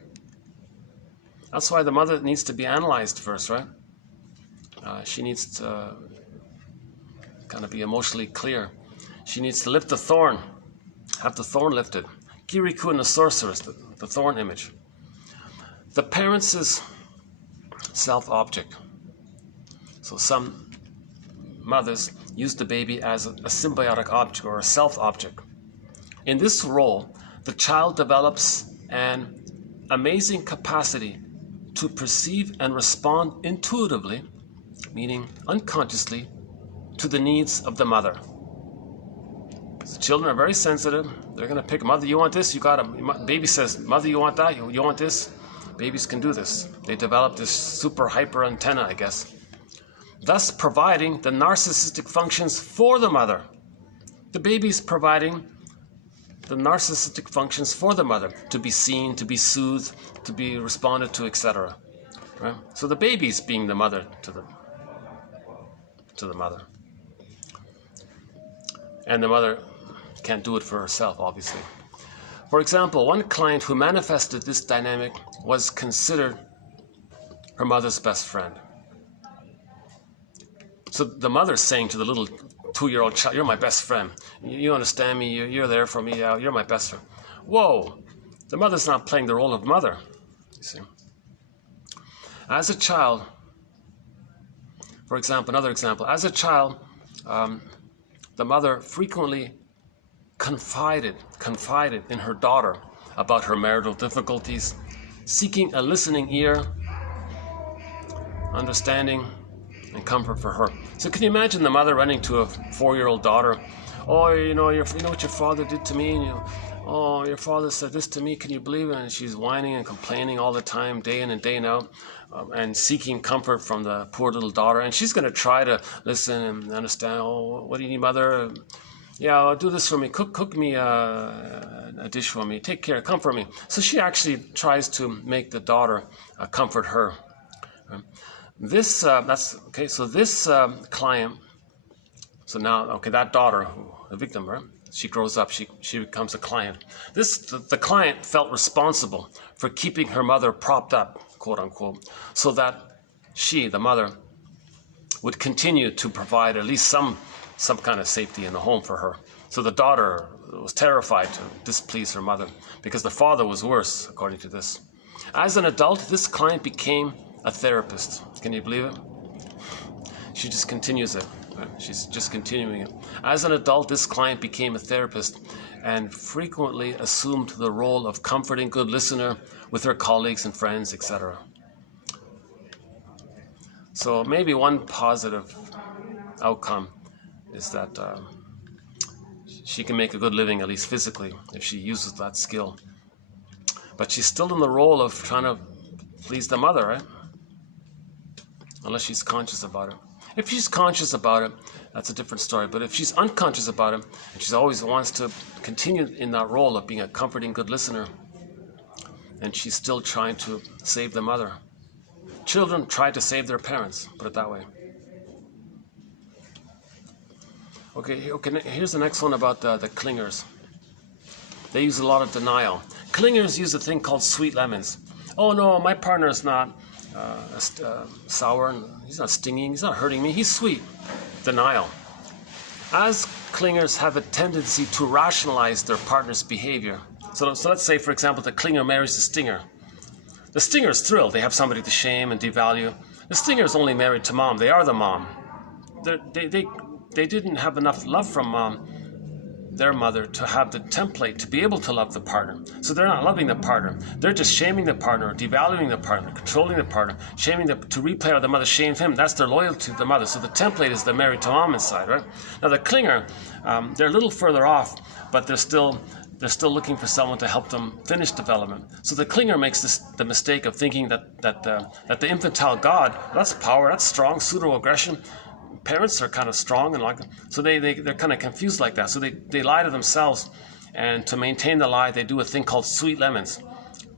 That's why the mother needs to be analyzed first, right? She needs to kind of be emotionally clear. She needs to lift the thorn, have the thorn lifted. Kirikou and the sorceress, the thorn image. The parents' self-object. So some mothers use the baby as a symbiotic object or a self-object. In this role, the child develops an amazing capacity to perceive and respond intuitively, meaning unconsciously, to the needs of the mother. So children are very sensitive. They're going to pick, mother, you want this? You got it. Baby says, mother, you want that? You want this? Babies can do this. They develop this super hyper antenna, I guess. Thus providing the narcissistic functions for the mother. The baby's providing the narcissistic functions for the mother, to be seen, to be soothed, to be responded to, etc. Right? So the baby's being the mother to the mother. And the mother can't do it for herself, obviously. For example, one client who manifested this dynamic was considered her mother's best friend. So the mother's saying to the little 2-year-old child, "You're my best friend. You understand me. You're there for me. You're my best friend." Whoa! The mother's not playing the role of mother. You see. As a child, for example, another example. As a child, the mother frequently confided in her daughter about her marital difficulties, seeking a listening ear, understanding, and comfort for her. So can you imagine the mother running to a 4-year-old daughter? "Oh, you know what your father did to me? And oh, your father said this to me. Can you believe it?" And she's whining and complaining all the time, day in and day out, and seeking comfort from the poor little daughter. And she's going to try to listen and understand. "Oh, what do you need, mother? Yeah, do this for me. Cook me a dish for me. Take care. Comfort me." So she actually tries to make the daughter comfort her. This that's okay. So this client. So now, okay, that daughter, the victim, right? She grows up. She becomes a client. The client felt responsible for keeping her mother propped up, quote unquote, so that she, the mother, would continue to provide at least some kind of safety in the home for her. So the daughter was terrified to displease her mother because the father was worse, according to this. As an adult, this client became a therapist. Can you believe it? She just continues it. Right? She's just continuing it. As an adult, this client became a therapist and frequently assumed the role of comforting good listener with her colleagues and friends, etc. So maybe one positive outcome is that she can make a good living, at least physically, if she uses that skill. But she's still in the role of trying to please the mother, right? Unless she's conscious about it. If she's conscious about it, that's a different story. But if she's unconscious about it, and she always wants to continue in that role of being a comforting good listener, and she's still trying to save the mother. Children try to save their parents, put it that way. Okay, here's the next one about the clingers. They use a lot of denial. Clingers use a thing called sweet lemons. "Oh no, my partner's not sour, and he's not stinging, he's not hurting me, he's sweet." Denial. As clingers have a tendency to rationalize their partner's behavior. So let's say, for example, the clinger marries the stinger. The stinger's thrilled. They have somebody to shame and devalue. The stinger's only married to mom. They are the mom. They didn't have enough love from mom, their mother, to have the template to be able to love the partner. So they're not loving the partner. They're just shaming the partner, devaluing the partner, controlling the partner, to replay how the mother shamed him. That's their loyalty to the mother. So the template is the married to mom inside, right? Now the clinger, they're a little further off, but they're still looking for someone to help them finish development. So the clinger makes the mistake of thinking that the infantile God, that's power, that's strong, pseudo-aggression. Parents are kind of strong and so they're kind of confused like that. So they lie to themselves, and to maintain the lie, they do a thing called sweet lemons.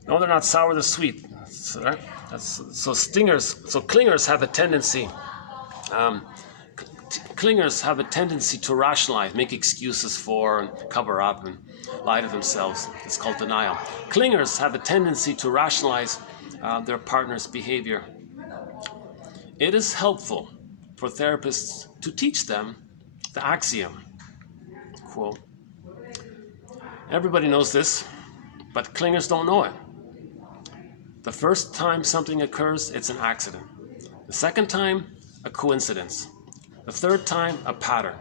No, they're not sour, they're sweet. So clingers have a tendency. Clingers have a tendency to rationalize, make excuses for, and cover up, and lie to themselves. It's called denial. Clingers have a tendency to rationalize their partner's behavior. It is helpful for therapists to teach them the axiom. Quote, everybody knows this, but clingers don't know it. The first time something occurs, it's an accident. The second time, a coincidence. The third time, a pattern.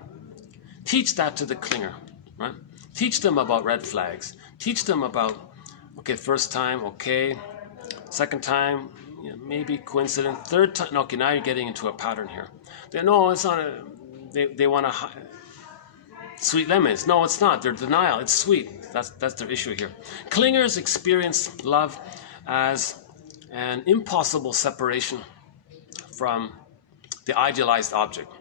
Teach that to the clinger, right? Teach them about red flags. Teach them about, okay, first time, okay. Second time, maybe coincidence. Third time, okay, now you're getting into a pattern here. No, it's not they want to sweet lemons. No, it's not. They're denial. It's sweet. That's their issue here. Clingers experience love as an impossible separation from the idealized object.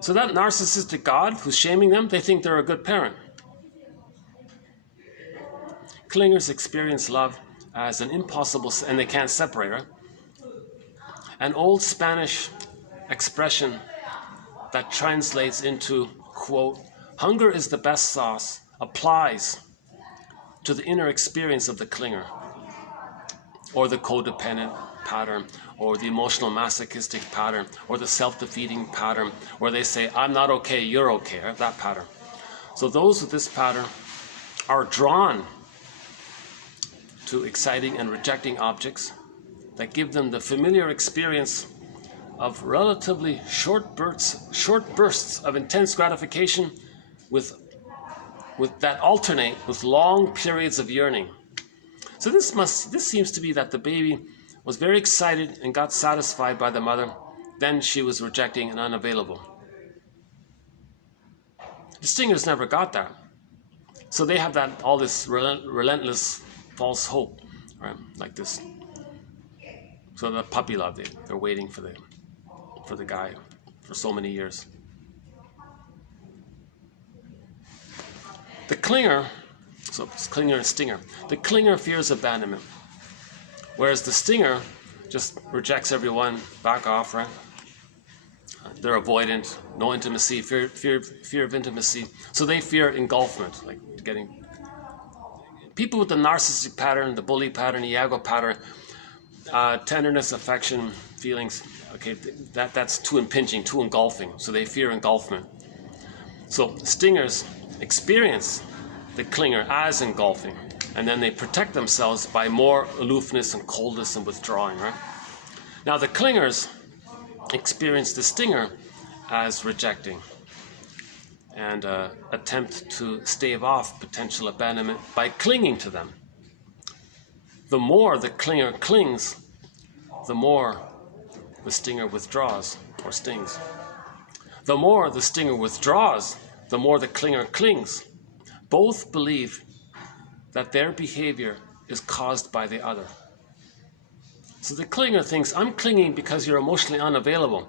So that narcissistic God who's shaming them, they think they're a good parent. Clingers experience love as an impossible, and they can't separate, right? An old Spanish expression that translates into, quote, hunger is the best sauce, applies to the inner experience of the clinger, or the codependent pattern, or the emotional masochistic pattern, or the self-defeating pattern, where they say, I'm not okay, you're okay, right? That pattern. So those with this pattern are drawn to exciting and rejecting objects that give them the familiar experience of relatively short bursts of intense gratification with that alternate with long periods of yearning. So this seems to be that the baby was very excited and got satisfied by the mother, then she was rejecting and unavailable. The stingers never got that. So they have all this relentless false hope, right? Like this. So the puppy love, they're waiting for the guy for so many years. The clinger, so it's clinger and stinger. The clinger fears abandonment, whereas the stinger just rejects everyone, back off, right? They're avoidant, no intimacy, fear of intimacy. So they fear engulfment, like getting people with the narcissistic pattern, the bully pattern, the Iago pattern, tenderness, affection, feelings. Okay, that's too impinging, too engulfing. So they fear engulfment. So stingers experience the clinger as engulfing, and then they protect themselves by more aloofness and coldness and withdrawing, right? Now the clingers experience the stinger as rejecting and attempt to stave off potential abandonment by clinging to them. The more the clinger clings, the more the stinger withdraws or stings. The more the stinger withdraws, the more the clinger clings. Both believe that their behavior is caused by the other. So the clinger thinks, I'm clinging because you're emotionally unavailable.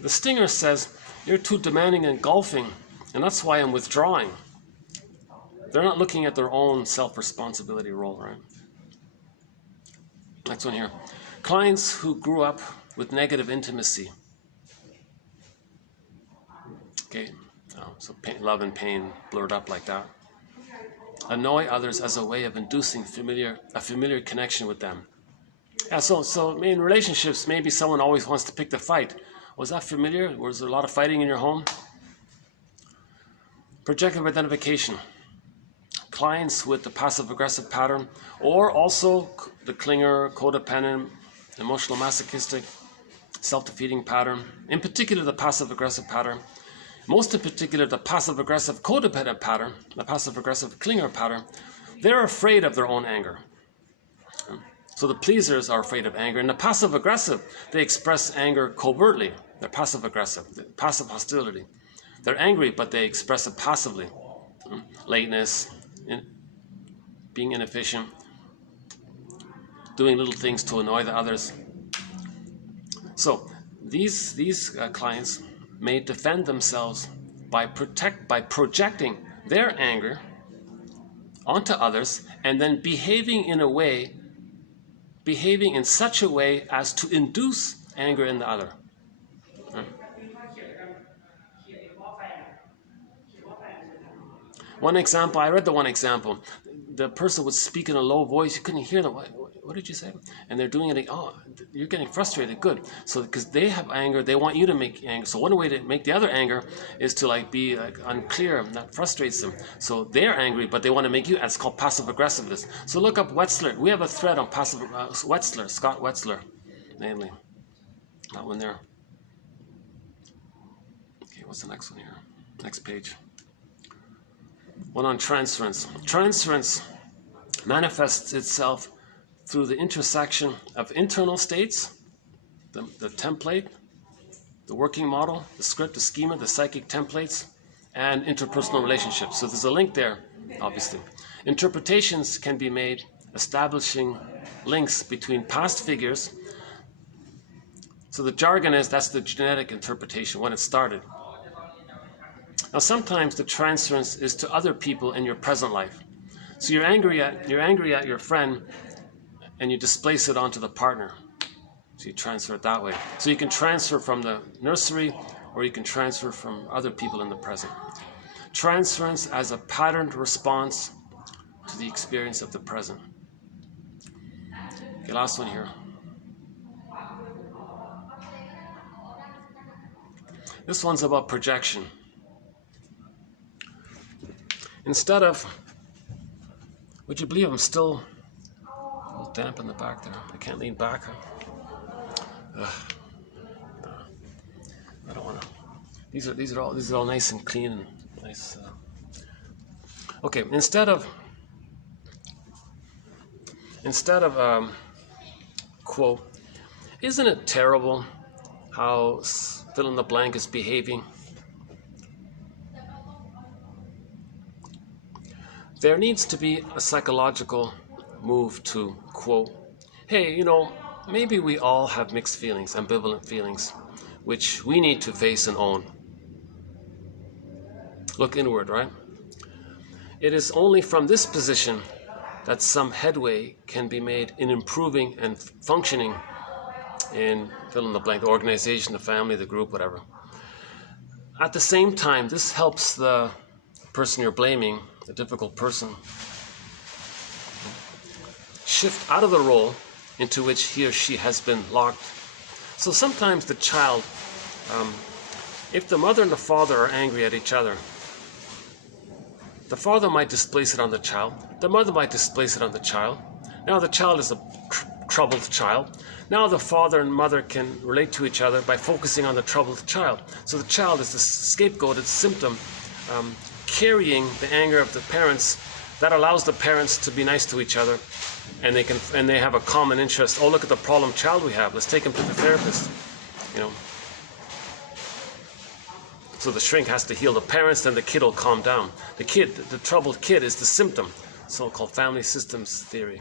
The stinger says, you're too demanding and engulfing, and that's why I'm withdrawing. They're not looking at their own self-responsibility role, right? Next one here. Clients who grew up with negative intimacy. Okay, so pain, love and pain blurred up like that. Annoy others as a way of inducing a familiar connection with them. Yeah, so in relationships, maybe someone always wants to pick the fight. Was that familiar? Was there a lot of fighting in your home? Projective identification. Clients with the passive-aggressive pattern, or also the clinger, codependent, emotional masochistic, self-defeating pattern. In particular, the passive-aggressive pattern. Most in particular, the passive-aggressive codependent pattern, the passive-aggressive clinger pattern. They're afraid of their own anger. So the pleasers are afraid of anger, and the passive-aggressive, they express anger covertly. They're passive-aggressive, passive hostility. They're angry, but they express it passively. Lateness, being inefficient, doing little things to annoy the others. So these clients may defend themselves by projecting their anger onto others, and then behaving in such a way as to induce anger in the other. One example, I read the one example. The person would speak in a low voice, you couldn't hear them. What did you say? And they're doing it, oh, you're getting frustrated, good. So because they have anger, they want you to make anger. So one way to make the other anger is to be unclear, that frustrates them. So they're angry, but they want to make you, it's called passive aggressiveness. So look up Wetzler. We have a thread on passive, Wetzler, Scott Wetzler, mainly. That one there. Okay, what's the next one here? Next page. One on transference. Transference manifests itself through the intersection of internal states, the template, the working model, the script, the schema, the psychic templates, and interpersonal relationships. So there's a link there, obviously. Interpretations can be made establishing links between past figures. So the jargon is, that's the genetic interpretation, when it started. Now sometimes the transference is to other people in your present life. So you're angry at your friend, and you displace it onto the partner. So you transfer it that way. So you can transfer from the nursery, or you can transfer from other people in the present. Transference as a patterned response to the experience of the present. Okay, last one here. This one's about projection. Instead of, would you believe I'm still a little damp in the back there? I can't lean back. No, I don't want to. These are all nice and clean and nice. Okay, instead of quote, isn't it terrible how fill in the blank is behaving? There needs to be a psychological move to quote, hey, you know, maybe we all have mixed feelings, ambivalent feelings, which we need to face and own. Look inward, right? It is only from this position that some headway can be made in improving and functioning in fill in the blank, the organization, the family, the group, whatever. At the same time, this helps the person you're blaming, the difficult person, shift out of the role into which he or she has been locked. So sometimes the child, if the mother and the father are angry at each other, the father might displace it on the child, the mother might displace it on the child. Now the child is a troubled child. Now the father and mother can relate to each other by focusing on the troubled child. So the child is the scapegoated symptom, carrying the anger of the parents. That allows the parents to be nice to each other, and they have a common interest. Oh, look at the problem child we have. Let's take him to the therapist. You know. So the shrink has to heal the parents, then the kid will calm down. The kid, the troubled kid, is the symptom. So-called family systems theory.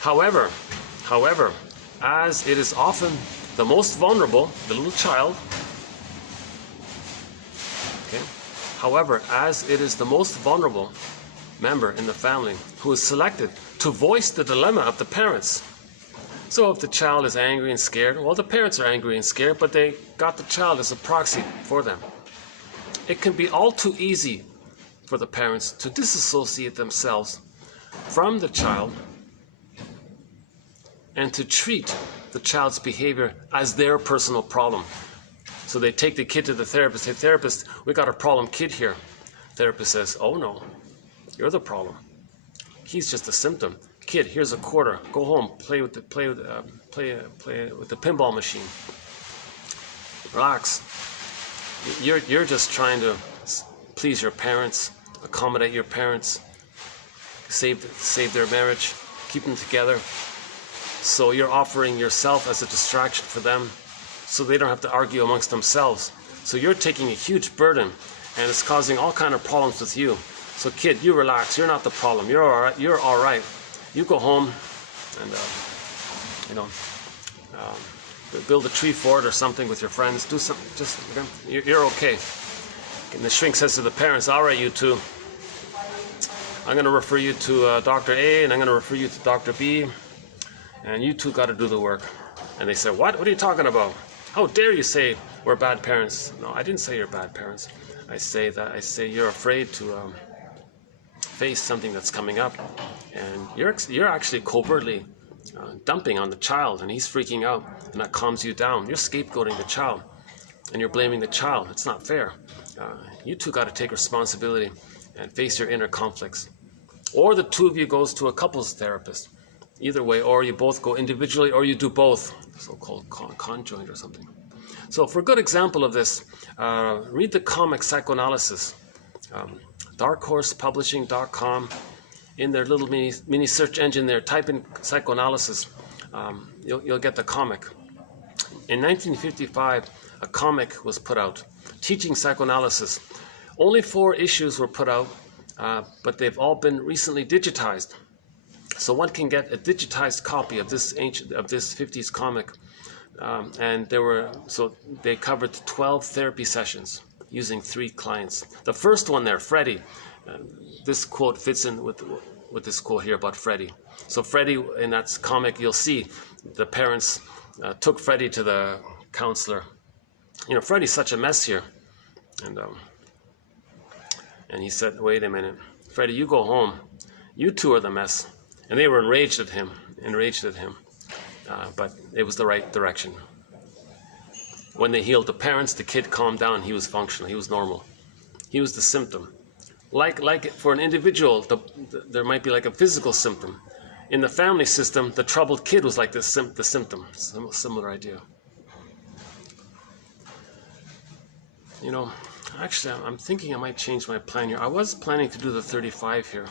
However, as it is often the most vulnerable, the little child, okay? However, as it is the most vulnerable member in the family who is selected to voice the dilemma of the parents. So if the child is angry and scared, well, the parents are angry and scared, but they got the child as a proxy for them. It can be all too easy for the parents to disassociate themselves from the child and to treat the child's behavior as their personal problem. So they take the kid to the therapist. Hey, therapist, we got a problem kid here. Therapist says, oh no, you're the problem. He's just a symptom. Kid, here's a quarter. Go home, play with the pinball machine. Relax. You're just trying to please your parents, accommodate your parents, save their marriage, keep them together. So you're offering yourself as a distraction for them, so they don't have to argue amongst themselves. So you're taking a huge burden, and it's causing all kind of problems with you. So kid, you relax. You're not the problem. You're all right. You're all right. You go home and build a tree fort or something with your friends. Do something. Just you're okay. And the shrink says to the parents, all right, you two, I'm going to refer you to Dr. A, and I'm going to refer you to Dr. B, and you two got to do the work. And they said, what? What are you talking about? How dare you say we're bad parents? No, I didn't say you're bad parents. I say you're afraid to face something that's coming up, and you're actually covertly dumping on the child, and he's freaking out, and that calms you down. You're scapegoating the child, and you're blaming the child. It's not fair. You two got to take responsibility and face your inner conflicts. Or the two of you goes to a couples therapist. Either way, or you both go individually, or you do both, so-called conjoint or something. So for a good example of this, read the comic Psychoanalysis. darkhorsepublishing.com. In their little mini search engine there, type in psychoanalysis. You'll get the comic. In 1955, a comic was put out teaching psychoanalysis. Only 4 issues were put out, but they've all been recently digitized. So one can get a digitized copy of this 50s comic, and they covered 12 therapy sessions using 3 clients. The first one there, Freddie, this quote fits in with with this quote here about Freddie. So Freddie, in that comic, you'll see the parents took Freddie to the counselor. You know, Freddie's such a mess here. And he said, wait a minute, Freddie, you go home. You two are the mess. And they were enraged at him. But it was the right direction. When they healed the parents, the kid calmed down. He was functional. He was normal. He was the symptom. Like for an individual, there might be like a physical symptom. In the family system, the troubled kid was like the symptom. Similar idea. You know, actually, I'm thinking I might change my plan here. I was planning to do the 35 here.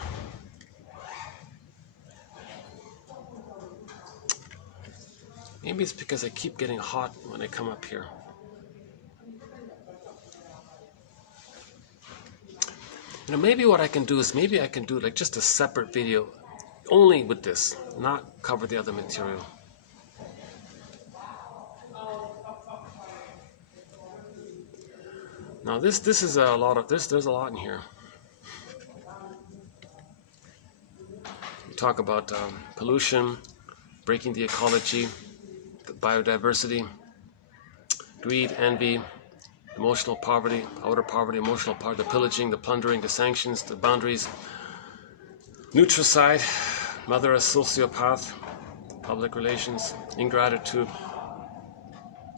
Maybe it's because I keep getting hot when I come up here. You know, maybe what I can do is maybe I can do like just a separate video only with this, not cover the other material. Now this is a lot of this. There's a lot in here. We talk about pollution, breaking the ecology, biodiversity, greed, envy, emotional poverty, outer poverty, emotional poverty, the pillaging, the plundering, the sanctions, the boundaries, nutricide, mother as sociopath, public relations, ingratitude.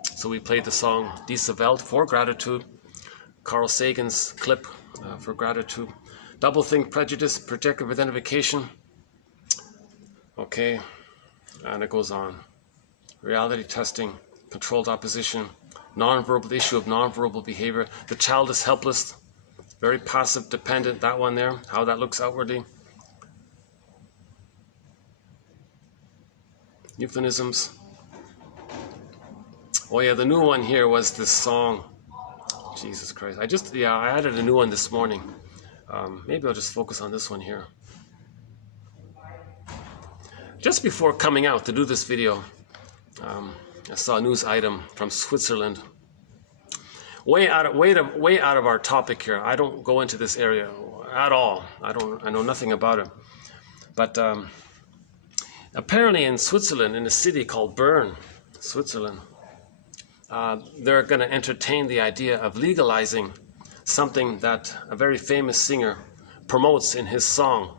So we played the song Diese Welt for gratitude, Carl Sagan's clip for gratitude, doublethink, prejudice, projective identification. Okay, and it goes on. Reality testing, controlled opposition, nonverbal, issue of nonverbal behavior. The child is helpless, very passive dependent, that one there, how that looks outwardly. Euphemisms. Oh yeah, the new one here was this song. Jesus Christ. I added a new one this morning. Maybe I'll just focus on this one here. Just before coming out to do this video, I saw a news item from Switzerland. Way out of our topic here. I don't go into this area at all. I know nothing about it. But apparently in Switzerland, in a city called Bern, Switzerland, they're going to entertain the idea of legalizing something that a very famous singer promotes in his song.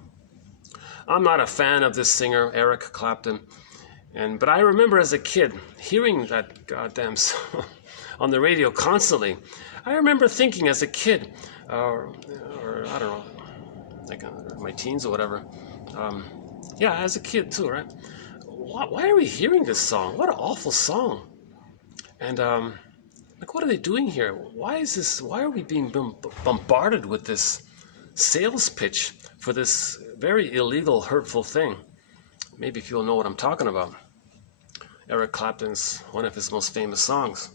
I'm not a fan of this singer, Eric Clapton. But I remember as a kid hearing that goddamn song on the radio constantly. I remember thinking as a kid, or I don't know, like my teens or whatever. Yeah, as a kid too, right? Why are we hearing this song? What an awful song! And like, what are they doing here? Why are we being bombarded with this sales pitch for this very illegal, hurtful thing? Maybe if you'll know what I'm talking about. Eric Clapton's one of his most famous songs.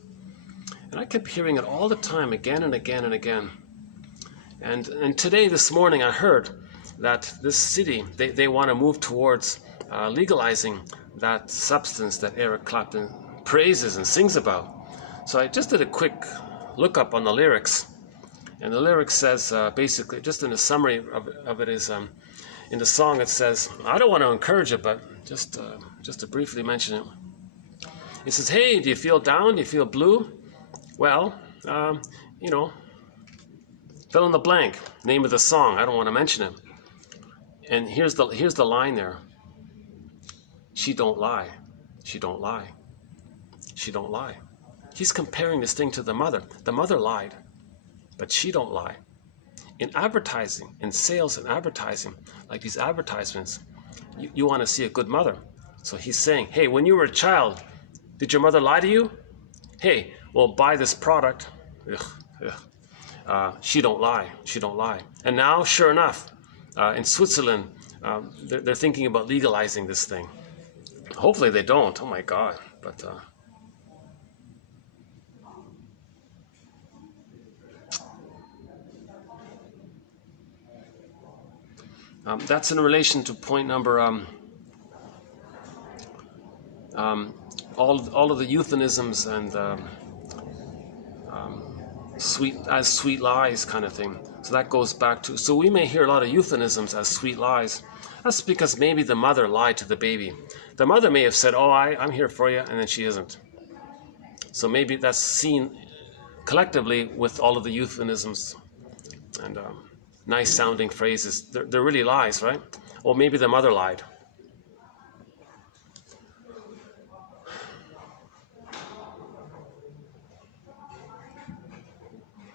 And I kept hearing it all the time, again and again and again. And today, this morning, I heard that this city, they want to move towards legalizing that substance that Eric Clapton praises and sings about. So I just did a quick look up on the lyrics. And the lyrics says, basically, just in a summary of it is, in the song it says, I don't want to encourage it, but just to briefly mention it. It says, hey, do you feel down? Do you feel blue? Well, you know, fill in the blank. Name of the song. I don't want to mention it. And here's the line there. She don't lie. She don't lie. She don't lie. He's comparing this thing to the mother. The mother lied, but she don't lie. In advertising, in sales and advertising, like these advertisements, you want to see a good mother. So he's saying, hey, when you were a child, did your mother lie to you? Hey, well, buy this product. She don't lie. She don't lie. And now, sure enough, in Switzerland, they're thinking about legalizing this thing. Hopefully they don't. Oh my God. But that's in relation to point number all of the euphemisms and sweet lies kind of thing. So that goes back to, so we may hear a lot of euphemisms as sweet lies, That's because maybe the mother lied to the baby. The mother may have said, oh, I'm here for you, and then she isn't. So maybe that's seen collectively with all of the euphemisms and nice sounding phrases. They're really lies, right? Or maybe the mother lied.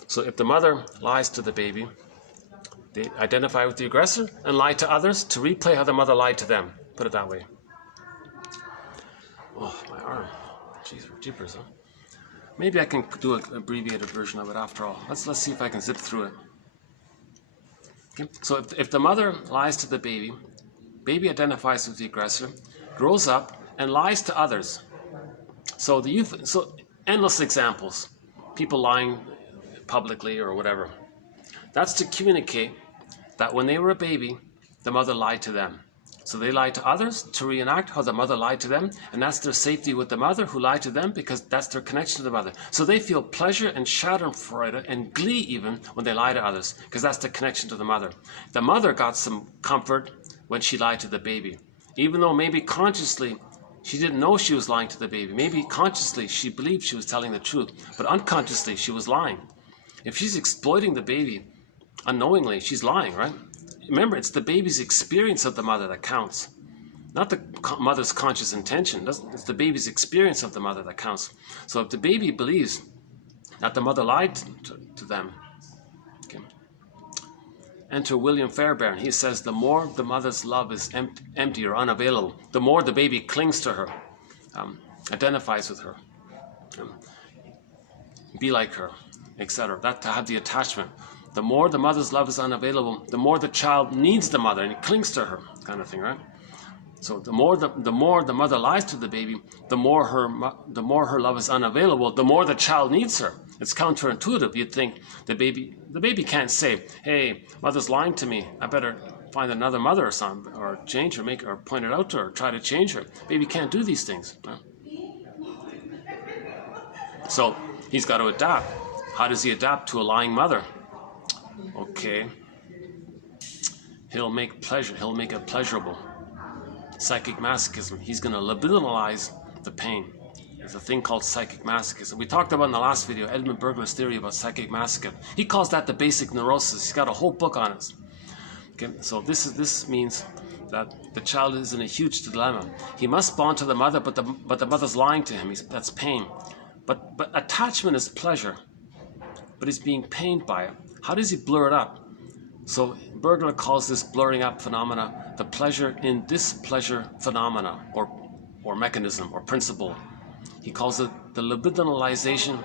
So if the mother lies to the baby, they identify with the aggressor and lie to others to replay how the mother lied to them. Put it that way. Oh, my arm. Jeez, jeepers, huh? Maybe I can do an abbreviated version of it after all. Let's see if I can zip through it. Okay. So if the mother lies to the baby, baby identifies with the aggressor, grows up, and lies to others. So endless examples. People lying publicly or whatever. That's to communicate that when they were a baby, the mother lied to them. So they lied to others to reenact how the mother lied to them, and that's their safety with the mother who lied to them because that's their connection to the mother. So they feel pleasure and schadenfreude and glee even when they lie to others because that's their connection to the mother. The mother got some comfort when she lied to the baby, even though maybe consciously she didn't know she was lying to the baby. Maybe consciously she believed she was telling the truth, but unconsciously she was lying. If she's exploiting the baby unknowingly, she's lying, right? Remember, it's the baby's experience of the mother that counts, not the mother's conscious intention. It's the baby's experience of the mother that counts. So if the baby believes that the mother lied to them, okay. Enter William Fairbairn. He says, the more the mother's love is empty or unavailable, the more the baby clings to her, identifies with her, be like her, etc. That to have the attachment. The more the mother's love is unavailable, the more the child needs the mother and he clings to her, kind of thing, right? So the more the mother lies to the baby, the more her love is unavailable, the more the child needs her. It's counterintuitive. You'd think the baby can't say, "Hey, mother's lying to me. I better find another mother or something, or change her, or point it out to her, try to change her." Baby can't do these things. Right? So he's got to adapt. How does he adapt to a lying mother? Okay, he'll make it pleasurable. Psychic masochism. He's going to libidinalize the pain. There's a thing called psychic masochism. We talked about in the last video, Edmund Burglar's theory about psychic masochism. He calls that the basic neurosis. He's got a whole book on it. Okay, so this means that the child is in a huge dilemma. He must bond to the mother, but the mother's lying to him. That's pain. But attachment is pleasure. But he's being pained by it. How does he blur it up? So Burglar calls this blurring up phenomena the pleasure in displeasure phenomena or mechanism or principle. He calls it the libidinalization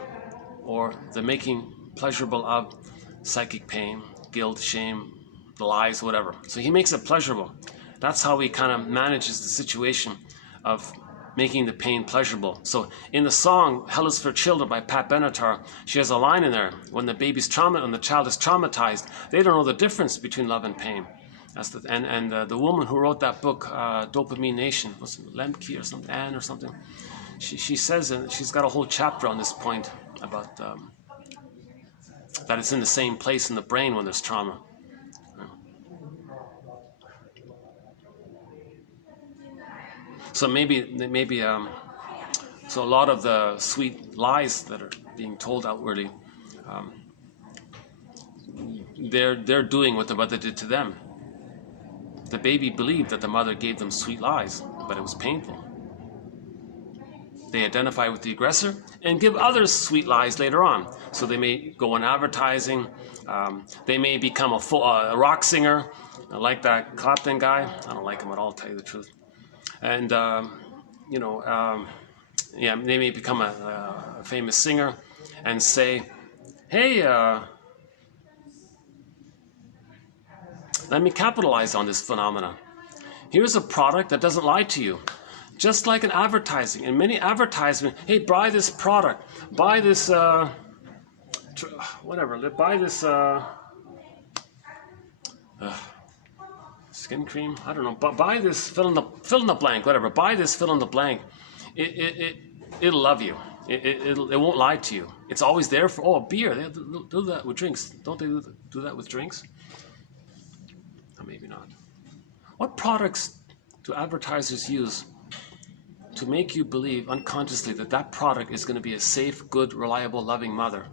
or the making pleasurable of psychic pain, guilt, shame, the lies, whatever. So he makes it pleasurable. That's how he kind of manages the situation of making the pain pleasurable. So in the song Hell is for Children by Pat Benatar, she has a line in there, when the child is traumatized, they don't know the difference between love and pain. That's the woman who wrote that book, Dopamine Nation, was it Lemke or something, Anne or something? She says, and she's got a whole chapter on this point about that it's in the same place in the brain when there's trauma. So so a lot of the sweet lies that are being told outwardly, they're doing what the mother did to them. The baby believed that the mother gave them sweet lies, but it was painful. They identify with the aggressor and give others sweet lies later on. So they may go on advertising, they may become a rock singer, like that Clapton guy. I don't like him at all, to tell you the truth. And, they may become a famous singer and say, hey, let me capitalize on this phenomena. Here's a product that doesn't lie to you. Just like in advertising. In many advertisements, hey, buy this product. Buy this, buy this, skin cream, I don't know, but buy this, fill in the blank, whatever. Buy this, fill in the blank. It'll love you. It won't lie to you. It's always there for, beer. They do that with drinks. Don't they do that with drinks? Or maybe not. What products do advertisers use to make you believe unconsciously that that product is going to be a safe, good, reliable, loving mother?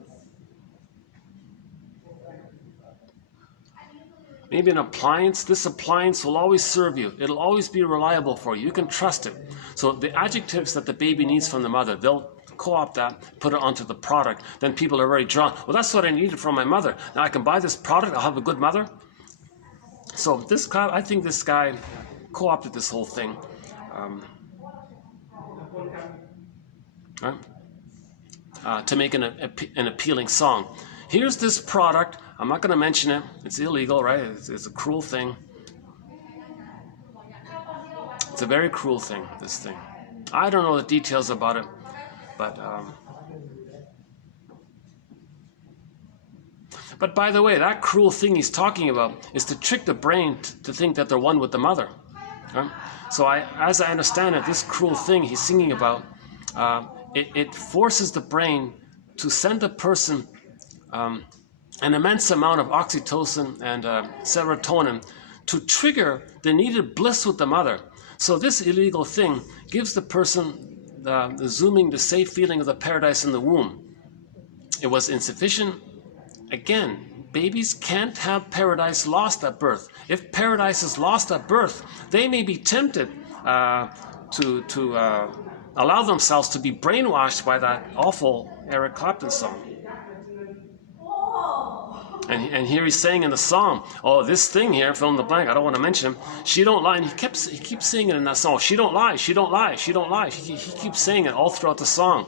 Maybe an appliance. This appliance will always serve you. It'll always be reliable for you. You can trust it. So the adjectives that the baby needs from the mother, they'll co-opt that, put it onto the product. Then people are very drawn. Well, that's what I needed from my mother. Now I can buy this product. I'll have a good mother. So this guy, I think this guy co-opted this whole thing. To make an appealing song. Here's this product. I'm not going to mention it. It's illegal, right? It's a cruel thing. It's a very cruel thing, this thing. I don't know the details about it, but by the way, that cruel thing he's talking about is to trick the brain to think that they're one with the mother. Right? So as I understand it, this cruel thing he's singing about, it forces the brain to send a person an immense amount of oxytocin and serotonin to trigger the needed bliss with the mother. So this illegal thing gives the person the safe feeling of the paradise in the womb. It was insufficient. Again, babies can't have paradise lost at birth. If paradise is lost at birth, they may be tempted to allow themselves to be brainwashed by that awful Eric Clapton song. And here he's saying in the song, oh, this thing here, fill in the blank, I don't want to mention him, she don't lie. And he keeps saying it in that song, she don't lie, she don't lie, she don't lie. He keeps saying it all throughout the song.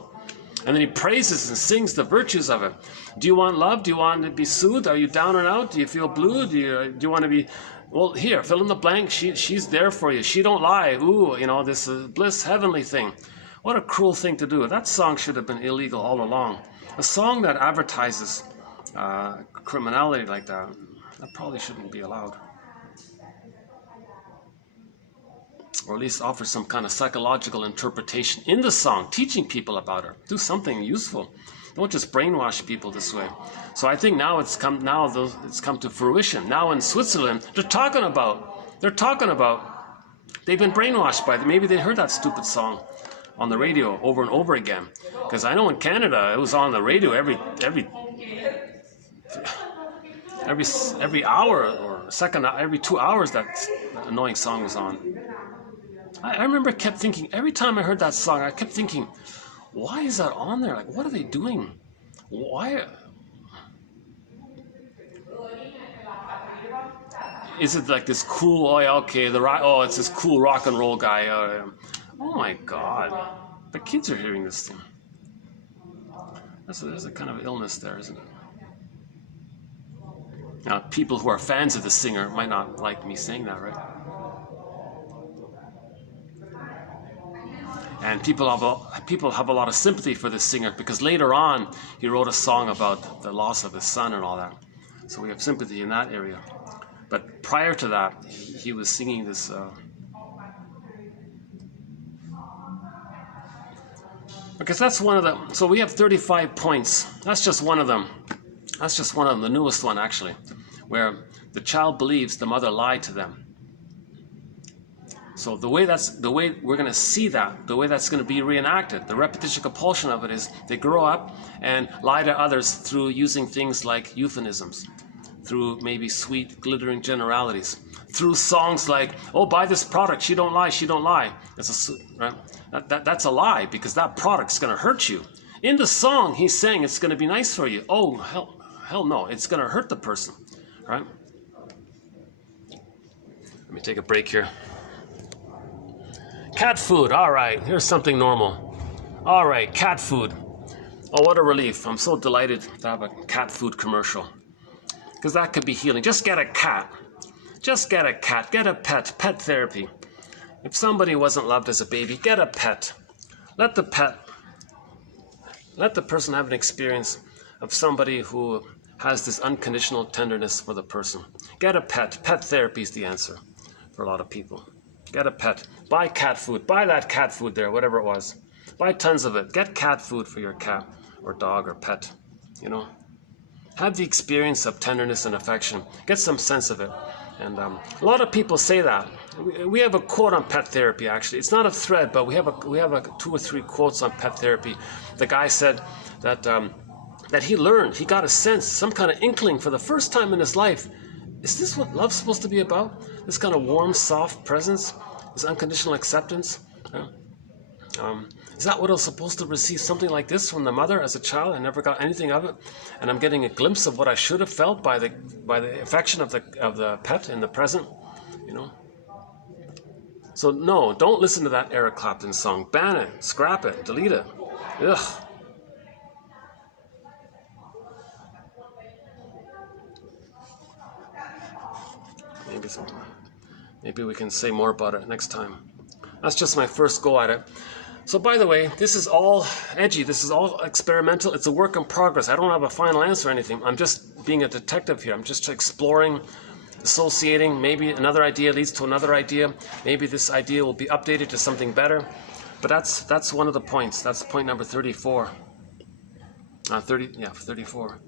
And then he praises and sings the virtues of it. Do you want love? Do you want to be soothed? Are you down and out? Do you feel blue? Do you want to be... Well, here, fill in the blank. She's there for you. She don't lie. Ooh, this bliss, heavenly thing. What a cruel thing to do. That song should have been illegal all along. A song that advertises criminality like that probably shouldn't be allowed. Or at least offer some kind of psychological interpretation in the song, teaching people about her. Do something useful. Don't just brainwash people this way. So I think now it's come to fruition. Now in Switzerland, they're talking about they've been brainwashed by it. Maybe they heard that stupid song on the radio over and over again. Because I know in Canada it was on the radio every hour or second, every 2 hours that annoying song was on. I remember kept thinking, every time I heard that song, I kept thinking, why is that on there? Like, what are they doing? Why? Is it like this cool, oh yeah, okay, it's this cool rock and roll guy. Oh my God. The kids are hearing this thing. There's a kind of illness there, isn't it? Now, people who are fans of the singer might not like me saying that, right? And people have a lot of sympathy for this singer because later on he wrote a song about the loss of his son and all that. So we have sympathy in that area. But prior to that, he was singing this. Because that's one of the. So we have 35 points. That's just one of them. That's just one of them, the newest one actually, where the child believes the mother lied to them. So the way we're going to see that, the way that's going to be reenacted, the repetition compulsion of it is they grow up and lie to others through using things like euphemisms, through maybe sweet, glittering generalities, through songs like, oh, buy this product, she don't lie, she don't lie. That's a lie because that product's going to hurt you. In the song, he's saying it's going to be nice for you. Oh, hell no, it's going to hurt the person, right? Let me take a break here. Cat food, all right, here's something normal. All right, cat food. Oh, what a relief. I'm so delighted to have a cat food commercial. Because that could be healing. Just get a cat. Just get a cat. Get a pet. Pet therapy. If somebody wasn't loved as a baby, get a pet. Let the person have an experience of somebody who has this unconditional tenderness for the person. Get a pet. Pet therapy is the answer for a lot of people. Get a pet. Buy cat food. Buy that cat food there, whatever it was. Buy tons of it. Get cat food for your cat or dog or pet. Have the experience of tenderness and affection. Get some sense of it. And a lot of people say that. we have a quote on pet therapy, actually. It's not a thread, but we have a 2 or 3 quotes on pet therapy. The guy said that that he learned, he got a sense, some kind of inkling for the first time in his life. Is this what love's supposed to be about? This kind of warm, soft presence, this unconditional acceptance? Is that what I was supposed to receive, something like this from the mother as a child? I never got anything of it, and I'm getting a glimpse of what I should have felt by the affection of the pet in the present, you know. So no, don't listen to that Eric Clapton song. Ban it, scrap it, delete it. Ugh. Maybe we can say more about it next time. That's just my first go at it. So by the way, this is all edgy. This is all experimental. It's a work in progress. I don't have a final answer or anything. I'm just being a detective here. I'm just exploring, associating. Maybe another idea leads to another idea. Maybe this idea will be updated to something better. But that's one of the points. That's point number 34. 34.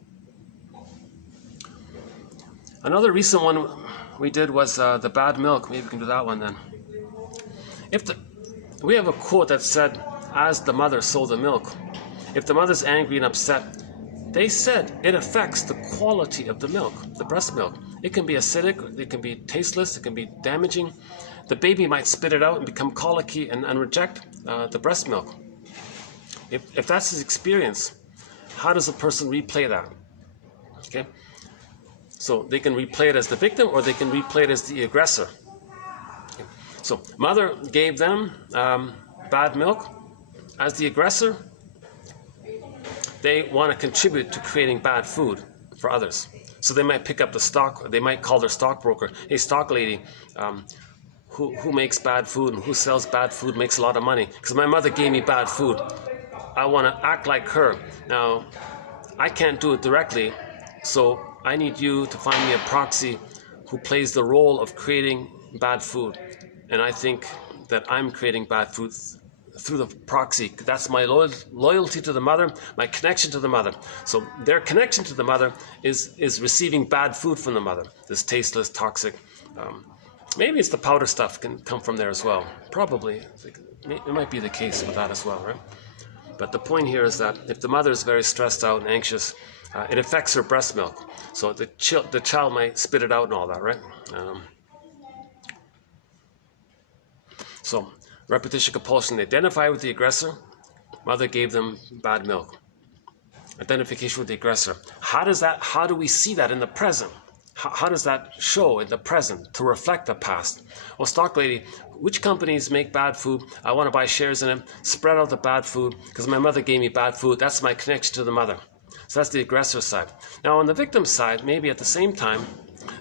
Another recent one we did was the bad milk. Maybe we can do that one then. We have a quote that said, as the mother, so the milk. If the mother's angry and upset, they said it affects the quality of the milk, the breast milk. It can be acidic, it can be tasteless, it can be damaging. The baby might spit it out and become colicky and reject the breast milk. If that's his experience, how does a person replay that? Okay, so they can replay it as the victim, or they can replay it as the aggressor. Okay. So mother gave them bad milk. As the aggressor, they want to contribute to creating bad food for others. So they might pick up the stock, or they might call their stockbroker, hey, stock lady, who makes bad food and who sells bad food makes a lot of money? Because my mother gave me bad food. I want to act like her. Now, I can't do it directly, so I need you to find me a proxy who plays the role of creating bad food. And I think that I'm creating bad food through the proxy. That's my loyalty to the mother, my connection to the mother. So their connection to the mother is receiving bad food from the mother, this tasteless, toxic. Maybe it's the powder stuff can come from there as well. Probably. It might be the case with that as well, right? But the point here is that if the mother is very stressed out and anxious, it affects her breast milk. So the child might spit it out and all that, right? So repetition compulsion, they identify with the aggressor. Mother gave them bad milk. Identification with the aggressor. How do we see that in the present? How does that show in the present to reflect the past? Well, stock lady, which companies make bad food? I want to buy shares in them, spread out the bad food because my mother gave me bad food. That's my connection to the mother. So that's the aggressor side. Now on the victim side, maybe at the same time,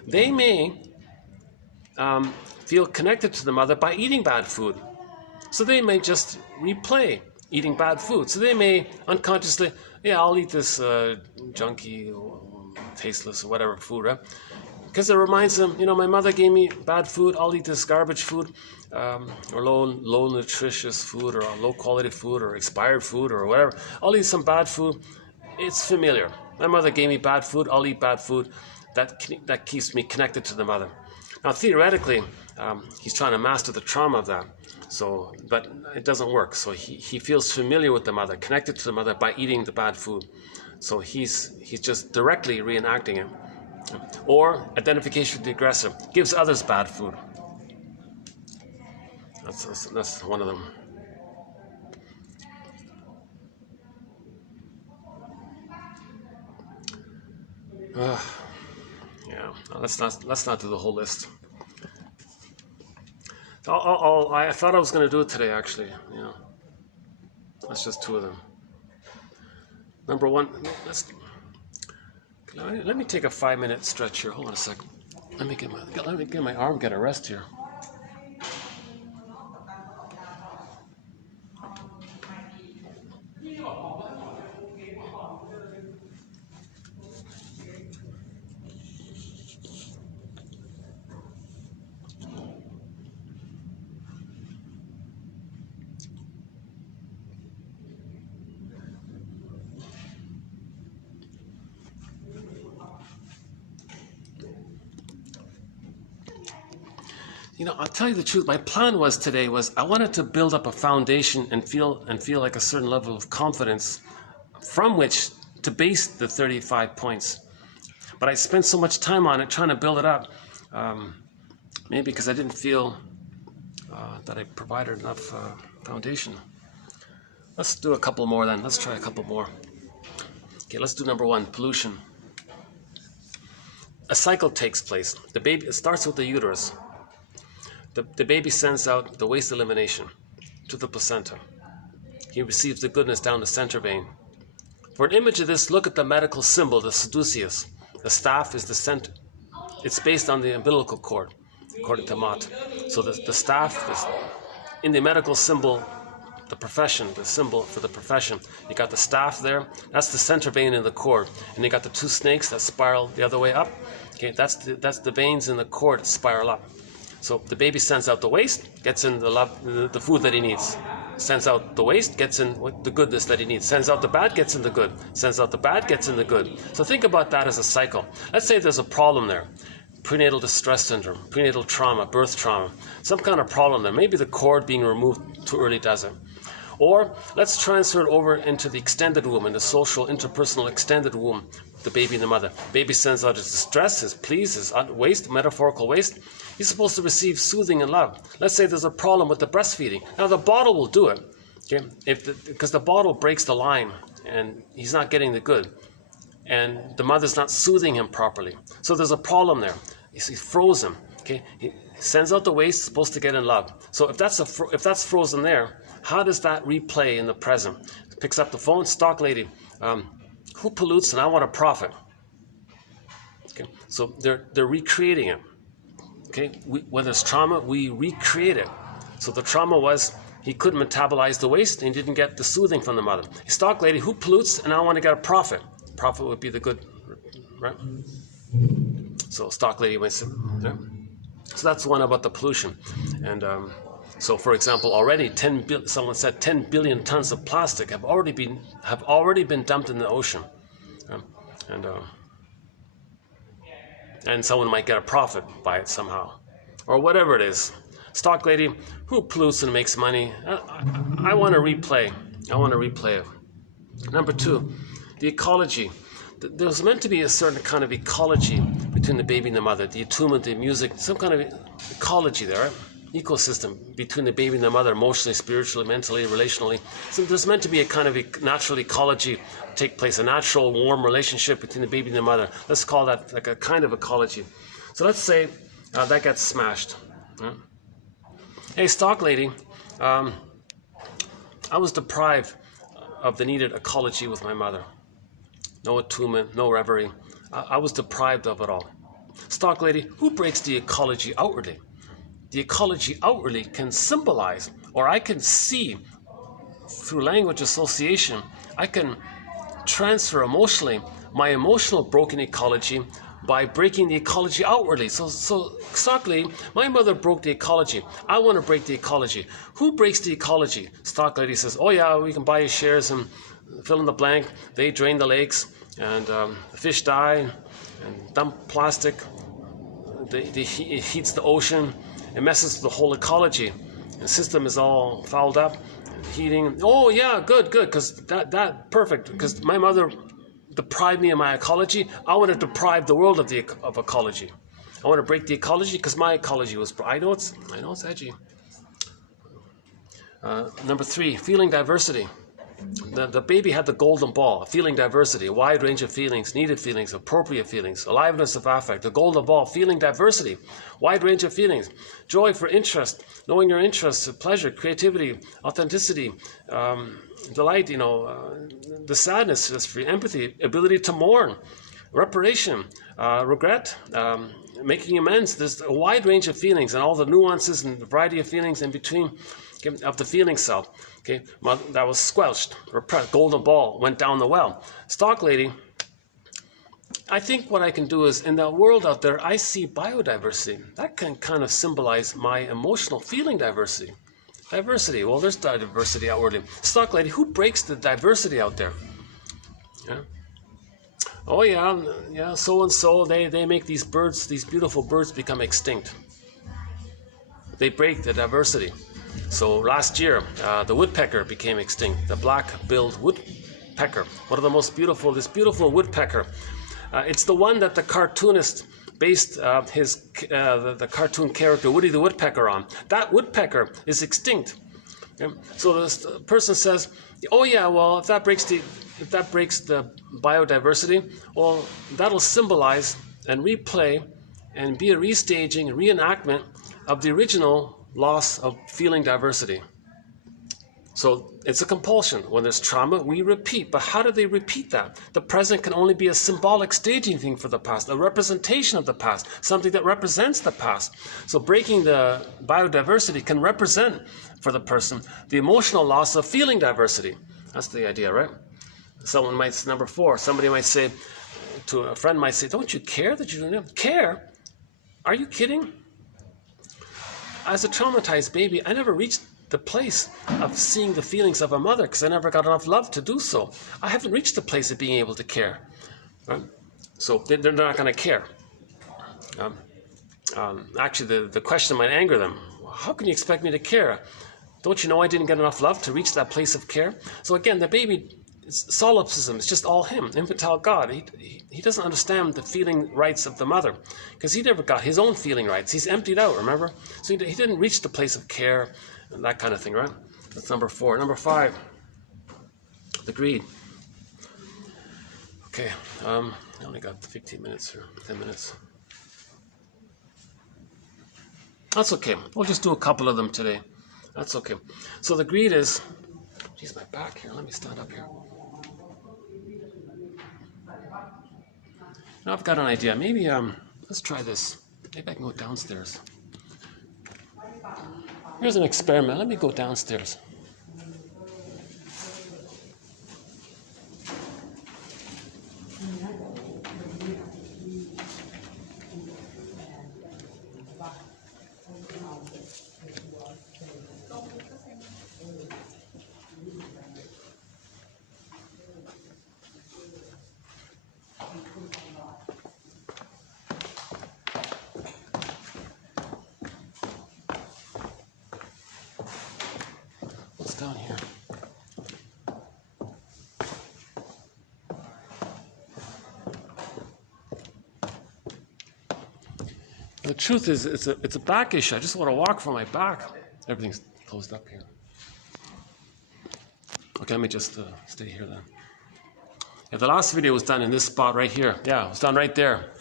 they may feel connected to the mother by eating bad food. So they may just replay eating bad food. So they may unconsciously, yeah, I'll eat this junky, tasteless, or whatever food, right? Because it reminds them, you know, my mother gave me bad food, I'll eat this garbage food, or low nutritious food, or low quality food, or expired food, or whatever. I'll eat some bad food. It's familiar. My mother gave me bad food, I'll eat bad food. That keeps me connected to the mother. Now, theoretically, he's trying to master the trauma of that. So, but it doesn't work. So he feels familiar with the mother, connected to the mother by eating the bad food. So he's just directly reenacting it. Or identification with the aggressor, gives others bad food. That's one of them. Yeah, let's not do the whole list. I thought I was going to do it today, actually. Yeah, that's just 2 of them. Number 1, let me take a 5-minute stretch here. Hold on a second. Let me get my arm get a rest here. You know, I'll tell you the truth. My plan was today was I wanted to build up a foundation and feel like a certain level of confidence from which to base the 35 points. But I spent so much time on it trying to build it up, maybe because I didn't feel that I provided enough foundation. Let's do a couple more then. Let's try a couple more. Okay, let's do number 1, pollution. A cycle takes place. The baby, it starts with the uterus. The baby sends out the waste elimination to the placenta. He receives the goodness down the center vein. For an image of this, look at the medical symbol, the caduceus. The staff is the center. It's based on the umbilical cord, according to Mott. So the staff is in the medical symbol, the profession, the symbol for the profession. You got the staff there. That's the center vein in the cord. And you got the 2 snakes that spiral the other way up. Okay, that's the veins in the cord that spiral up. So the baby sends out the waste, gets in the food that he needs. Sends out the waste, gets in the goodness that he needs. Sends out the bad, gets in the good. Sends out the bad, gets in the good. So think about that as a cycle. Let's say there's a problem there. Prenatal distress syndrome, prenatal trauma, birth trauma. Some kind of problem there. Maybe the cord being removed too early does it. Or let's transfer it over into the extended womb, in the social, interpersonal extended womb, the baby and the mother. Baby sends out his distress, his pleas, his waste, metaphorical waste. He's supposed to receive soothing and love. Let's say there's a problem with the breastfeeding. Now the bottle will do it, okay? Because the bottle breaks the line and he's not getting the good. And the mother's not soothing him properly. So there's a problem there. He's frozen, okay? He sends out the waste, supposed to get in love. So if that's frozen there, how does that replay in the present? Picks up the phone, stock lady, who pollutes and I want a profit. Okay, so they're recreating it. Okay, when there's trauma, we recreate it. So the trauma was he couldn't metabolize the waste and he didn't get the soothing from the mother. Stock lady, who pollutes and I want to get a profit. Profit would be the good, right? So stock lady went, yeah. So that's one about the pollution. And so, for example, already someone said 10 billion tons of plastic have already been dumped in the ocean, and someone might get a profit by it somehow, or whatever it is. Stock lady, who pollutes and makes money? I want to replay. I want to replay it. Number 2, the ecology. There's meant to be a certain kind of ecology between the baby and the mother, the attunement, the music, some kind of ecology there, right? Ecosystem between the baby and the mother, emotionally, spiritually, mentally, relationally. So there's meant to be a kind of natural ecology take place, a natural warm relationship between the baby and the mother. Let's call that like a kind of ecology. So let's say that gets smashed. Right? Hey, stock lady, I was deprived of the needed ecology with my mother. No attunement, no reverie. I was deprived of it all. Stock lady, who breaks the ecology outwardly? The ecology outwardly can symbolize, or I can see through language association, I can transfer emotionally my emotional broken ecology by breaking the ecology outwardly. So stock lady, my mother broke the ecology. I want to break the ecology. Who breaks the ecology? Stock lady says, oh yeah, we can buy you shares and fill in the blank. They drain the lakes and the fish die and dump plastic. It heats the ocean. It messes with the whole ecology. The system is all fouled up, heating. Oh yeah, good, because that perfect. Because my mother deprived me of my ecology. I want to deprive the world of ecology. I want to break the ecology because my ecology was. I know it's edgy. Number 3, feeling diversity. The baby had the golden ball, feeling diversity, a wide range of feelings, needed feelings, appropriate feelings, aliveness of affect, the golden ball, feeling diversity, wide range of feelings, joy for interest, knowing your interests, pleasure, creativity, authenticity, delight, the sadness, just free empathy, ability to mourn, reparation, regret, making amends. There's a wide range of feelings and all the nuances and the variety of feelings in between of the feeling self. Okay, that was squelched, repressed, golden ball went down the well. Stock lady, I think what I can do is in the world out there, I see biodiversity. That can kind of symbolize my emotional feeling diversity. Diversity, well, there's diversity outwardly. Stock lady, who breaks the diversity out there? Yeah. Oh yeah, so and so, they make these birds, these beautiful birds become extinct. they break the diversity. So last year, the woodpecker became extinct, the black-billed woodpecker, one of the most beautiful, this beautiful woodpecker. It's the one that the cartoonist based the cartoon character Woody the Woodpecker on. That woodpecker is extinct. Okay? So this person says, oh yeah, well, if that breaks the biodiversity, well, that'll symbolize and replay and be a restaging, reenactment of the original loss of feeling diversity. So it's a compulsion. When there's trauma, we repeat. But how do they repeat that? The present can only be a symbolic staging thing for the past, a representation of the past, something that represents the past. So breaking the biodiversity can represent for the person the emotional loss of feeling diversity. That's the idea, right? Someone might, number 4, somebody might say, to a friend might say, don't you care that you don't care? Are you kidding? As a traumatized baby, I never reached the place of seeing the feelings of a mother because I never got enough love to do so. I haven't reached the place of being able to care. Right? So they're not going to care. Actually, the question might anger them. How can you expect me to care? Don't you know I didn't get enough love to reach that place of care? So again, the baby, it's solipsism. It's just all him, infantile God. He doesn't understand the feeling rights of the mother because he never got his own feeling rights. He's emptied out, remember? So he didn't reach the place of care and that kind of thing, right? That's number 4. Number 5, the greed. Okay, I only got 15 minutes here, 10 minutes. That's okay. We'll just do a couple of them today. That's okay. So the greed is, geez, my back here. Let me stand up here. Now I've got an idea. Maybe let's try this. Maybe I can go downstairs. Here's an experiment. Let me go downstairs. Down here. The truth is, it's a back issue. I just want to walk from my back. Everything's closed up here. Okay, let me just stay here then. Yeah, the last video was done in this spot right here. Yeah, it was done right there.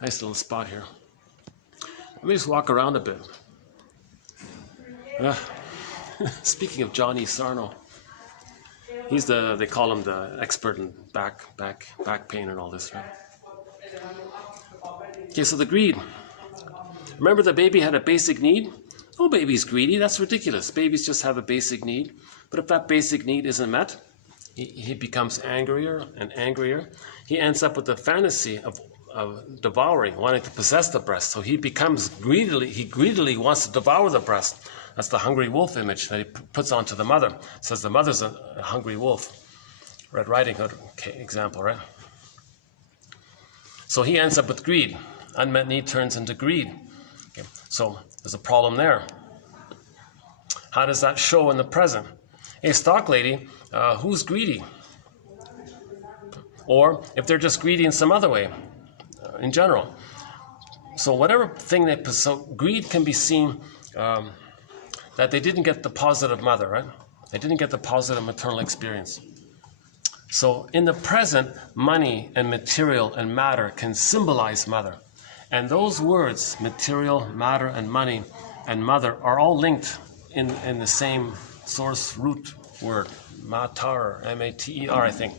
Nice little spot here. Let me just walk around a bit. Speaking of Johnny Sarno, he's they call him the expert in back pain and all this, right? Okay, so the greed. Remember the baby had a basic need? No baby's greedy, that's ridiculous. Babies just have a basic need. But if that basic need isn't met, he becomes angrier and angrier. He ends up with the fantasy of devouring, wanting to possess the breast. So he greedily wants to devour the breast. That's the hungry wolf image that he puts onto the mother. Says the mother's a hungry wolf. Red Riding Hood example, right? So he ends up with greed. Unmet need turns into greed. Okay. So there's a problem there. How does that show in the present? Hey, stock lady, who's greedy? Or if they're just greedy in some other way, in general. So whatever thing so greed can be seen that they didn't get the positive mother, right? They didn't get the positive maternal experience. So in the present, money and material and matter can symbolize mother. And those words, material, matter, and money, and mother, are all linked in the same source root word, matar, M-A-T-E-R, I think.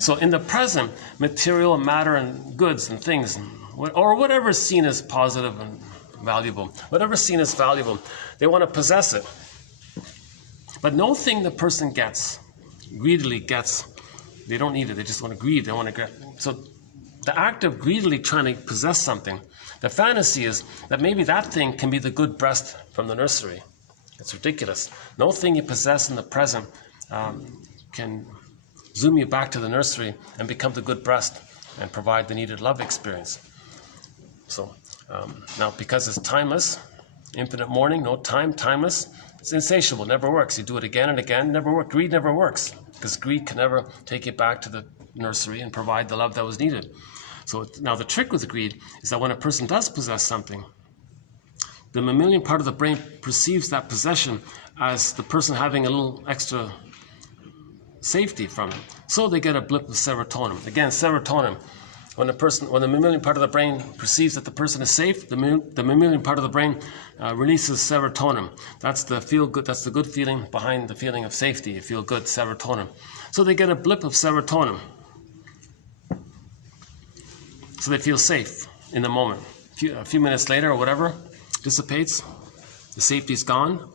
So in the present, material, matter, and goods and things, or whatever is seen as positive and valuable, whatever's seen as valuable, they want to possess it. But no thing the person greedily gets, they don't need it, they just want to greed, they want to get. So the act of greedily trying to possess something, the fantasy is that maybe that thing can be the good breast from the nursery. It's ridiculous. No thing you possess in the present can zoom you back to the nursery and become the good breast and provide the needed love experience. So now, because it's timeless, Infinite mourning, no time, timeless. It's insatiable, never works. You do it again and again, never works. Greed never works, because greed can never take you back to the nursery and provide the love that was needed. So now the trick with greed is that when a person does possess something, the mammalian part of the brain perceives that possession as the person having a little extra safety from it. So they get a blip of serotonin. Again, serotonin. When the mammalian part of the brain perceives that the person is safe, the mammalian part of the brain releases serotonin. That's the feel good. That's the good feeling behind the feeling of safety. You feel good, serotonin. So they get a blip of serotonin. So they feel safe in the moment. A few minutes later or whatever, dissipates. The safety's gone.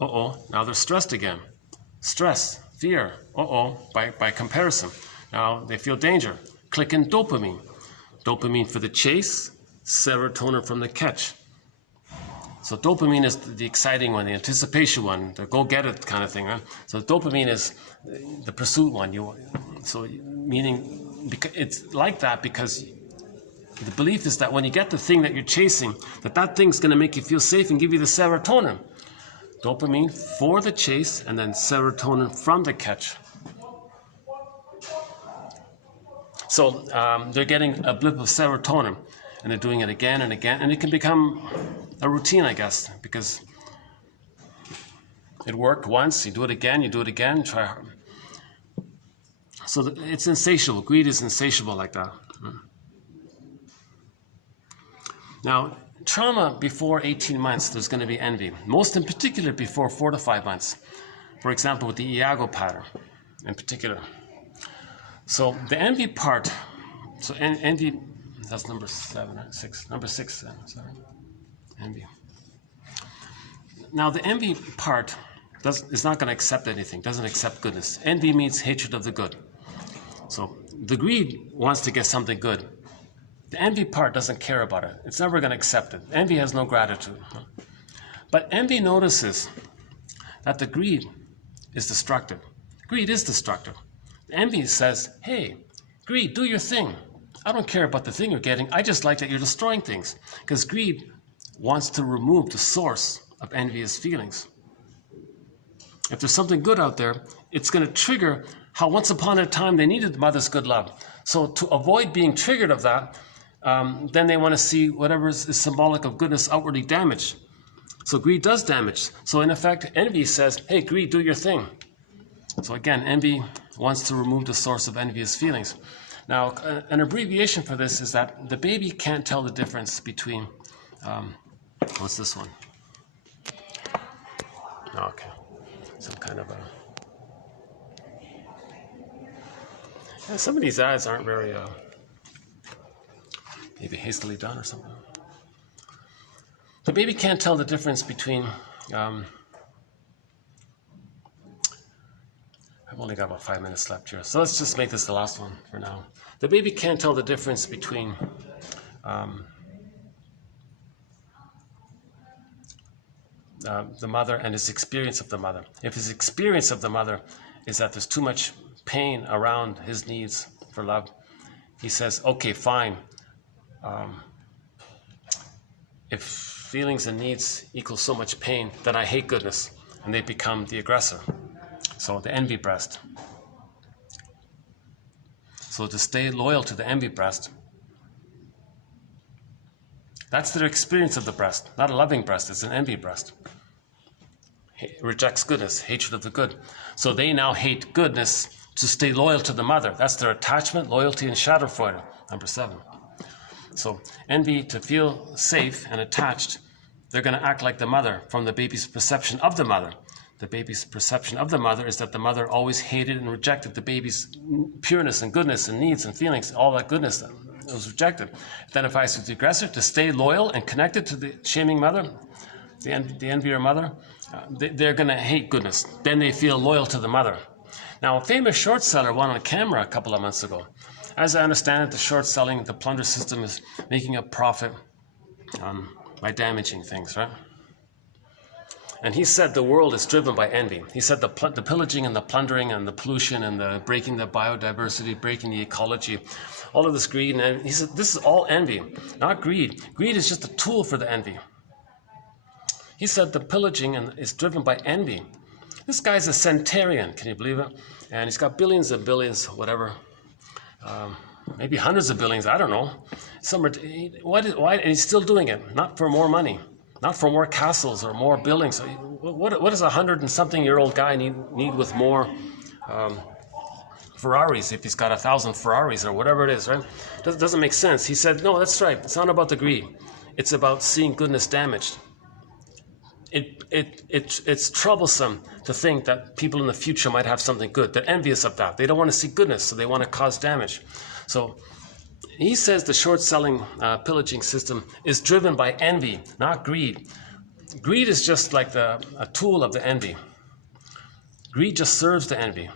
Now they're stressed again. Stress, fear. By comparison. Now they feel danger. Click in dopamine. Dopamine for the chase, serotonin from the catch. So dopamine is the exciting one, the anticipation one, the go-get-it kind of thing, right? So dopamine is the pursuit one. Meaning it's like that because the belief is that when you get the thing that you're chasing, that thing's going to make you feel safe and give you the serotonin. Dopamine for the chase and then serotonin from the catch. So they're getting a blip of serotonin, and they're doing it again and again, and it can become a routine, I guess, because it worked once, you do it again, try hard. So it's insatiable. Greed is insatiable like that. Now, trauma before 18 months, there's going to be envy. Most in particular before 4 to 5 months. For example, with the Iago pattern in particular. So the envy part, envy, that's number 7 or 6, number 6, sorry, envy. Now the envy part is not going to accept anything, doesn't accept goodness. Envy means hatred of the good. So the greed wants to get something good. The envy part doesn't care about it. It's never going to accept it. Envy has no gratitude. But envy notices that the greed is destructive. Greed is destructive. Envy says, hey, greed, do your thing. I don't care about the thing you're getting. I just like that you're destroying things. Because greed wants to remove the source of envious feelings. If there's something good out there, it's going to trigger how once upon a time they needed the mother's good love. So to avoid being triggered of that, then they want to see whatever is symbolic of goodness outwardly damaged. So greed does damage. So in effect, envy says, hey, greed, do your thing. So again, envy wants to remove the source of envious feelings. Now, an abbreviation for this is that the baby can't tell the difference between, what's this one? Okay, some kind of a... Yeah, some of these ads aren't very, maybe hastily done or something. The baby can't tell the difference between, I've only got about 5 minutes left here, so let's just make this the last one for now. The baby can't tell the difference between the mother and his experience of the mother. If his experience of the mother is that there's too much pain around his needs for love, he says, okay, fine. If feelings and needs equal so much pain, then I hate goodness, and they become the aggressor. So the envy breast. So to stay loyal to the envy breast, that's their experience of the breast, not a loving breast, it's an envy breast. It rejects goodness, hatred of the good. So they now hate goodness to stay loyal to the mother. That's their attachment, loyalty, and Schadenfreude, number 7. So envy, to feel safe and attached, they're going to act like the mother from the baby's perception of the mother. The baby's perception of the mother is that the mother always hated and rejected the baby's pureness and goodness and needs and feelings, all that goodness that was rejected. Identifies with the aggressor to stay loyal and connected to the shaming mother, the envier mother. They're going to hate goodness. Then they feel loyal to the mother. Now, a famous short seller went on camera a couple of months ago. As I understand it, the short selling, the plunder system is making a profit by damaging things, right? And he said the world is driven by envy. He said the pillaging and the plundering and the pollution and the breaking the biodiversity, breaking the ecology, all of this greed. And he said this is all envy, not greed. Greed is just a tool for the envy. He said the pillaging is driven by envy. This guy's a centenarian, can you believe it? And he's got billions and billions, whatever, maybe hundreds of billions, I don't know. Why? And he's still doing it, not for more money, not for more castles or more buildings. What does a 100-and-something-year-old guy need with more Ferraris if he's got 1,000 Ferraris or whatever it is, right? Doesn't make sense. He said, no, that's right. It's not about the greed. It's about seeing goodness damaged. It's troublesome to think that people in the future might have something good. They're envious of that. They don't want to see goodness, so they want to cause damage. So he says the short-selling pillaging system is driven by envy, not greed. Greed is just like a tool of the envy. Greed just serves the envy.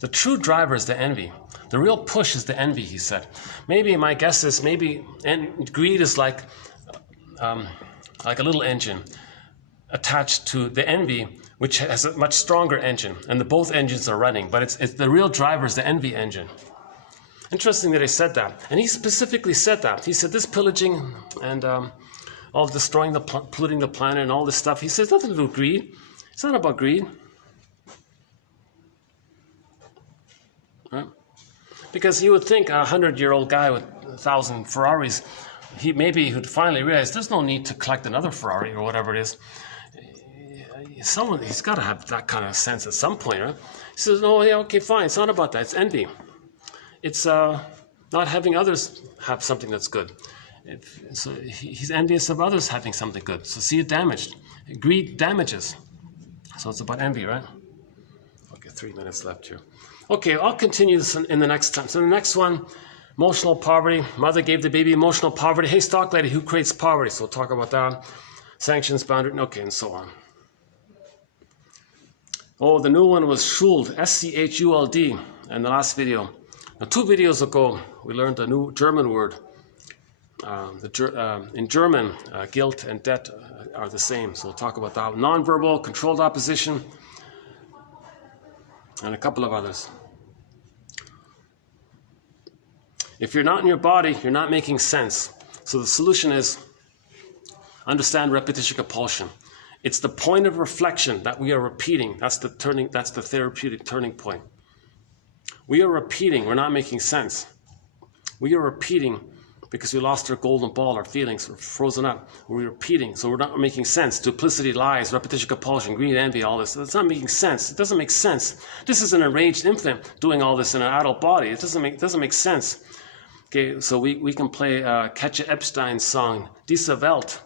The true driver is the envy. The real push is the envy, he said. Maybe my guess is greed is like a little engine attached to the envy, which has a much stronger engine, and both engines are running, but it's the real driver is the envy engine. Interesting that he said that, and he specifically said that. He said this pillaging and all destroying polluting the planet and all this stuff, he says nothing to do with greed. It's not about greed. Right? Because you would think a 100-year-old guy with 1,000 Ferraris, he would finally realize there's no need to collect another Ferrari or whatever it is. He's got to have that kind of sense at some point, right? He says, no, yeah, okay, fine. It's not about that. It's envy. It's not having others have something that's good. So he's envious of others having something good. So see it damaged. Greed damages. So it's about envy, right? Okay, 3 minutes left here. Okay, I'll continue this in the next time. So the next one, emotional poverty. Mother gave the baby emotional poverty. Hey, stock lady, who creates poverty? So we'll talk about that. Sanctions, boundary, okay, and so on. Oh, the new one was Schuld, S-C-H-U-L-D, in the last video. Now, 2 videos ago, we learned a new German word. In German, guilt and debt are the same, so we'll talk about that. Nonverbal, controlled opposition, and a couple of others. If you're not in your body, you're not making sense. So the solution is understand repetition compulsion. It's the point of reflection that we are repeating. That's the therapeutic turning point. We are repeating, we're not making sense. We are repeating because we lost our golden ball, our feelings were frozen up. We're repeating, so we're not making sense. Duplicity, lies, repetition compulsion, greed, envy, all this. It's not making sense. It doesn't make sense. This is an enraged infant doing all this in an adult body. It doesn't make sense. Okay, so we can play Katja Epstein's song, Diese Welt.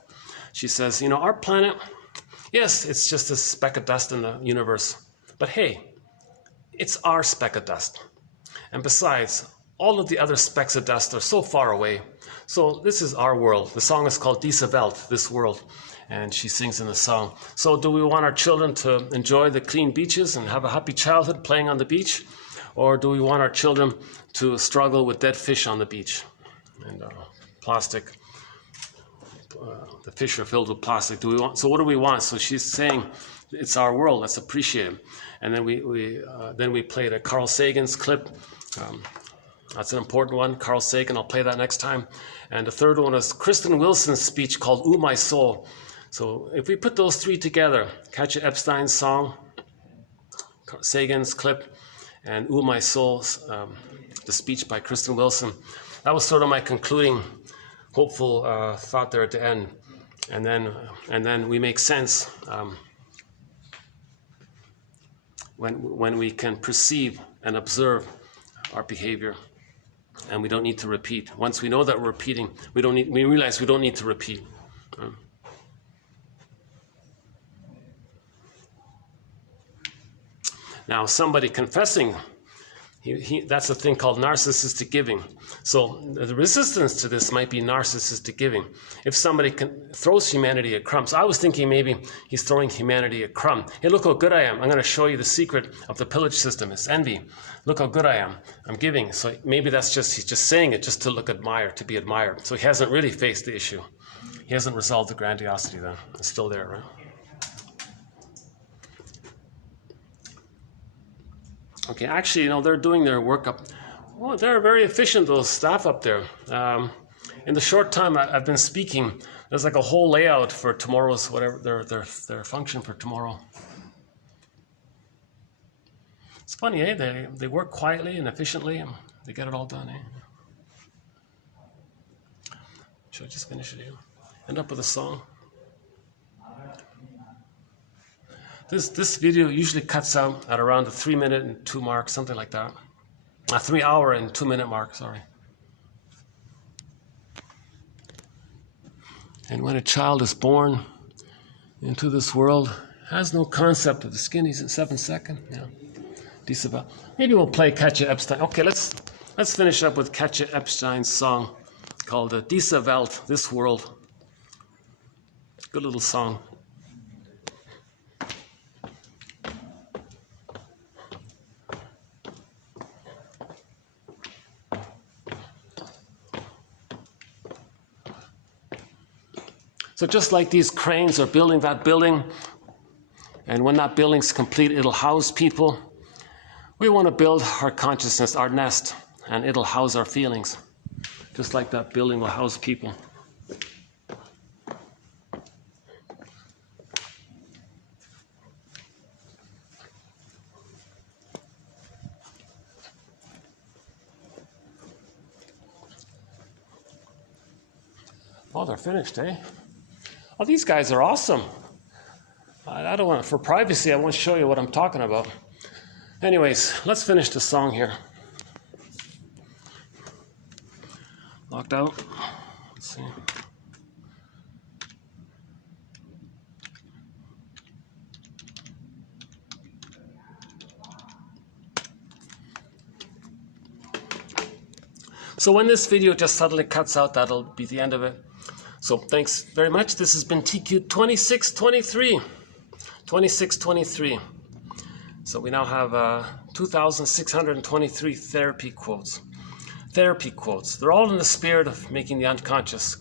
She says, our planet, yes, it's just a speck of dust in the universe. But hey, it's our speck of dust. And besides, all of the other specks of dust are so far away. So this is our world. The song is called Diese Welt, this world. And she sings in the song. So do we want our children to enjoy the clean beaches and have a happy childhood playing on the beach? Or do we want our children to struggle with dead fish on the beach? And plastic. The fish are filled with plastic. So what do we want? So she's saying it's our world. Let's appreciate it. And then we played a Carl Sagan's clip. That's an important one. Carl Sagan. I'll play that next time. And the third one is Kristen Wilson's speech called "Ooh My Soul." So if we put those 3 together, Katja Epstein's song, Sagan's clip, and "Ooh My Soul," the speech by Kristen Wilson, that was sort of my concluding, hopeful thought there at the end. And then we make sense when we can perceive and observe our behavior, and we don't need to repeat. Once we know that we're repeating, we realize we don't need to repeat. Now, somebody confessing, that's a thing called narcissistic giving. So the resistance to this might be narcissistic giving. If somebody throws humanity a crumb, so I was thinking maybe he's throwing humanity a crumb. Hey, look how good I am. I'm going to show you the secret of the pillage system. It's envy. Look how good I am. I'm giving. So maybe he's just saying it just to to be admired. So he hasn't really faced the issue. He hasn't resolved the grandiosity then. It's still there, right? Okay, actually, they're doing their work up. Well, they're very efficient, those staff up there. in the short time I've been speaking, there's like a whole layout for tomorrow's, whatever, their function for tomorrow. It's funny, eh? They work quietly and efficiently, and they get it all done, eh? Should I just finish it here? End up with a song. This video usually cuts out at around the 3 minute and 2 mark, something like that. 3 hour and 2 minute mark, sorry. And when a child is born into this world, has no concept of the skin, he's in 7 seconds. Yeah. Disavow. Maybe we'll play Katja Epstein. Okay, let's finish up with Katja Epstein's song called Diese Welt, This World. Good little song. So just like these cranes are building that building, and when that building's complete, it'll house people. We want to build our consciousness, our nest, and it'll house our feelings. Just like that building will house people. Oh, they're finished, eh? Oh, these guys are awesome. I don't want, for privacy, I want to show you what I'm talking about. Anyways, let's finish the song here. Locked out. Let's see. So when this video just suddenly cuts out, that'll be the end of it. So thanks very much. This has been TQ 2623. 2623. So we now have 2,623 therapy quotes. Therapy quotes. They're all in the spirit of making the unconscious